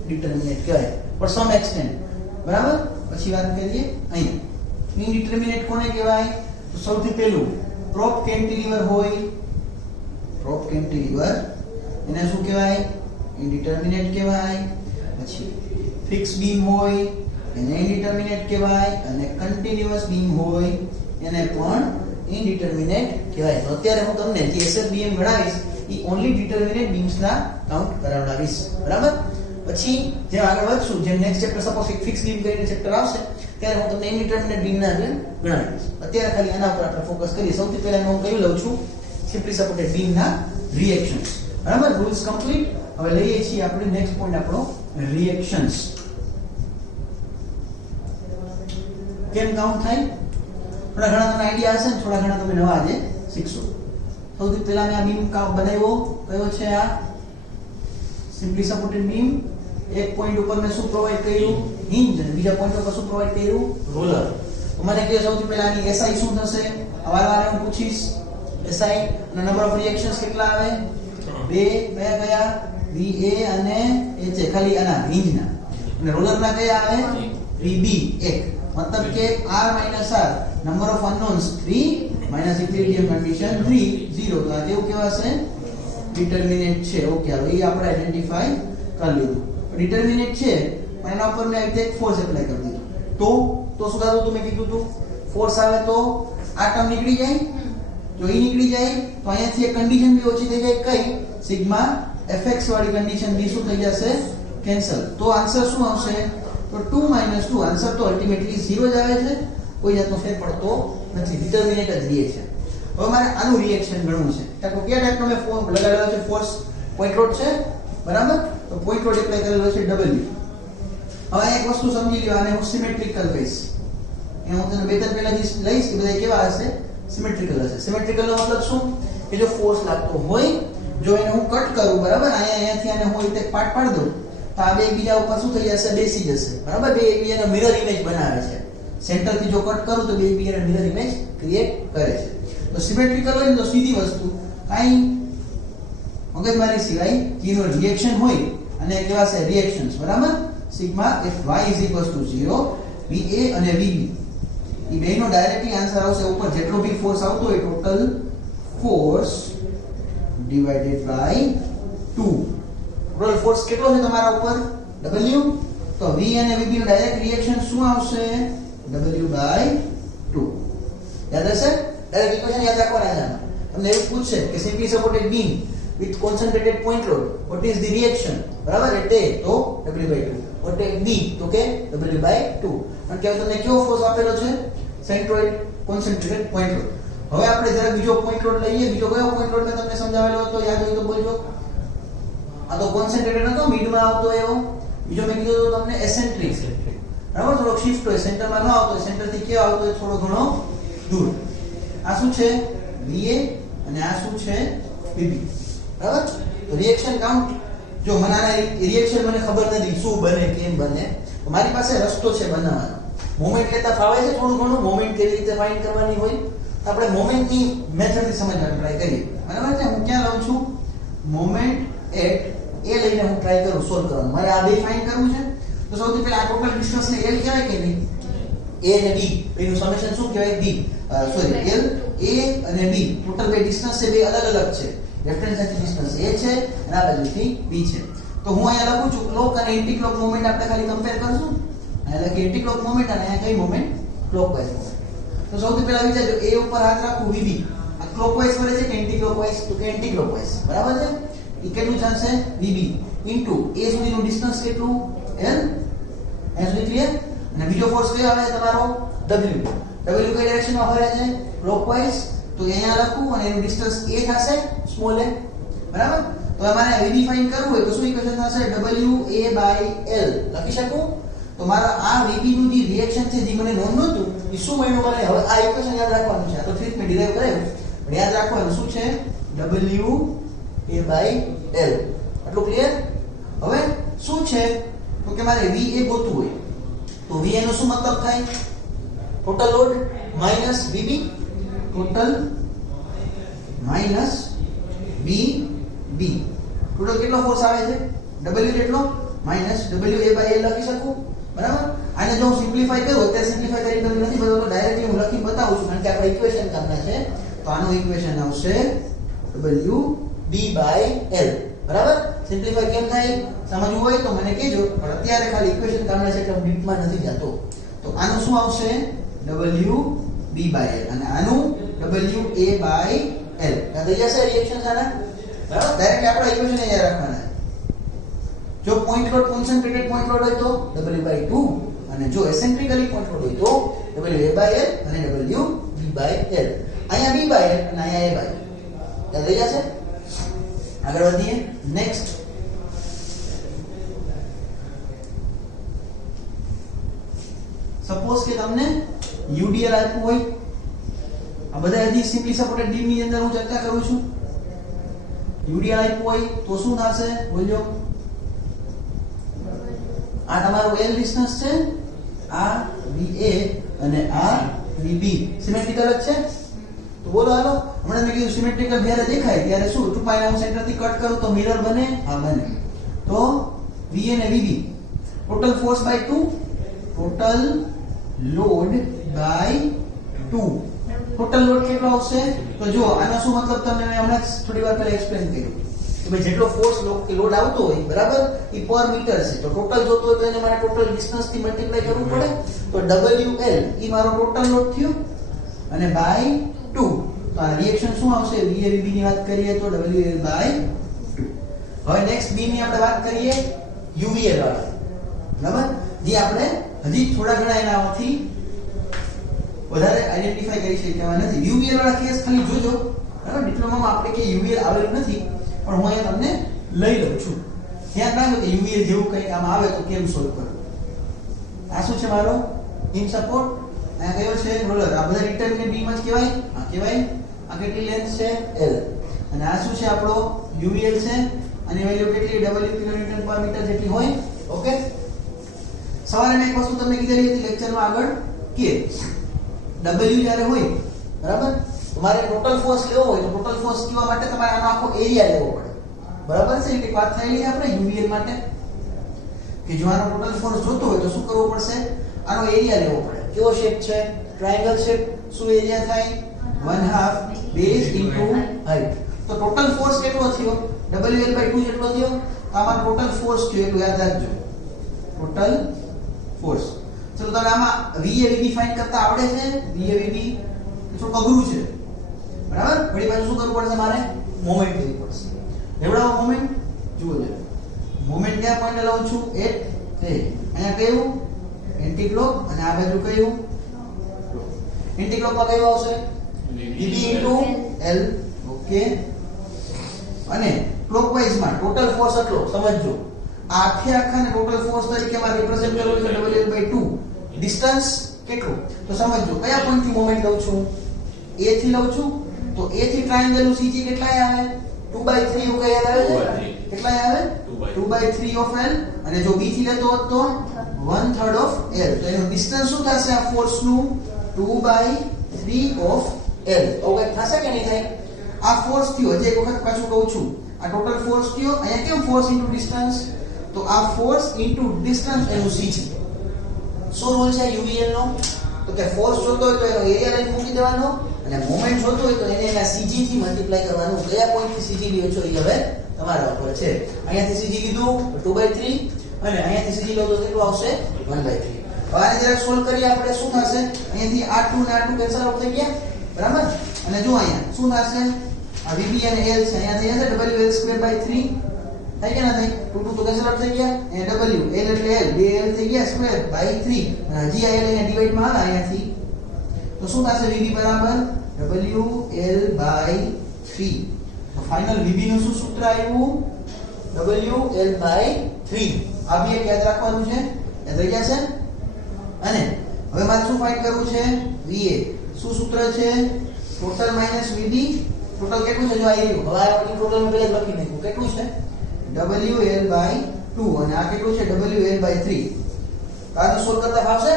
ડિટર્મિનેટ કહેવાય ફોર સમ એક્સટેન્ટ, બરાબર. પછી વાત કરીએ અહીં ઇનડિટર્મિનેટ કોને કહેવાય તો સૌથી પહેલું પ્રોપ કેન્ટિલીવર હોય, પ્રોપ કેન્ટિલીવર એને શું કહેવાય ઇનડિટર્મિનેટ કહેવાય. પછી ફિક્સ બીમ હોય એને ઇનડિટર્મિનેટ કહેવાય અને કન્ટિન્યુઅસ બીમ હોય એને પણ ઇનડિટર્મિનેટ કહેવાય. તો અત્યારે હું તમને જે SFBM ગણાવીશ એ ઓન્લી ડિટર્મિનેટ બીમ્સના કાઉન્ટ કરાવડાવીશ, બરાબર. પછી જેમ આગળ વધશું જેમ next chapter suppose fix beam કરીને ચેપ્ટર આવશે ત્યારે હું તમને ઇનડિટર્મિનેટ બીમના ગણાવીશ. અત્યારે ખાલી આના ઉપર આપણે ફોકસ કરીએ. સૌથી પહેલા હું કહી લઉં છું સિમ્પલી સપોર્ટેડ બીમના રિએક્શન્સ, બરાબર. Rules complete. હવે લઈએ છીએ આપણે નેક્સ્ટ પોઈન્ટ આપણો રિએક્શન્સ. કેમ કાઉન્ટ થાય થોડા ઘણા તમને આઈડિયા હશે ને થોડા ઘણા તમે નવા આજે શીખશો. સૌથી પહેલા મેં આ બીમ બનાવ્યો કયો છે આ સિમ્પલી સપોર્ટેડ બીમ. એક પોઈન્ટ ઉપર મેં શું પ્રોવાઈડ કર્યું હિન્જ અને બીજા પોઈન્ટ ઉપર શું પ્રોવાઈડ કર્યું રોલર. મને કહે સૌથી પહેલા આની SI શું થશે વારવાર હું પૂછીશ. SI અને નંબર ઓફ રિએક્શન્સ કેટલા આવે બે કયા કયા VA અને HA ખાલી આના હિન્જના અને રોલરના કયા આવે 3B એક मतलब के r minus r number of unknowns 3 minus equilibrium condition 3 0 तो આ કેવું કહેવાશે ડિટર્મિનેટ છે. ઓકે હવે એ આપણે આઈડેન્ટિફાઈ કરી લીધું. ડિટર્મિનેટ છે પણ એના ઉપર મેં એક ફોર્સ એપ્લાય કરી દીધો તો શું થતું હતું મેં કીધું હતું ફોર્સ આવે તો આ ટર્મ નીકળી જાય. જો એ નીકળી જાય તો અહીંયાથી એક કન્ડિશન બી ઓછી થઈ જાય કઈ સિગ્મા fx વાળી કન્ડિશન બી શું થઈ જશે કેન્સલ. તો આન્સર શું આવશે તો 2 - 2 આન્સર તો અલ્ટિમેટલી 0 જ આવે છે. કોઈ જાતનો ફેર પડતો નથી. ડિટર્મિનેટ જ રહે છે. હવે મારે આનું રિએક્શન ગણવું છે. તો કયા ટાઈપનો મેં ફોર્સ લગાડેલો છે ફોર્સ પોઈન્ટ લોડ છે, બરાબર. તો પોઈન્ટ લોડ એપ્લાય કરેલો છે W. હવે એક વસ્તુ સમજી લ્યો આને હું સિમેટ્રિકલ કહીશ. એ હું તમને બે ત્રણ પહેલાથી લઈશ કે બધા કેવા હશે સિમેટ્રિકલ હશે. સિમેટ્રિકલ નો મતલબ શું કે જો ફોર્સ લાગતો હોય જો એને હું કટ કરું, બરાબર, અહીંયાથી આને હું એક પાર્ટ પાડી દઉં તો આ બે એકબીજા ઉપર શું થઈ જશે બેસી જશે, બરાબર. બે એકબીજાનો મિરર ઇમેજ બનાવે છે. સેન્ટરથી જો કટ કરું તો બે એકબીજાનો મિરર ઇમેજ ક્રિએટ કરે છે. તો સિમેટ્રિકલ હોય તો સીધી વસ્તુ કાઈ મગજમારી સિવાય જેનો રિએક્શન હોય અને કેવા છે રિએક્શન્સ, બરાબર. સિગ્મા Fy 0 VA અને VB એ બેનો ડાયરેક્ટલી આન્સર આવશે ઉપર જેટલો બી ફોર્સ આવતો હોય total force divided by 2. Total force કેટલો છે તમારા ઉપર W. તો V અને VB નું ડાયરેક્ટ રિએક્શન શું આવશે W/2. યાદ હશે ડાયરેક્ટ ઇક્વેશન યાદ રાખવાના છે. તમને એવું પૂછશે કે simply supported beam with concentrated point load what is the reaction, બરાબર. એટલે તો W/2. what is B તો કે W/2. અને કે તમને કયો ફોર્સ આપેલો છે સેન્ટ્રોઇડ કોન્સન્ટ્રેટેડ પોઈન્ટ લોડ. હવે આપણે જરા બીજો પોઈન્ટ લોડ લઈએ. બીજો કયો પોઈન્ટ લોડ મેં તમને સમજાવેલો હતો યાદ હોય તો બોલજો. આ તો કોન્સન્ટ્રેટેડ હતો મિડમાં આવતો એવો. બીજો મેં કીધું તમને એસેન્ટ્રિક, બરાબર. થોડો શિફ્ટ હોય સેન્ટરમાં ન આવતો હોય સેન્ટરથી કેવો આવતો હોય થોડો ઘણો દૂર. આ શું છે VA અને આ શું છે VB, બરાબર. તો રિએક્શન કાઉન્ટ જો મને આના રિએક્શન મને ખબર નથી શું બને કેમ બને તો મારી પાસે રસ્તો છે બનાવવાનો. મોમેન્ટ લેતા ફાવે છે થોડું ઘણું. મોમેન્ટ કેવી રીતે ફાઇન્ડ કરવાની હોય આપણે મોમેન્ટની મેથડથી સમજવાની ટ્રાય કરીએ, બરાબર છે. હું ક્યાં લઉં છું મોમેન્ટ એટ એ લઈને હું ટ્રાય કરું સોલ્વ કરવાનું. મારે આ બે ફાઇન્ડ કરવું છે. તો સૌથી પહેલા આ ટોટલ ડિસ્ટન્સ ને L કહેવાય કે નહીં? A અને B એનું સમેશન શું કહેવાય? B સોરી L A અને B ટોટલ બે ડિસ્ટન્સ છે, બે અલગ અલગ છે. લેફ્ટ હેન્ડ સાઈડથી ડિસ્ટન્સ A છે અને આ બાજુથી B છે. તો હું અહીંયા લખું છું ક્લોક અને એન્ટી ક્લોક મોમેન્ટ આપણે ખાલી કમ્પેર કરશું. અહીંયા લખી એન્ટી ક્લોક મોમેન્ટ અને અહીંયા કઈ મોમેન્ટ? Clockwise moment. તો સૌથી પહેલા વિચારજો A ઉપર હાથ રાખું VB. આ ક્લોકવાઇઝ ફરે છે કે એન્ટી ક્લોકવાઇઝ? તો કે એન્ટી ક્લોકવાઇઝ. બરાબર છે? એ કેટલું ચાલશે? VB ઇન્ટુ A સુધીનું ડિસ્ટન્સ કેટલું? L. અહીંયા સુધી ક્લિયર? અને બીજો ફોર્સ કયો આવે તમારો? W. W કઈ ડાયરેક્શનમાં ફરે છે? ક્લોકવાઇઝ. તો અહીંયા લખું અને એનું ડિસ્ટન્સ A થશે સ્મોલ a. બરાબર? તો અમારે VB ફાઇન્ડ કરવું હોય તો શું ઇક્વેશન થશે? WA/L લખી શકું. તો મારા આ VB નું જે રિએક્શન છે જે મને નોંધ નહોતું એ શું બન્યું મને હવે આ ઇક્વેશન યાદ રાખવાનું છે. આ તો ટ્રીક મે ડિરાઈવ કરાયું પણ યાદ રાખવાનું શું છે? WA/L. આટલું ક્લિયર? હવે શું છે તો કે મારે VA ગોતવું હોય તો VA નો શું મતલબ થાય? Total load minus VB total minus VB. Total કેટલો ફોર્સ આવે છે? W જેટલો માઈનસ WA/L લખી શકું. બરાબર? આને જો હું સિમ્પ્લિફાઈ કરું, અત્યારે સિમ્પ્લિફાઈ કરી તમને નથી બતાવતો, ડાયરેક્ટલી હું લખી બતાવું છું કારણ કે આપણે ઇક્વેશન કામના છે. તો આનું ઇક્વેશન આવશે WB/L. બરાબર? સિમ્પ્લિફાઈ કેમ થાય સમજવું હોય તો મને કહેજો, પણ અત્યારે ખાલી ઇક્વેશન કામના છે એટલે હું ડીપમાં નથી જતો. તો આનું શું આવશે? WB/L અને આનું WA/L. આ થઈ જશે રિએક્શન સારા. બરાબર? ડાયરેક્ટલી આપણે ઇક્વેશન યાદ રાખવાના. જો point load concentrated point load હોય તો W/2 અને જો એસેન્ટ્રિકલી પોઈન્ટ લોડ હોય તો WA/L અને WB/L. અહીંયા B/L અને અહીંયા A/L. યાદ થઈ જશે? આગળ વધીએ. નેક્સ્ટ સપોઝ કે તમને UDL આપ્યું હોય. આ બધા હજી સિમ્પલી સપોર્ટેડ બીમ ની અંદર હું ચર્ચા કરું છું. UDL આપ્યું હોય તો શું થશે? બોલજો. આ તમારું L ડિસ્ટન્સ છે, આ VA અને આ VB સિમેટ્રિકલ જ છે. તો બોલો હાલો. હમણાં મેં કીધું સિમેટ્રિકલ જ્યારે દેખાય ત્યારે શું 2π ના હું સેન્ટરથી કટ કરું તો મિરર બને? હા બને. તો VA અને VB total force by 2 total load by 2. Total load કેટલો આવશે? તો જો આનો શું મતલબ તમને મેં હમણાં થોડી વાર પહેલા એક્સપ્લેન કર્યું કે ભાઈ જેટલો ફોર્સ લોડ આવતો હોય બરાબર એ પર મીટર છે. તો ટોટલ જોતો હોય તો એને મારે ટોટલ ડિસ્ટન્સ થી મલ્ટીપ્લાય કરવું પડે. તો WL એ મારો ટોટલ લોડ થયો અને બાય 2. તો આ રિએક્શન શું આવશે? VA VB ની વાત કરીએ તો WL/2. હવે નેક્સ્ટ બીમ ની આપણે વાત કરીએ UVL વાળા. બરાબર? જે આપણે હજી થોડા ઘણા એનાથી વધારે આઈડેન્ટિફાઈ કરી શક્યા નથી. UVL વાળા કેસ ખાલી જોજો. બરાબર? ડિપ્લોમામાં આપણે કે UVL આવેલું નથી પણ હું અહીંયા તમને લઈ લઉં છું. ધ્યાન રાખજો કે UVL જેવું કંઈક આમ આવે તો કેમ સોલ્વ કરવું. આ શું છે મારો? In support. આ કયો છે? રોલર. આ બધા રિટર્ન બીમ જ કહેવાય. આ કહેવાય. આ કેટલી લેન્થ છે? L. અને આ શું છે? આપણો UVL છે. અને વેલ્યુ કેટલી? W કિલોન્યુટન પર મીટર જેટલી હોય. ઓકે. સવારે મેં એક વસ્તુ તમને કીધેલી હતી લેક્ચરમાં આગળ કે W જ્યારે હોય બરાબર તમારે ટોટલ ફોર્સ લેવો હોય તો ટોટલ ફોર્સ લેવા માટે તમારે આનો આખો એરિયા લેવો પડે. બરાબર છે? એટલે વાત થયેલી આપણે UVL માટે કે જો આનો ટોટલ ફોર્સ જોતો હોય તો શું કરવું પડશે? આનો એરિયા લેવો પડે. કેવો શેપ છે? Triangle shape. શું એરિયા થાય? 1/2 બેઝ ઇન્ટુ હાઈટ. તો ટોટલ ફોર્સ કેટલો થયો? WL/2 જેટલો થયો. તો આમાં ટોટલ ફોર્સ થયો એટલું યાદ રાખજો. Total force. ચલો તમને આમાં VA VB ફાઇન્ડ કરતા આવડે છે? VA VB થોડું અઘરું છે. બરાબર? વળી પાછું શું કરવું પડશે મારે? મોમેન્ટ લેવી પડશે. લેવડાવો મોમેન્ટ. જુઓ જો મોમેન્ટ ક્યાં પોઈન્ટ લઉં છું? એટ એ. અહીંયા કયું? એન્ટી ક્લોક અને આ બાજુ કયું? એન્ટી ક્લોકમાં કયું આવશે? VB into L. ઓકે. અને ક્લોકવાઇઝમાં ટોટલ ફોર્સ એટલો સમજજો. આ આખાને ટોટલ ફોર્સ તરીકે માં રિપ્રેઝન્ટ કરવું છે WL/2. ડિસ્ટન્સ કેટલું? તો સમજજો કયા પોઈન્ટ થી મોમેન્ટ લઉં છું? A થી લઉં છું. તો A થી ટ્રાયેંગલ નું CG કેટલાય આવે? 2/3 એવું કઈ આવે છે? કેટલાય આવે? 2/3 of L. અને જો B થી લેતો હોત તો 1/3 of L. તો એનું ડિસ્ટન્સ શું થશે આ ફોર્સ નું? 2/3 of L. તો કઈ થશે કે નહીં થાય? આ ફોર્સ થયો. હજી એક વખત પાછું કહું છું આ ટોટલ ફોર્સ કયો અહીંયા કેમ ફોર્સ ઇન્ટુ ડિસ્ટન્સ તો આ ફોર્સ ઇન્ટુ ડિસ્ટન્સ એનું c છે શું રૂલ છે UVL નો તો કે ફોર્સ જોતો હોય તો એનો એરિયા લાઈન મૂકી દેવાનો અને મોમેન્ટ જોતો હોય તો એને એના cg થી મલ્ટીપ્લાય કરવાનું કયા પોઈન્ટ થી cg લ્યો છો એ હવે તમારા ઉપર છે અહીંયાથી cg લીધું તો 2/3 અને અહીંયાથી cg લો તો કેટલું આવશે 1/3 હવે આને જરા સોલ્વ કરીએ આપણે શું થશે અહીંયાથી r2 ને r2 કેન્સલ આઉટ થઈ ગયા બરાબર અને જો અહીંયા શું થશે આ VB અને L છે અહીંયા થઈ જશે WL2/3 થઈ કે ના થઈ 2 2 તો કેન્સલ આઉટ થઈ ગયા અહીંયા W L એટલે L 2L થઈ ગયા સ્ક્વેર બાય 3 અને હજી આ L એને ડિવાઈડ માં આવે અહીંયાથી તો શું થશે VB બરાબર WL/3 તો ફાઇનલ VB નું શું સૂત્ર આવ્યું WL/3 આ બે યાદ રાખવાનું છે યાદ રહી જશે અને હવે મારે શું ફાઇન્ડ કરવું છે VA શું સૂત્ર છે ટોટલ માઈનસ VB ટોટલ કેટલું છે જો આ રહ્યું હવે આ ટોટલ માં પહેલા લખી નાખ્યું કેટલું છે WL/2 અને આ કેટલું છે WL/3 આને સોલ્વ કરતા ફાવશે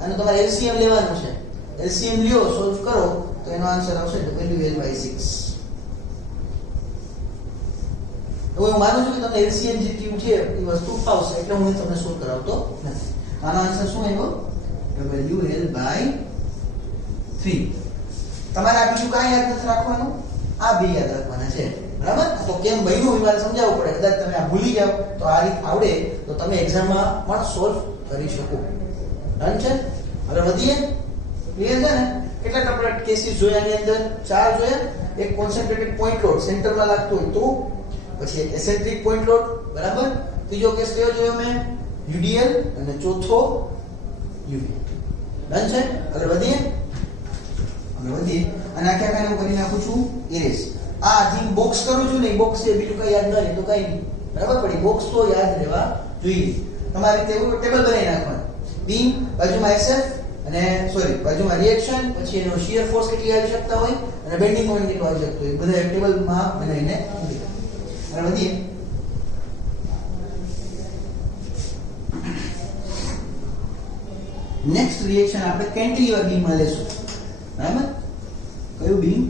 અને તમારે LCM લેવાનું છે LCM લ્યો સોલ્વ કરો તો એનો આન્સર આવશે WL/6 તો હું માનું છું કે તમને LCM જે ક્યુ છે એ વસ્તુ ફાવશે એટલે હું તમને સોલ્વ કરાવતો નથી આનો આન્સર શું આવ્યો WL/3 તમારે આ બીજું કાંઈ યાદ નથી રાખવાનું આ બે યાદ રાખવાના છે બરાબર તો કેમ બન્યું એ મારે સમજાવવું પડે કદાચ તમે આ ભૂલી જાવ તો આ રીત આવડે તો તમે એક્ઝામમાં પણ સોલ્વ કરી શકો ડન છે હવે વધીએ ક્લિયર છે ને કેટલા આપણે કેસીસ જોયા ની અંદર 4 જોયા એક કોન્સન્ટ્રેટેડ પોઈન્ટ લોડ સેન્ટરમાં લાગતો હોય તો પછી એક એસેન્ટ્રિક પોઈન્ટ લોડ બરાબર ત્રીજો કેસ કયો જોયો મેં UDL અને ચોથો UV ડન છે હવે વધીએ અને આખા હું કરી નાખું છું ઇરેઝ આ જે બોક્સ કરું છું ને એ બોક્સ છે બીજું કઈ યાદ ન રહે તો કઈ નહીં બરાબર પડી બોક્સ તો યાદ રહેવા જોઈએ તમારી રીતે એવું ટેબલ બનાવી નાખવાનું બીમ બાજુમાં SF અને સોરી બાજુમાં રિએક્શન પછી એનો શીયર ફોર્સ કેટલી આવી શકતા હોય અને બેન્ડિંગ મોમેન્ટ કેટલો આવી શકતો હોય બધા એક ટેબલમાં બનાવીને મૂકી દો અને વધીએ નેક્સ્ટ રિએક્શન આપણે કેન્ટિલીવર બીમમાં લેશું બરાબર કયું બીમ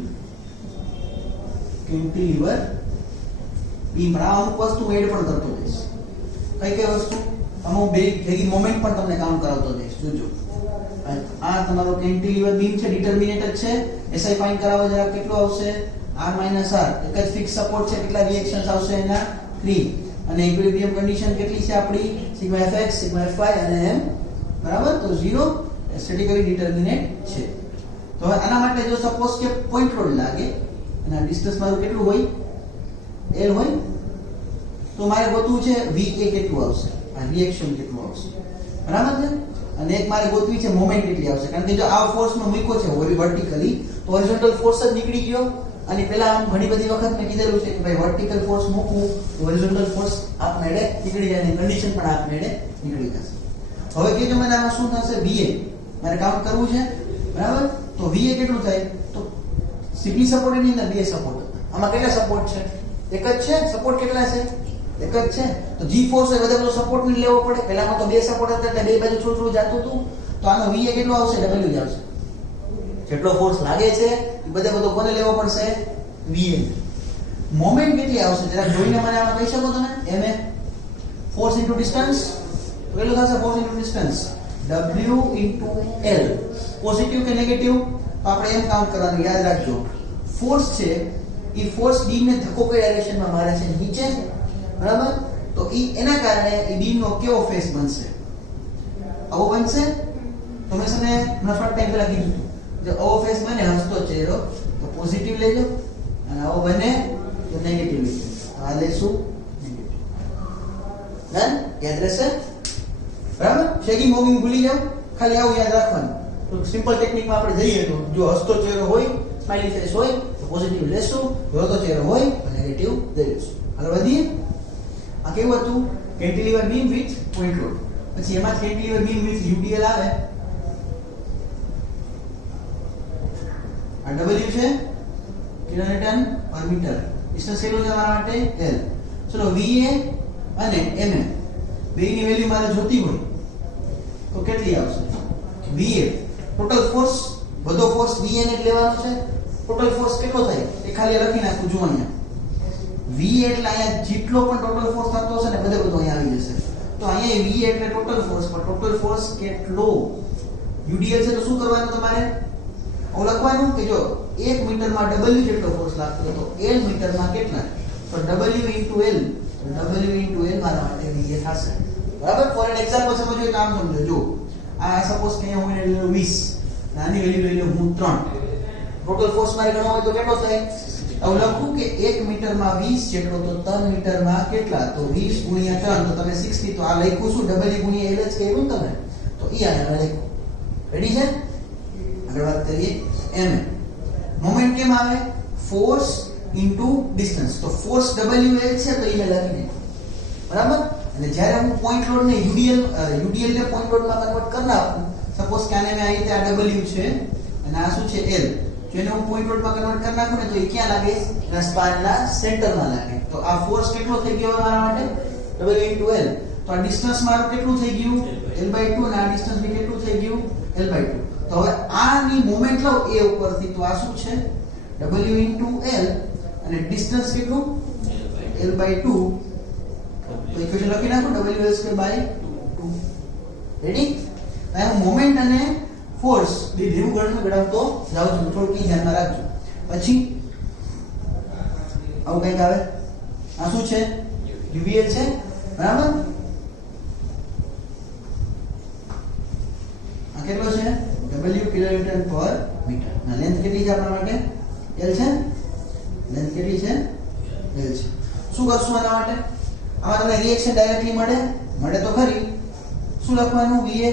કેન્ટિલીવર બીમ આ અમુક વસ્તુ એડ પણ કરતો જઈશ કઈ વસ્તુ અમુક ભેગી મોમેન્ટ પણ તમને કાઉન્ટ કરાવતો જઈશ જોજો આ તમારો કેન્ટિલીવર બીમ છે ડિટર્મિનેટ છે SI ફાઇન્ડ કરાવવા જરા કેટલો આવશે R - R એક જ ફિક્સ સપોર્ટ છે કેટલા રિએક્શન્સ આવશે એના 3 અને ઇક્વિલિબ્રિયમ કન્ડિશન કેટલી છે આપણી સિગ્મા fx સિગ્મા fy અને m બરાબર તો 0 સ્ટેટિકલી ડિટર્મિનેટ છે તો હવે આના માટે જો સપોઝ કે પોઈન્ટ લોડ લાગે અને આ ડિસ્ટન્સ મારું કેટલું હોય L હોય તો મારે ગોતવું છે VA કેટલું આવશે આ રિએક્શન કેટલું આવશે બરાબર છે અને એક મારે ગોતવી છે મોમેન્ટ કેટલી આવશે કારણ કે જો આ ફોર્સમાં મૂક્યો છે વર્ટિકલી તો હોરિઝોન્ટલ ફોર્સ જ નીકળી ગયો અને પહેલા આમ ઘણી બધી વખત મેં કીધેલું છે કે ભાઈ વર્ટિકલ ફોર્સ મૂકવું તો હોરિઝોન્ટલ ફોર્સ આપમેળે નીકળી જાય અને કન્ડિશન પણ આપમેળે નીકળી જશે હવે કીધું મને આમાં શું થશે VA મારે કાઉન્ટ કરવું છે બરાબર તો VA કેટલું થાય તો સીપી સપોર્ટ ની અંદર બે સપોર્ટ આમાં કેટલા સપોર્ટ છે એક જ છે સપોર્ટ કેટલા છે એક જ છે તો G ફોર્સ એ બધા બધો સપોર્ટ ની લેવો પડે પહેલામાં તો બે સપોર્ટ હતા એટલે બે બાજુ થોડું થોડું જાતું હતું તો આનો VA કેટલો આવશે W જ આવશે જેટલો ફોર્સ લાગે છે એ બધો કોને લેવો પડશે VA મોમેન્ટ કેટલી આવશે જરા જોઈને મને આમાં કહી શકો તમે MA ફોર્સ ઇન્ટુ ડિસ્ટન્સ કેટલું થશે force into distance W into L positive કે નેગેટિવ તો આપણે એમ કાઉન્ટ કરવાનું યાદ રાખજો ફોર્સ છે એ ફોર્સ બીમ ને ધક્કો કઈ ડાયરેક્શનમાં મારે છે નીચે બરાબર તો એના કારણે એ બીમ નો કેવો ફેસ બનશે આવો બનશે તો મેં તમને થોડા ટાઈમ પહેલા કીધું જો આવો ફેસ બને હસતો ચહેરો તો પોઝિટિવ લેજો અને આવો બને તો નેગેટિવ લેજો આ લેશું નેગેટિવ ડન યાદ રહેશે બરાબર શેકી મૂવિંગ ભૂલી જાવ ખાલી આવું યાદ રાખવાનું તો સિમ્પલ ટેકનિકમાં આપણે જઈએ તો જો હસતો ચહેરો હોય સ્માઈલી ફેસ હોય તો પોઝિટિવ લેશું રોતો ચહેરો હોય તો નેગેટિવ લઈશું હાલ વધીએ આ કેવું હતું cantilever beam with point load પછી એમાં કેન્ટિલીવર બીમ વિથ UDL આવે આ W છે કિલોન્યુટન પર મીટર ડિસ્ટન્સ કેટલું છે મારા માટે L ચલો VA અને MA બેની વેલ્યુ મારે જોતી હોય તો કેટલી આવશે VA ટોટલ ફોર્સ બધો ફોર્સ VA ને લેવાનો છે ટોટલ ફોર્સ કેટલો થાય એ ખાલી લખી નાખું જો અહીંયા V એટલે અહીંયા જેટલો પણ ટોટલ ફોર્સ થતો હશે ને બધું અહીંયા આવી જશે. તો અહીંયા V એટલે ટોટલ ફોર્સ, પણ ટોટલ ફોર્સ કેટલો UDL છે તો શું કરવાનું તમારે? હું લખવાનું કે જો 1 મીટરમાં W જેટલો ફોર્સ લાગતો હોય તો L મીટરમાં કેટલા? તો W * L. W * L મારા માટે VA થશે. બરાબર? ફોર એન એક્ઝામ્પલ સમજો એક કામ સમજો. જો આ સપોઝ કે હું એને લઈ લઉં 20 નાની વેલ્યુ લઈ લઉં હું 3. ટોટલ ફોર્સ મારે ગણવો હોય તો કેટલો થાય? હવે લખું કે 1 મીટરમાં 20 જેટલો તો 3 મીટરમાં કેટલા? તો 20 * 3 તો તમે 60. તો આ લખ્યું શું? W * L જ કહેવું ને તમે. તો ઈ આને લખ્યું. રેડી છે? આગળ વાત કરીએ m. મોમેન્ટ કેમ આવે? Force into distance. તો ફોર્સ WL છે તો એને લખીને બરાબર. અને જ્યારે હું પોઈન્ટ લોડ ને UDL ને પોઈન્ટ લોડ માં કન્વર્ટ કરી નાખું, સપોઝ કે આને મેં આ રીતે આ W છે અને આ શું છે L, જો એને હું પોઈન્ટ લોડ માં કન્વર્ટ કરી નાખું ને તો એ ક્યાં લાગે? એના સ્પાનના સેન્ટરમાં લાગે. તો આ ફોર્સ કેટલો થઈ ગયો મારા માટે? W * L. તો આ ડિસ્ટન્સ મારું કેટલું થઈ ગયું? L/2. અને આ ડિસ્ટન્સ બી કેટલું થઈ ગયું? L/2. તો હવે આની મોમેન્ટ લઉં A ઉપરથી તો આ શું છે? W * L અને ડિસ્ટન્સ કેટલું? L/2. તો ઇક્વેશન લખી નાખો WL²/2. રેડી? હવે હું મોમેન્ટ અને ફોર્સ બે ભેગું ગણતો જાઉં છું. થોડું કી ધ્યાનમાં રાખજો. પછી આવું કંઈક આવે. આ શું છે? UVL છે. બરાબર? આ કેટલો છે? W kN/m. ના લેન્થ કેટલી છે આપણા માટે? L છે. લેન્થ કેટલી છે? L છે. શું કરશું આના માટે? આમાં તમને રિએક્શન ડાયરેક્ટલી મળે તો ખરી. શું લખવાનું? VA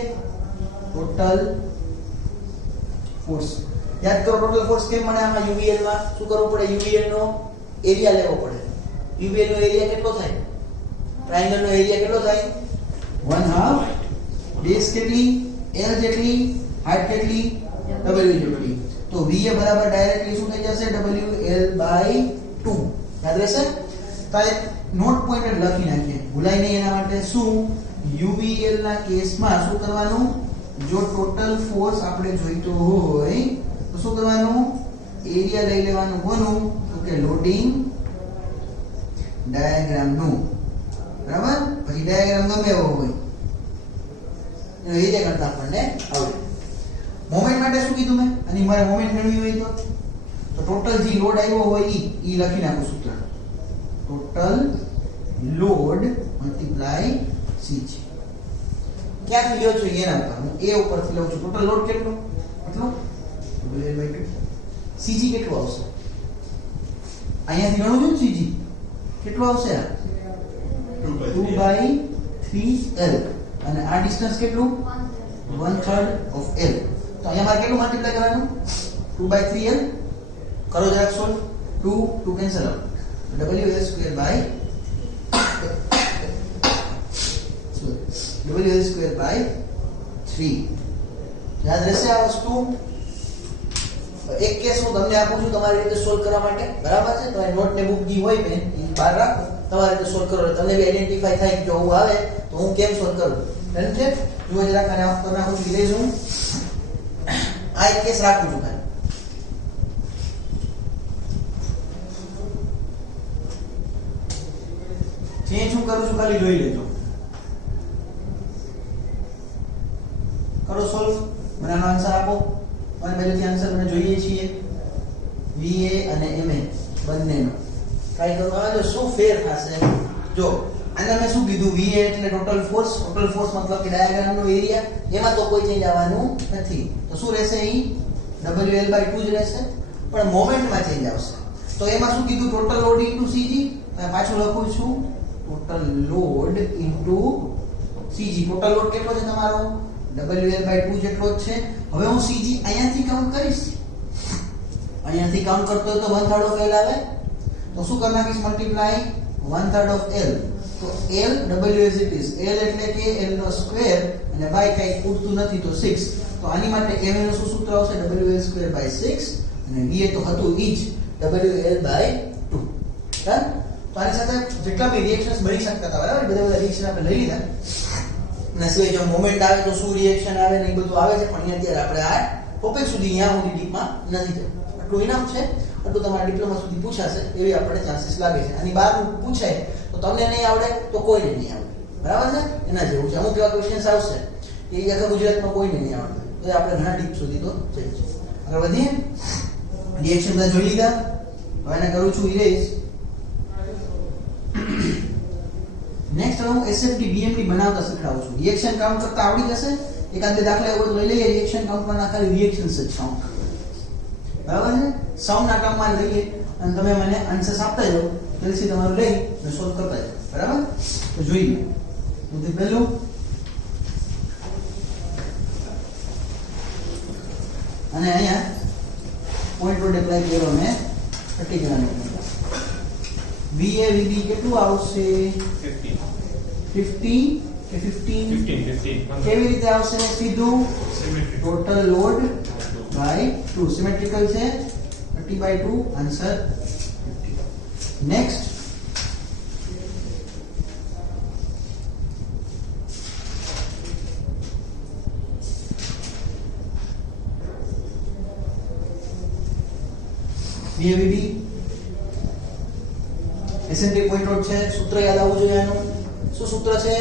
total force. યાદ કરો ટોટલ ફોર્સ કેમ મળે આમાં? UVL માં શું કરવું પડે? UVL નો એરિયા લેવો પડે. UVL નો એરિયા કેટલો થાય? ટ્રાયેંગલ નો એરિયા કેટલો થાય? 1/2. બેઝ કેટલી? L જેટલી. હાઈટ કેટલી? W જેટલી. તો VA બરાબર ડાયરેક્ટલી શું થઈ જશે? WL/2. યાદ રહેશે? તો એક નોટ પોઈન્ટર લખી નાખીએ, ભૂલાય નહીં એના માટે. શું? UVL ના કેસમાં શું કરવાનું? જો ટોટલ ફોર્સ આપણે જોઈતો હોય તો શું કરવાનું? એરિયા લઈ લેવાનું. કોનું? તો કે લોડિંગ ડાયાગ્રામ નું. બરાબર? પછી ડાયાગ્રામ ગમે એવો હોય એનો એરિયા કરતા આપણને આવડે. મોમેન્ટ માટે શું કીધું મેં? અને મારે મોમેન્ટ ગણવી હોય તો ટોટલ જે લોડ આવ્યો હોય ઈ લખી નાખું સૂત્ર. Total load multiply CG. ક્યાંથી લ્યો છો? એના ઉપર. હું A ઉપરથી લઉં છું. ટોટલ લોડ કેટલો? WL/2. CG કેટલો આવશે? અહીંયાથી ગણું છું CG કેટલો આવશે? 2/3L. અને આ ડિસ્ટન્સ કેટલું? 1/3 of L. તો અહીંયા મારે કેટલું મલ્ટીપ્લાય કરવાનું? 2/3L. કરો જરાક સોલ્વ. 2 cancel out. WL²/3. યાદ રહેશે આ વસ્તુ? એક કેસ હું તમને આપું છું તમારી રીતે સોલ્વ કરવા માટે. બરાબર છે? તમારી નોટ ને બુક દી હોય પેન એ બહાર રાખો, તમારી રીતે સોલ્વ કરો. તમને બી આઈડેન્ટિફાઈ થાય કે જો હું આવે તો હું કેમ સોલ્વ કરું. ડન છે? જુઓ જરાક આને ઓફ કરી નાખું છું. ઇરેઝ હું આ એક કેસ રાખું છું. ચેન્જ હું કરું છું ખાલી જોઈ લેજો. કરો સોલ્વ. મને આનો આન્સર આપો. મને પહેલેથી આન્સર મને જોઈએ છીએ. VA અને MA બંનેનો ટ્રાય કરો. હવે જો શું ફેર થશે. જો આને મેં શું કીધું? VA એટલે ટોટલ ફોર્સ. ટોટલ ફોર્સ મતલબ કે ડાયાગ્રામનો એરિયા. એમાં તો કોઈ ચેન્જ આવવાનું નથી. તો શું રહેશે? ઈ WL/2 જ રહેશે. પણ મોમેન્ટમાં ચેન્જ આવશે. તો એમાં શું કીધું? Total load into CG. પાછું લખું છું total load into CG. Total load કેટલો છે તમારો? WL/2 જેટલો જ છે. હવે હું CG અહીંયાથી કાઉન્ટ કરીશ. અહીંયાથી કાઉન્ટ કરતો હોય તો 1/3 of L આવે. તો શું કરી નાખીશ? Multiply 1/3 of L. તો L W as it is. L એટલે કે L નો સ્ક્વેર અને બાય કઈ પૂરતું નથી તો 6. તો આની માટે M નું શું સૂત્ર આવશે? WL²/6. અને VA તો હતું ઈ જ WL/2. હા? તો આની સાથે જેટલા બી રિએક્શન્સ બની શકતા હતા, બરાબર? બધા રિએક્શન આપણે લઈ લીધા. અને સિવાય જો મોમેન્ટ આવે તો શું રિએક્શન આવે ને એ બધું આવે છે, પણ અહીંયા અત્યારે આપણે આ ટોપિક સુધી અહીંયા સુધી ડીપમાં નથી જવું. આટલું ઇનામ છે. આટલું તમારા ડિપ્લોમા સુધી પૂછાશે એવી આપણે ચાન્સીસ લાગે છે. આની બહાર પૂછાય તો તમને નહીં આવડે તો કોઈને નહીં આવડે, બરાબર છે? એના જેવું છે. અમુક એવા ક્વેશ્ચન્સ આવશે કે આખા ગુજરાતમાં કોઈને નહીં આવડે, તો આપણે ઘણા ડીપ સુધી તો જઈએ. આગળ વધીએ. રિએક્શન બધા જોઈ લીધા. હવે એને કરું છું ઇરેઝ. નેક્સ્ટ હું એસએફડી બીએમડી બનાવતા શીખડાવું છું. રિએક્શન કાઉન્ટ કરતા આવડી જશે. એકાદ બે દાખલા એવો લઈ લઈએ. રિએક્શન કાઉન્ટમાં ખાલી રિએક્શન્સ જ કાઉન્ટ કરવાના, બરાબર છે? સમના ટર્મમાં લઈએ અને તમે મને આન્સર્સ આપતા જાઓ. જલ્દી તમારું લઈ અને સોલ્વ કરતા જાઓ, બરાબર? તો જોઈએ. સૌથી પહેલું અને અહીંયા પોઈન્ટ રોડ એપ્લાય કર્યો મેં 30 ગ્રામ. VA VB કેટલું આવશે? 50 કે 15? કેવી રીતે આવશે? સીધું ટોટલ લોડ બાય 2. સિમેટ્રિકલ છે 30/2. Answer 50. Next VAVB eccentric point load છે. સૂત્ર યાદ આવવું જોઈએ આનું. શું સૂત્ર છે?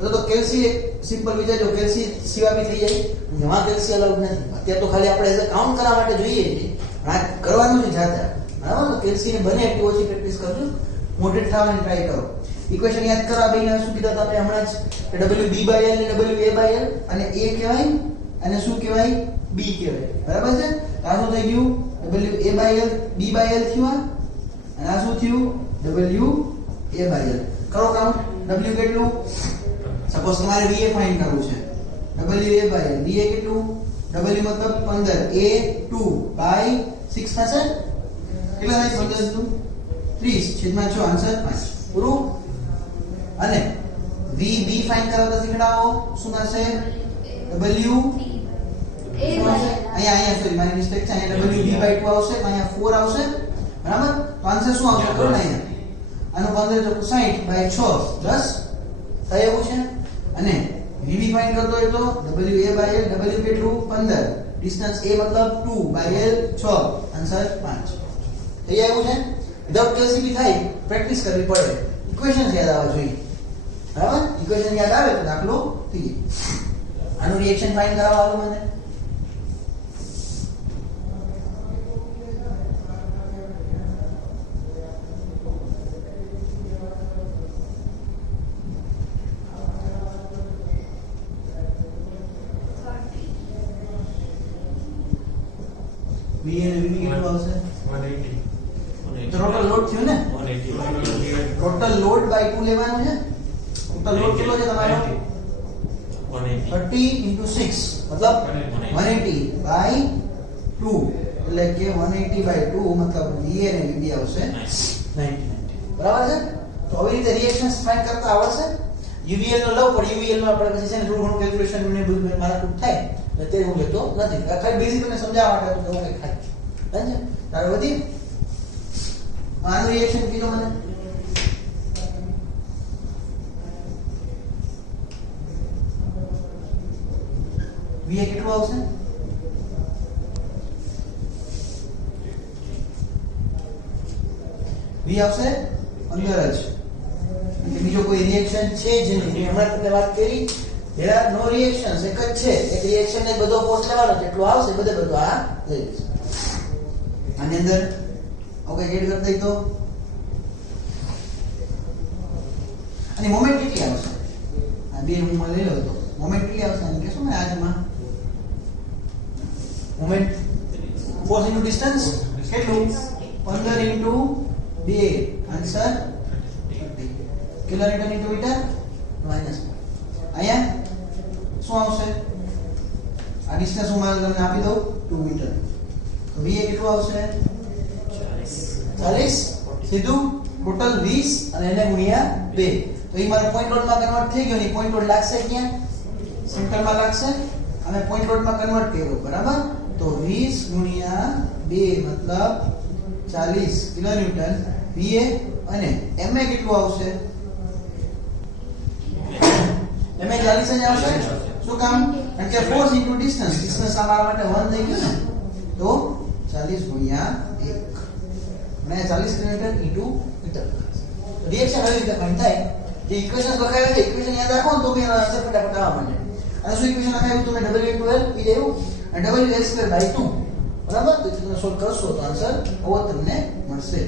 તો કેલ્સી સિમ્પલ વિચારજો. કેલ્સી સિવાય બી થઈ જાય. એમાં કેલ્સી અલાઉડ નથી. અત્યારે તો ખાલી આપણે એઝ કાઉન્ટ કરવા માટે જોઈએ છે. આ કરવાનું છે જાતે, બરાબર? તો કેલ્સી ને બને એટલી ઓછી પ્રેક્ટિસ કરજો. મોટિવેટ થવાની ટ્રાય કરો. ઇક્વેશન યાદ કરો. આ બેના શું કીધા હતા આપણે હમણાં જ કે WB/L ને WA/L, અને A કહેવાય અને શું કહેવાય? B કહેવાય, બરાબર છે? આ શું થઈ ગયું? WA/L B/L થયું. અને આ શું થયું? WA/L. કરો કાઉન્ટ. W કેટલું? સપોઝ તમારે VA ફાઇન્ડ કરવું છે. WA/L. VA કેટલું? W મતલબ 15. A 2/6 થશે. કેટલા થાય? 15 × 30/6. આન્સર 5. પૂરું. અને VB ફાઇન્ડ કરતા શીખડાવો. શું થશે? W અહીંયા સોરી મારી મિસ્ટેક છે. અહીંયા WB/2 આવશે તો અહીંયા 4 આવશે, બરાબર? તો આન્સર શું આવશે? કરો ને અહીંયા. આનો 15 × 60/6 10 થાય એવું છે. અને VB ફાઇન્ડ કરતો હોય તો WA/L. W કેટલું? 15. ડિસ્ટન્સ A મતલબ 2/L 6. આન્સર 5 થઈ આવ્યું છે. વિધાઉટ કેલ્સી થાય પ્રેક્ટિસ કરવી પડે. ઇક્વેશન યાદ આવવા જોઈએ, બરાબર? ઇક્વેશન યાદ આવે તો દાખલો થઈ જાય. આનું રિએક્શન ફાઇન્ડ કરાવવાનું મને. VA અને VB કેટલું આવશે? 180. ટોટલ લોડ થયો ને? 180. ટોટલ લોડ બાય 2 લેવાનું છે. ટોટલ લોડ કેટલો છે તમારો? 180. 30 × 6 મતલબ 180/2. એટલે કે 180/2 મતલબ VA અને VB આવશે 90. બરાબર છે? તો આવી રીતે રિએક્શન્સ ફાઇન્ડ કરતા આવડશે. UVL નો લવ પણ UVL માં આપણે પછી છે ને થોડું ઘણું કેલ્ક્યુલેશન ને બધું મારા ખૂબ થાય. અત્યારે હું લેતો નથી. ખાલી બેઝિક તમને સમજાવવા માટે તો હું કંઈ ખાય. સમજે? તારે વધી આનું રિએક્શન કીધું મને. VA કેટલું આવશે? V આવશે 15 જ. બીજો કોઈ રિએક્શન છે જ નહીં. હમણાં તમને વાત કરી there are no reactions. એક જ છે. એક રિએક્શન ને બધો ફોર્સ લેવાનો જેટલું આવશે બધું આ લઈ લેશે. આની અંદર ઓકે એડ કરી દઈ તો અને મોમેન્ટ કેટલી આવશે? આ બે હું લઈ લઉં તો મોમેન્ટ કેટલી આવશે? અને કેશો ને આજમાં મોમેન્ટ ફોર્સ ઇન્ટુ ડિસ્ટન્સ કેટલું? 15 × 2 answer 30. Kilometre into metre minus. અહીંયા શું આવશે? આ ડિસ્ટન્સ હું મારે તમને આપી દઉં 2 મીટર. તો VA કેટલું આવશે? 40. સીધું ટોટલ 20 અને એને ગુણ્યા 2. તો એ મારે પોઈન્ટ રોડમાં કન્વર્ટ થઈ ગયો. ને પોઈન્ટ રોડ લાગશે ક્યાં? સેન્ટરમાં લાગશે. અને પોઈન્ટ રોડમાં કન્વર્ટ કર્યો, બરાબર? તો 20 × 2 મતલબ 40 કિલોન્યુટન VA. અને MA કેટલું આવશે? MA 40 જ આવશે. શું કામ? કારણ કે ફોર્સ ઇન્ટુ ડિસ્ટન્સ. ડિસ્ટન્સ અમારા માટે 1 થઈ ગયું ને. તો 40 ગુણ્યા 1 અને 40 કિલોમીટર ઇન્ટુ મીટર. રિએક્શન આવી રીતે ફાઇન્ડ થાય જે ઇક્વેશન લખાયું છે ઇક્વેશન યાદ રાખો ને તો બી એનો આન્સર ફટાફટ આવવા માંડે. અને શું ઇક્વેશન લખાયું તમે w into l પી દેવું અને w l square by 2 બરાબર. તો તમે સોલ્વ કરશો તો આન્સર આવો તમને મળશે.